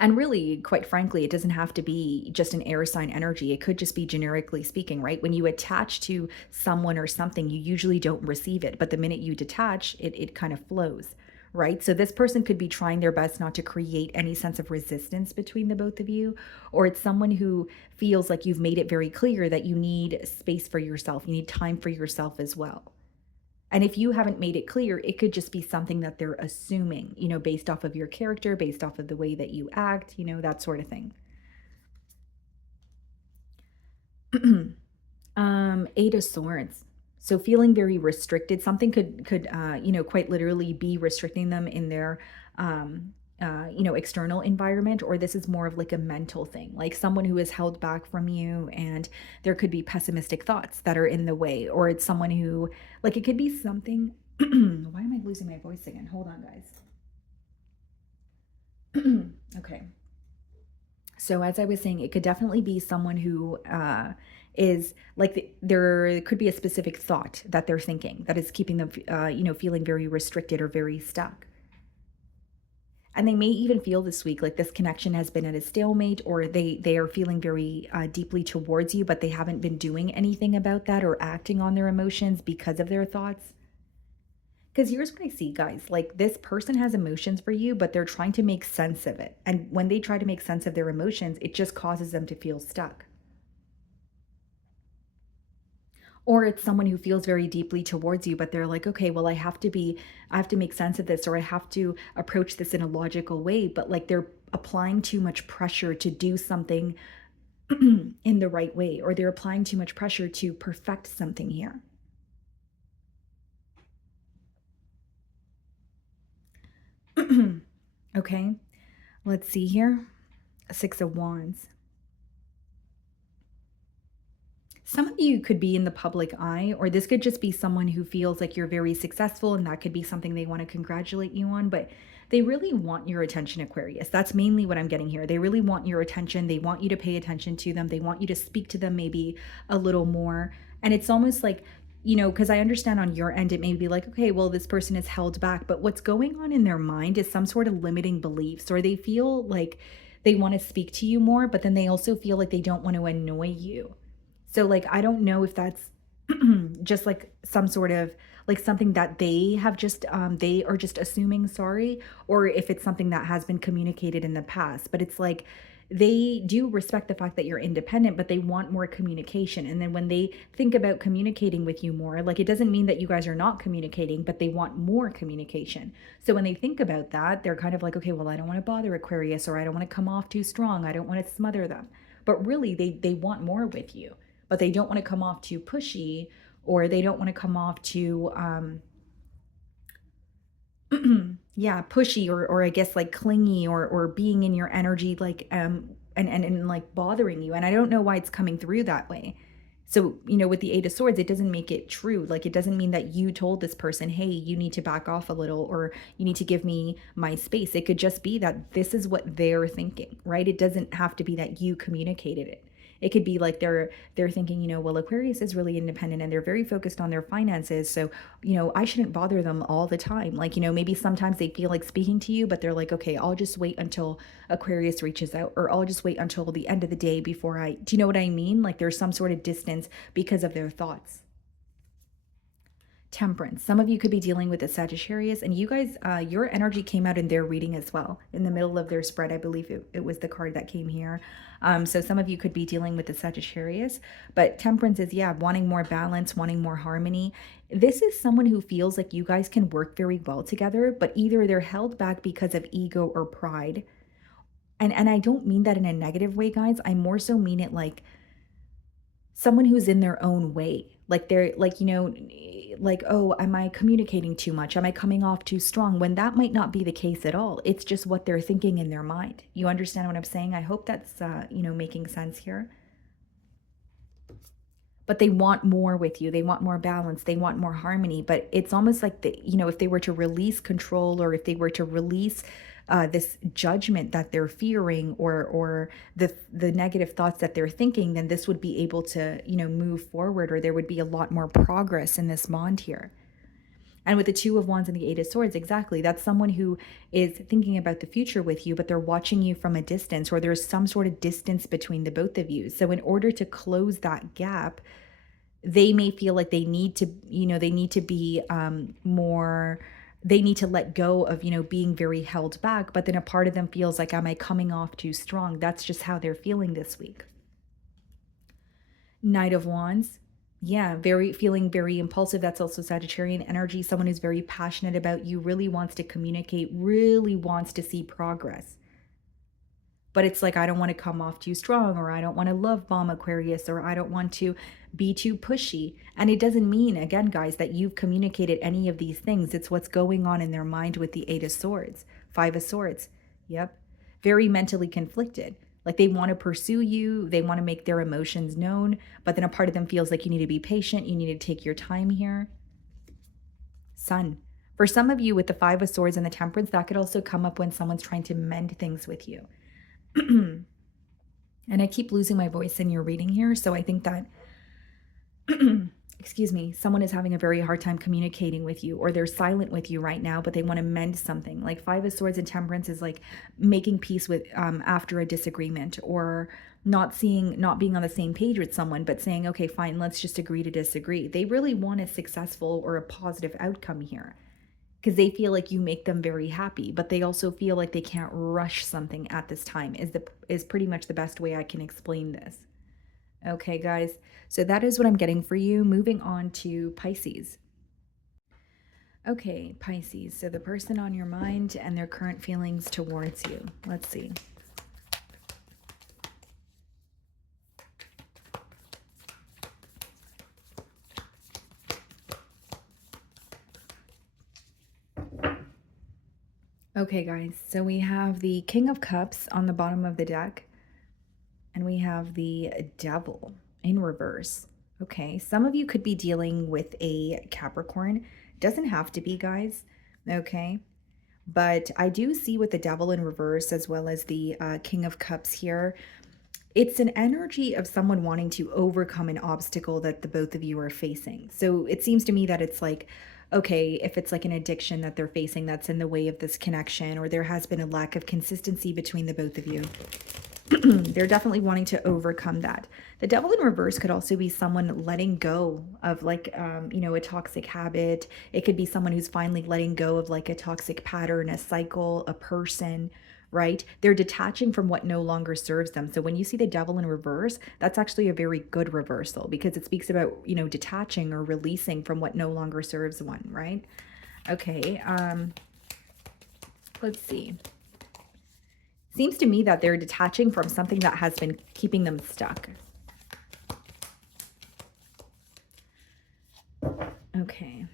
And really, quite frankly, it doesn't have to be just an air sign energy. It could just be generically speaking, right? When you attach to someone or something, you usually don't receive it. But the minute you detach, it kind of flows, right? So this person could be trying their best not to create any sense of resistance between the both of you. Or it's someone who feels like you've made it very clear that you need space for yourself. You need time for yourself as well. And if you haven't made it clear, it could just be something that they're assuming, based off of your character, based off of the way that you act, that sort of thing. Eight of Swords. So feeling very restricted, something could quite literally be restricting them in their external environment, or this is more of like a mental thing, like someone who is held back from you, and there could be pessimistic thoughts that are in the way, or it's someone who, like, it could be something. Why am I losing my voice again? Hold on, guys. Okay. So as I was saying, it could definitely be someone who is like there could be a specific thought that they're thinking that is keeping them, feeling very restricted or very stuck. And they may even feel this week like this connection has been at a stalemate, or they are feeling very deeply towards you, but they haven't been doing anything about that or acting on their emotions because of their thoughts. Because here's what I see, guys. Like this person has emotions for you, but they're trying to make sense of it. And when they try to make sense of their emotions, it just causes them to feel stuck. Or it's someone who feels very deeply towards you, but they're like, okay, well, I have to make sense of this, or I have to approach this in a logical way. But like they're applying too much pressure to do something in the right way, or they're applying too much pressure to perfect something here. Okay, let's see here. Six of Wands. Some of you could be in the public eye, or this could just be someone who feels like you're very successful, and that could be something they want to congratulate you on, but they really want your attention, Aquarius. That's mainly what I'm getting here. They really want your attention. They want you to pay attention to them. They want you to speak to them maybe a little more. And it's almost like, because I understand on your end, it may be like, okay, well, this person is held back, but what's going on in their mind is some sort of limiting beliefs, or they feel like they want to speak to you more, but then they also feel like they don't want to annoy you. So, like, I don't know if that's just like some sort of like something that they have just, they are just assuming, sorry, or if it's something that has been communicated in the past. But it's like they do respect the fact that you're independent, but they want more communication. And then when they think about communicating with you more, like it doesn't mean that you guys are not communicating, but they want more communication. So when they think about that, they're kind of like, okay, well, I don't want to bother Aquarius, or I don't want to come off too strong. I don't want to smother them. But really, they want more with you, but they don't want to come off too pushy, or they don't want to come off too yeah, pushy, or I guess like clingy, or being in your energy, like and like bothering you. And I don't know why it's coming through that way. So, with the Eight of Swords, it doesn't make it true. Like it doesn't mean that you told this person, hey, you need to back off a little, or you need to give me my space. It could just be that this is what they're thinking, right? It doesn't have to be that you communicated it. It could be like they're thinking, well, Aquarius is really independent and they're very focused on their finances. So, I shouldn't bother them all the time. Like, maybe sometimes they feel like speaking to you, but they're like, okay, I'll just wait until Aquarius reaches out, or I'll just wait until the end of the day before do you know what I mean? Like there's some sort of distance because of their thoughts. Temperance. Some of you could be dealing with a Sagittarius, and you guys, your energy came out in their reading as well. In the middle of their spread, I believe it was the card that came here. So some of you could be dealing with the Sagittarius, but Temperance is, yeah, wanting more balance, wanting more harmony. This is someone who feels like you guys can work very well together, but either they're held back because of ego or pride. And I don't mean that in a negative way, guys. I more so mean it like someone who's in their own way. Like they're like, like, oh, am I communicating too much? Am I coming off too strong? When that might not be the case at all. It's just what they're thinking in their mind. You understand what I'm saying? I hope that's, making sense here. But they want more with you. They want more balance. They want more harmony. But it's almost like if they were to release control, or if they were to release this judgment that they're fearing, or the negative thoughts that they're thinking, then this would be able to move forward, or there would be a lot more progress in this bond here. And with the Two of Wands and the Eight of Swords, exactly, that's someone who is thinking about the future with you, but they're watching you from a distance, or there's some sort of distance between the both of you. So in order to close that gap, they may feel like they need to, they need to be more, they need to let go of, being very held back. But then a part of them feels like, am I coming off too strong? That's just how they're feeling this week. Knight of Wands. Yeah, feeling very impulsive. That's also Sagittarian energy. Someone who's very passionate about you, really wants to communicate, really wants to see progress. But it's like, I don't want to come off too strong, or I don't want to love bomb Aquarius, or I don't want to be too pushy. And it doesn't mean, again, guys, that you've communicated any of these things. It's what's going on in their mind with the Eight of Swords, Five of Swords. Yep. Very mentally conflicted. Like they want to pursue you, they want to make their emotions known, but then a part of them feels like you need to be patient, you need to take your time here. Sun. For some of you with the Five of Swords and the Temperance, that could also come up when someone's trying to mend things with you. And I keep losing my voice in your reading here, so I think that excuse me, someone is having a very hard time communicating with you, or they're silent with you right now, but they want to mend something. Like Five of Swords and Temperance is like making peace with after a disagreement, or not being on the same page with someone, but saying, okay, fine, let's just agree to disagree. They really want a successful or a positive outcome here, because they feel like you make them very happy, but they also feel like they can't rush something at this time, is pretty much the best way I can explain this. Okay, guys, so that is what I'm getting for you. Moving on to Pisces. Okay, Pisces, so the person on your mind and their current feelings towards you. Let's see. Okay, guys, so we have the King of Cups on the bottom of the deck, and we have the Devil in reverse. Okay, some of you could be dealing with a Capricorn. Doesn't have to be, guys, okay? But I do see with the Devil in reverse, as well as the King of Cups here, it's an energy of someone wanting to overcome an obstacle that the both of you are facing. So it seems to me that it's like, okay, if it's like an addiction that they're facing that's in the way of this connection, or there has been a lack of consistency between the both of you, they're definitely wanting to overcome that. The Devil in reverse could also be someone letting go of like, a toxic habit. It could be someone who's finally letting go of like a toxic pattern, a cycle, a person, right? They're detaching from what no longer serves them. So when you see the Devil in reverse, that's actually a very good reversal, because it speaks about, detaching or releasing from what no longer serves one, right? Okay, let's see. Seems to me that they're detaching from something that has been keeping them stuck. Okay.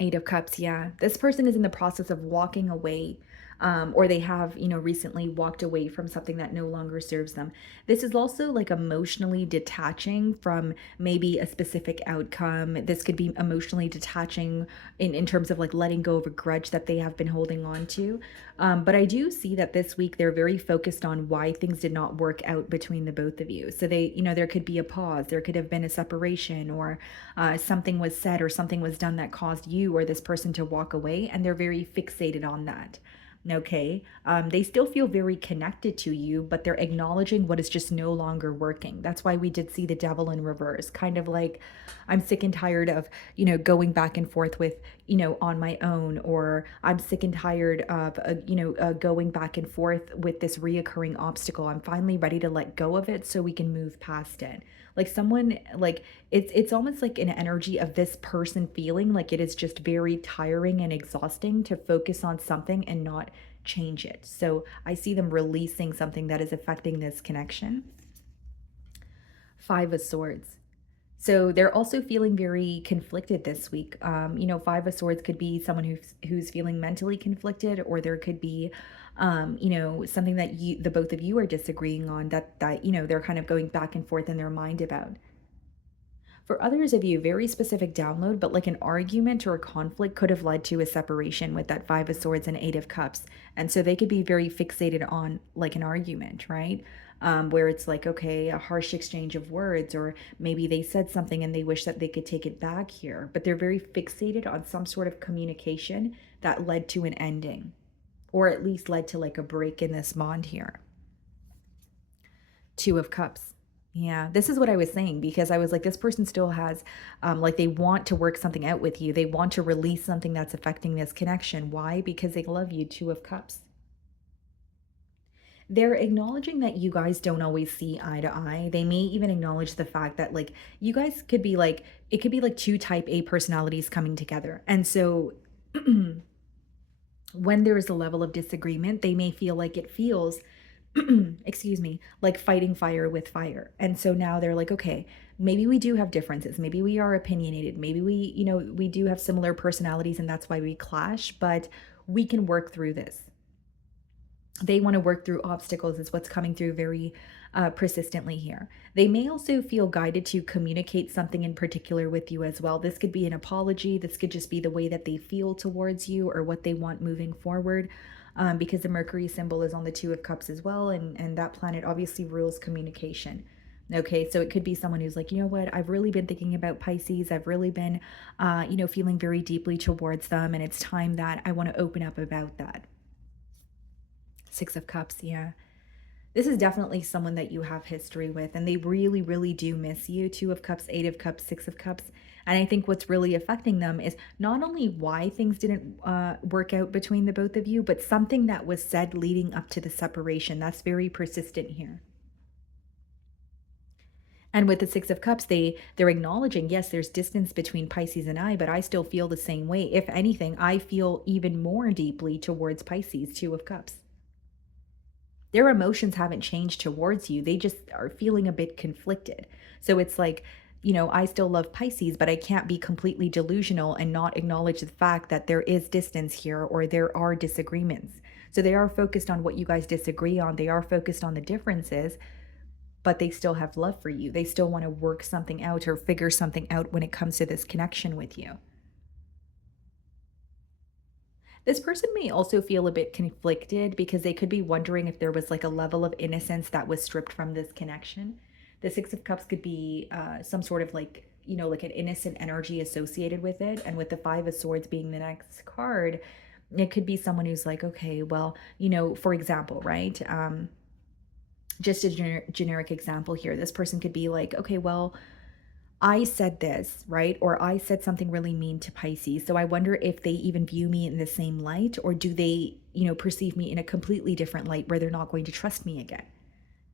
Eight of Cups, yeah. This person is in the process of walking away or they have, recently walked away from something that no longer serves them. This is also like emotionally detaching from maybe a specific outcome. This could be emotionally detaching in terms of like letting go of a grudge that they have been holding on to. But I do see that this week they're very focused on why things did not work out between the both of you. So they, there could be a pause, there could have been a separation, or something was said or something was done that caused you or this person to walk away, and they're very fixated on that. Okay. They still feel very connected to you, but they're acknowledging what is just no longer working. That's why we did see the devil in reverse, kind of like, I'm sick and tired of, going back and forth with, on my own, or I'm sick and tired of, going back and forth with this reoccurring obstacle. I'm finally ready to let go of it so we can move past it. Like someone, like it's almost like an energy of this person feeling like it is just very tiring and exhausting to focus on something and not change it. So I see them releasing something that is affecting this connection. Five of Swords. So they're also feeling very conflicted this week. Five of Swords could be someone who's feeling mentally conflicted, or there could be, something that the both of you are disagreeing on, that they're kind of going back and forth in their mind about. For others of you, very specific download, but like an argument or a conflict could have led to a separation with that Five of Swords and Eight of Cups. And so they could be very fixated on like an argument, right? Where it's like, okay, a harsh exchange of words, or maybe they said something and they wish that they could take it back here, but they're very fixated on some sort of communication that led to an ending, or at least led to like a break in this bond here. Two of Cups. Yeah, this is what I was saying, because I was like, this person still has, like, they want to work something out with you. They want to release something that's affecting this connection. Why? Because they love you. Two of Cups. They're acknowledging that you guys don't always see eye to eye. They may even acknowledge the fact that, like, you guys could be like, it could be like two type A personalities coming together. And so, when there is a level of disagreement, they may feel like it feels excuse me, like fighting fire with fire. And so now they're like, okay, maybe we do have differences. Maybe we are opinionated. Maybe we do have similar personalities and that's why we clash, but we can work through this. They want to work through obstacles, is what's coming through very persistently here. They may also feel guided to communicate something in particular with you as well. This could be an apology. This could just be the way that they feel towards you or what they want moving forward. Because the Mercury symbol is on the Two of Cups as well. And that planet obviously rules communication. Okay, so it could be someone who's like, you know what, I've really been thinking about Pisces. I've really been, feeling very deeply towards them. And it's time that I want to open up about that. Six of Cups, yeah. This is definitely someone that you have history with, and they really, really do miss you. Two of Cups, Eight of Cups, Six of Cups. And I think what's really affecting them is not only why things didn't work out between the both of you, but something that was said leading up to the separation. That's very persistent here. And with the Six of Cups, they're acknowledging, yes, there's distance between Pisces and I, but I still feel the same way. If anything, I feel even more deeply towards Pisces, Two of Cups. Their emotions haven't changed towards you. They just are feeling a bit conflicted. So it's like, I still love Pisces, but I can't be completely delusional and not acknowledge the fact that there is distance here or there are disagreements. So they are focused on what you guys disagree on. They are focused on the differences, but they still have love for you. They still want to work something out or figure something out when it comes to this connection with you. This person may also feel a bit conflicted because they could be wondering if there was like a level of innocence that was stripped from this connection. The Six of Cups could be some sort of like, like an innocent energy associated with it. And with the Five of Swords being the next card, it could be someone who's like, okay, well, for example, right? Just a generic example here. This person could be like, okay, well, I said this, right? Or I said something really mean to Pisces. So I wonder if they even view me in the same light, or do they, perceive me in a completely different light where they're not going to trust me again?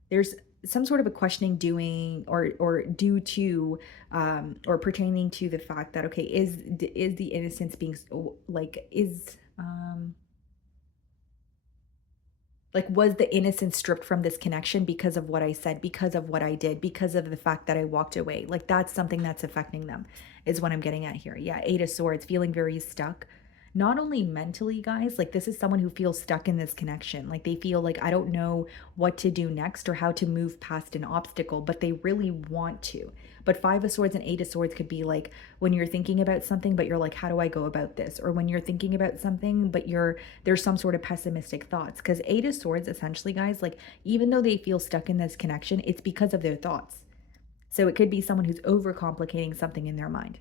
There's some sort of a questioning doing or due to or pertaining to the fact that, okay, is the innocence being like like, was the innocence stripped from this connection because of what I said, because of what I did, because of the fact that I walked away? Like, that's something that's affecting them, is what I'm getting at here. Yeah, Eight of Swords, feeling very stuck. not only mentally, guys, like this is someone who feels stuck in this connection. Like they feel like, I don't know what to do next or how to move past an obstacle, but they really want to. But Five of Swords and Eight of Swords could be like when you're thinking about something, but you're like, how do I go about this? Or when you're thinking about something, but there's some sort of pessimistic thoughts. Because Eight of Swords, essentially, guys, like even though they feel stuck in this connection, it's because of their thoughts. So it could be someone who's overcomplicating something in their mind.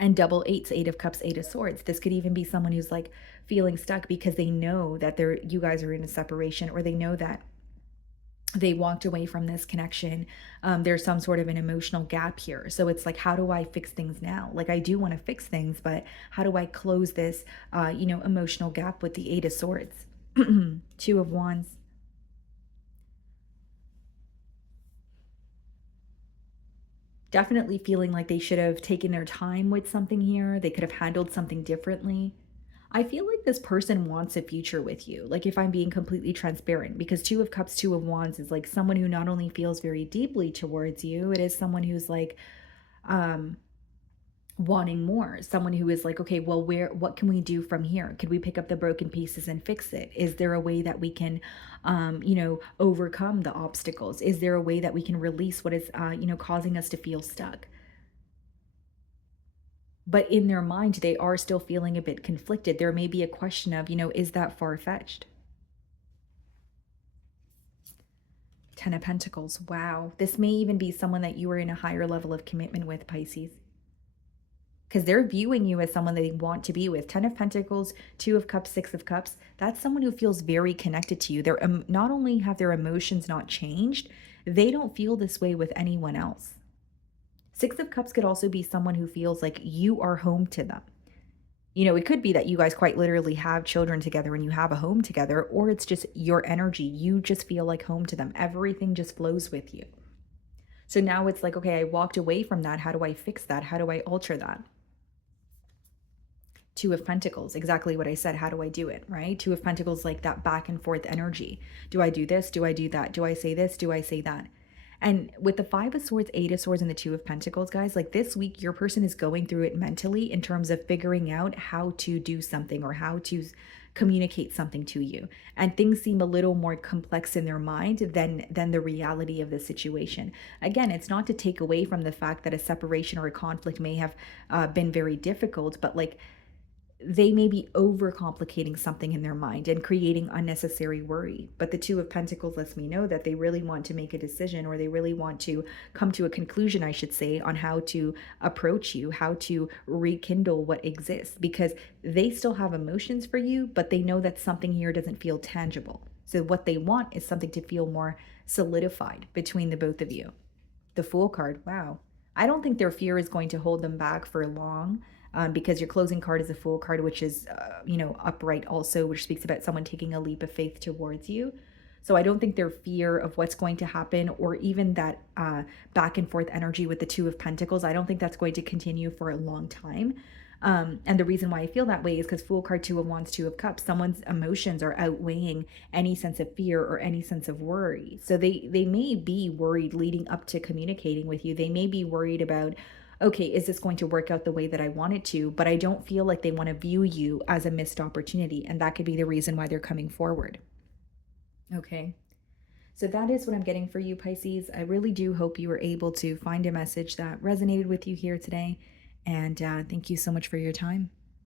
And double eights, Eight of Cups, Eight of Swords. This could even be someone who's like feeling stuck because they know that you guys are in a separation, or they know that they walked away from this connection. There's some sort of an emotional gap here. So it's like, how do I fix things now? Like I do want to fix things, but how do I close this, emotional gap with the Eight of Swords? Two of Wands. Definitely feeling like they should have taken their time with something here. They could have handled something differently. I feel like this person wants a future with you. Like if I'm being completely transparent, because Two of Cups, Two of Wands is like someone who not only feels very deeply towards you, it is someone who's like um wanting more. Someone who is like, okay, well, what can we do from here? Could we pick up the broken pieces and fix it? Is there a way that we can overcome the obstacles? Is there a way that we can release what is causing us to feel stuck? But in their mind, they are still feeling a bit conflicted. There may be a question of, is that far-fetched? Ten of Pentacles. Wow. This may even be someone that you are in a higher level of commitment with, Pisces. Because they're viewing you as someone they want to be with. Ten of Pentacles, Two of Cups, Six of Cups. That's someone who feels very connected to you. They're not only have their emotions not changed, they don't feel this way with anyone else. Six of Cups could also be someone who feels like you are home to them. It could be that you guys quite literally have children together and you have a home together, or it's just your energy. You just feel like home to them. Everything just flows with you. So now it's like, okay, I walked away from that. How do I fix that? How do I alter that? Two of Pentacles, exactly what I said. How do I do it, right? Two of Pentacles, like that back and forth energy. Do I do this? Do I do that? Do I say this? Do I say that? And with the Five of Swords, Eight of Swords, and the Two of Pentacles, guys, like this week, your person is going through it mentally in terms of figuring out how to do something or how to communicate something to you. And things seem a little more complex in their mind than the reality of the situation. Again, it's not to take away from the fact that a separation or a conflict may have been very difficult, but like they may be overcomplicating something in their mind and creating unnecessary worry. But the Two of Pentacles lets me know that they really want to make a decision, or they really want to come to a conclusion, I should say, on how to approach you, how to rekindle what exists, because they still have emotions for you, but they know that something here doesn't feel tangible. So what they want is something to feel more solidified between the both of you. The Fool card, wow. I don't think their fear is going to hold them back for long, because your closing card is a Fool card, which is, upright also, which speaks about someone taking a leap of faith towards you. So I don't think their fear of what's going to happen, or even that back and forth energy with the Two of Pentacles, I don't think that's going to continue for a long time. And the reason why I feel that way is because Fool card, Two of Wands, Two of Cups, someone's emotions are outweighing any sense of fear or any sense of worry. So they may be worried leading up to communicating with you. They may be worried about, okay, is this going to work out the way that I want it to? But I don't feel like they want to view you as a missed opportunity. And that could be the reason why they're coming forward. Okay. So that is what I'm getting for you, Pisces. I really do hope you were able to find a message that resonated with you here today. And thank you so much for your time.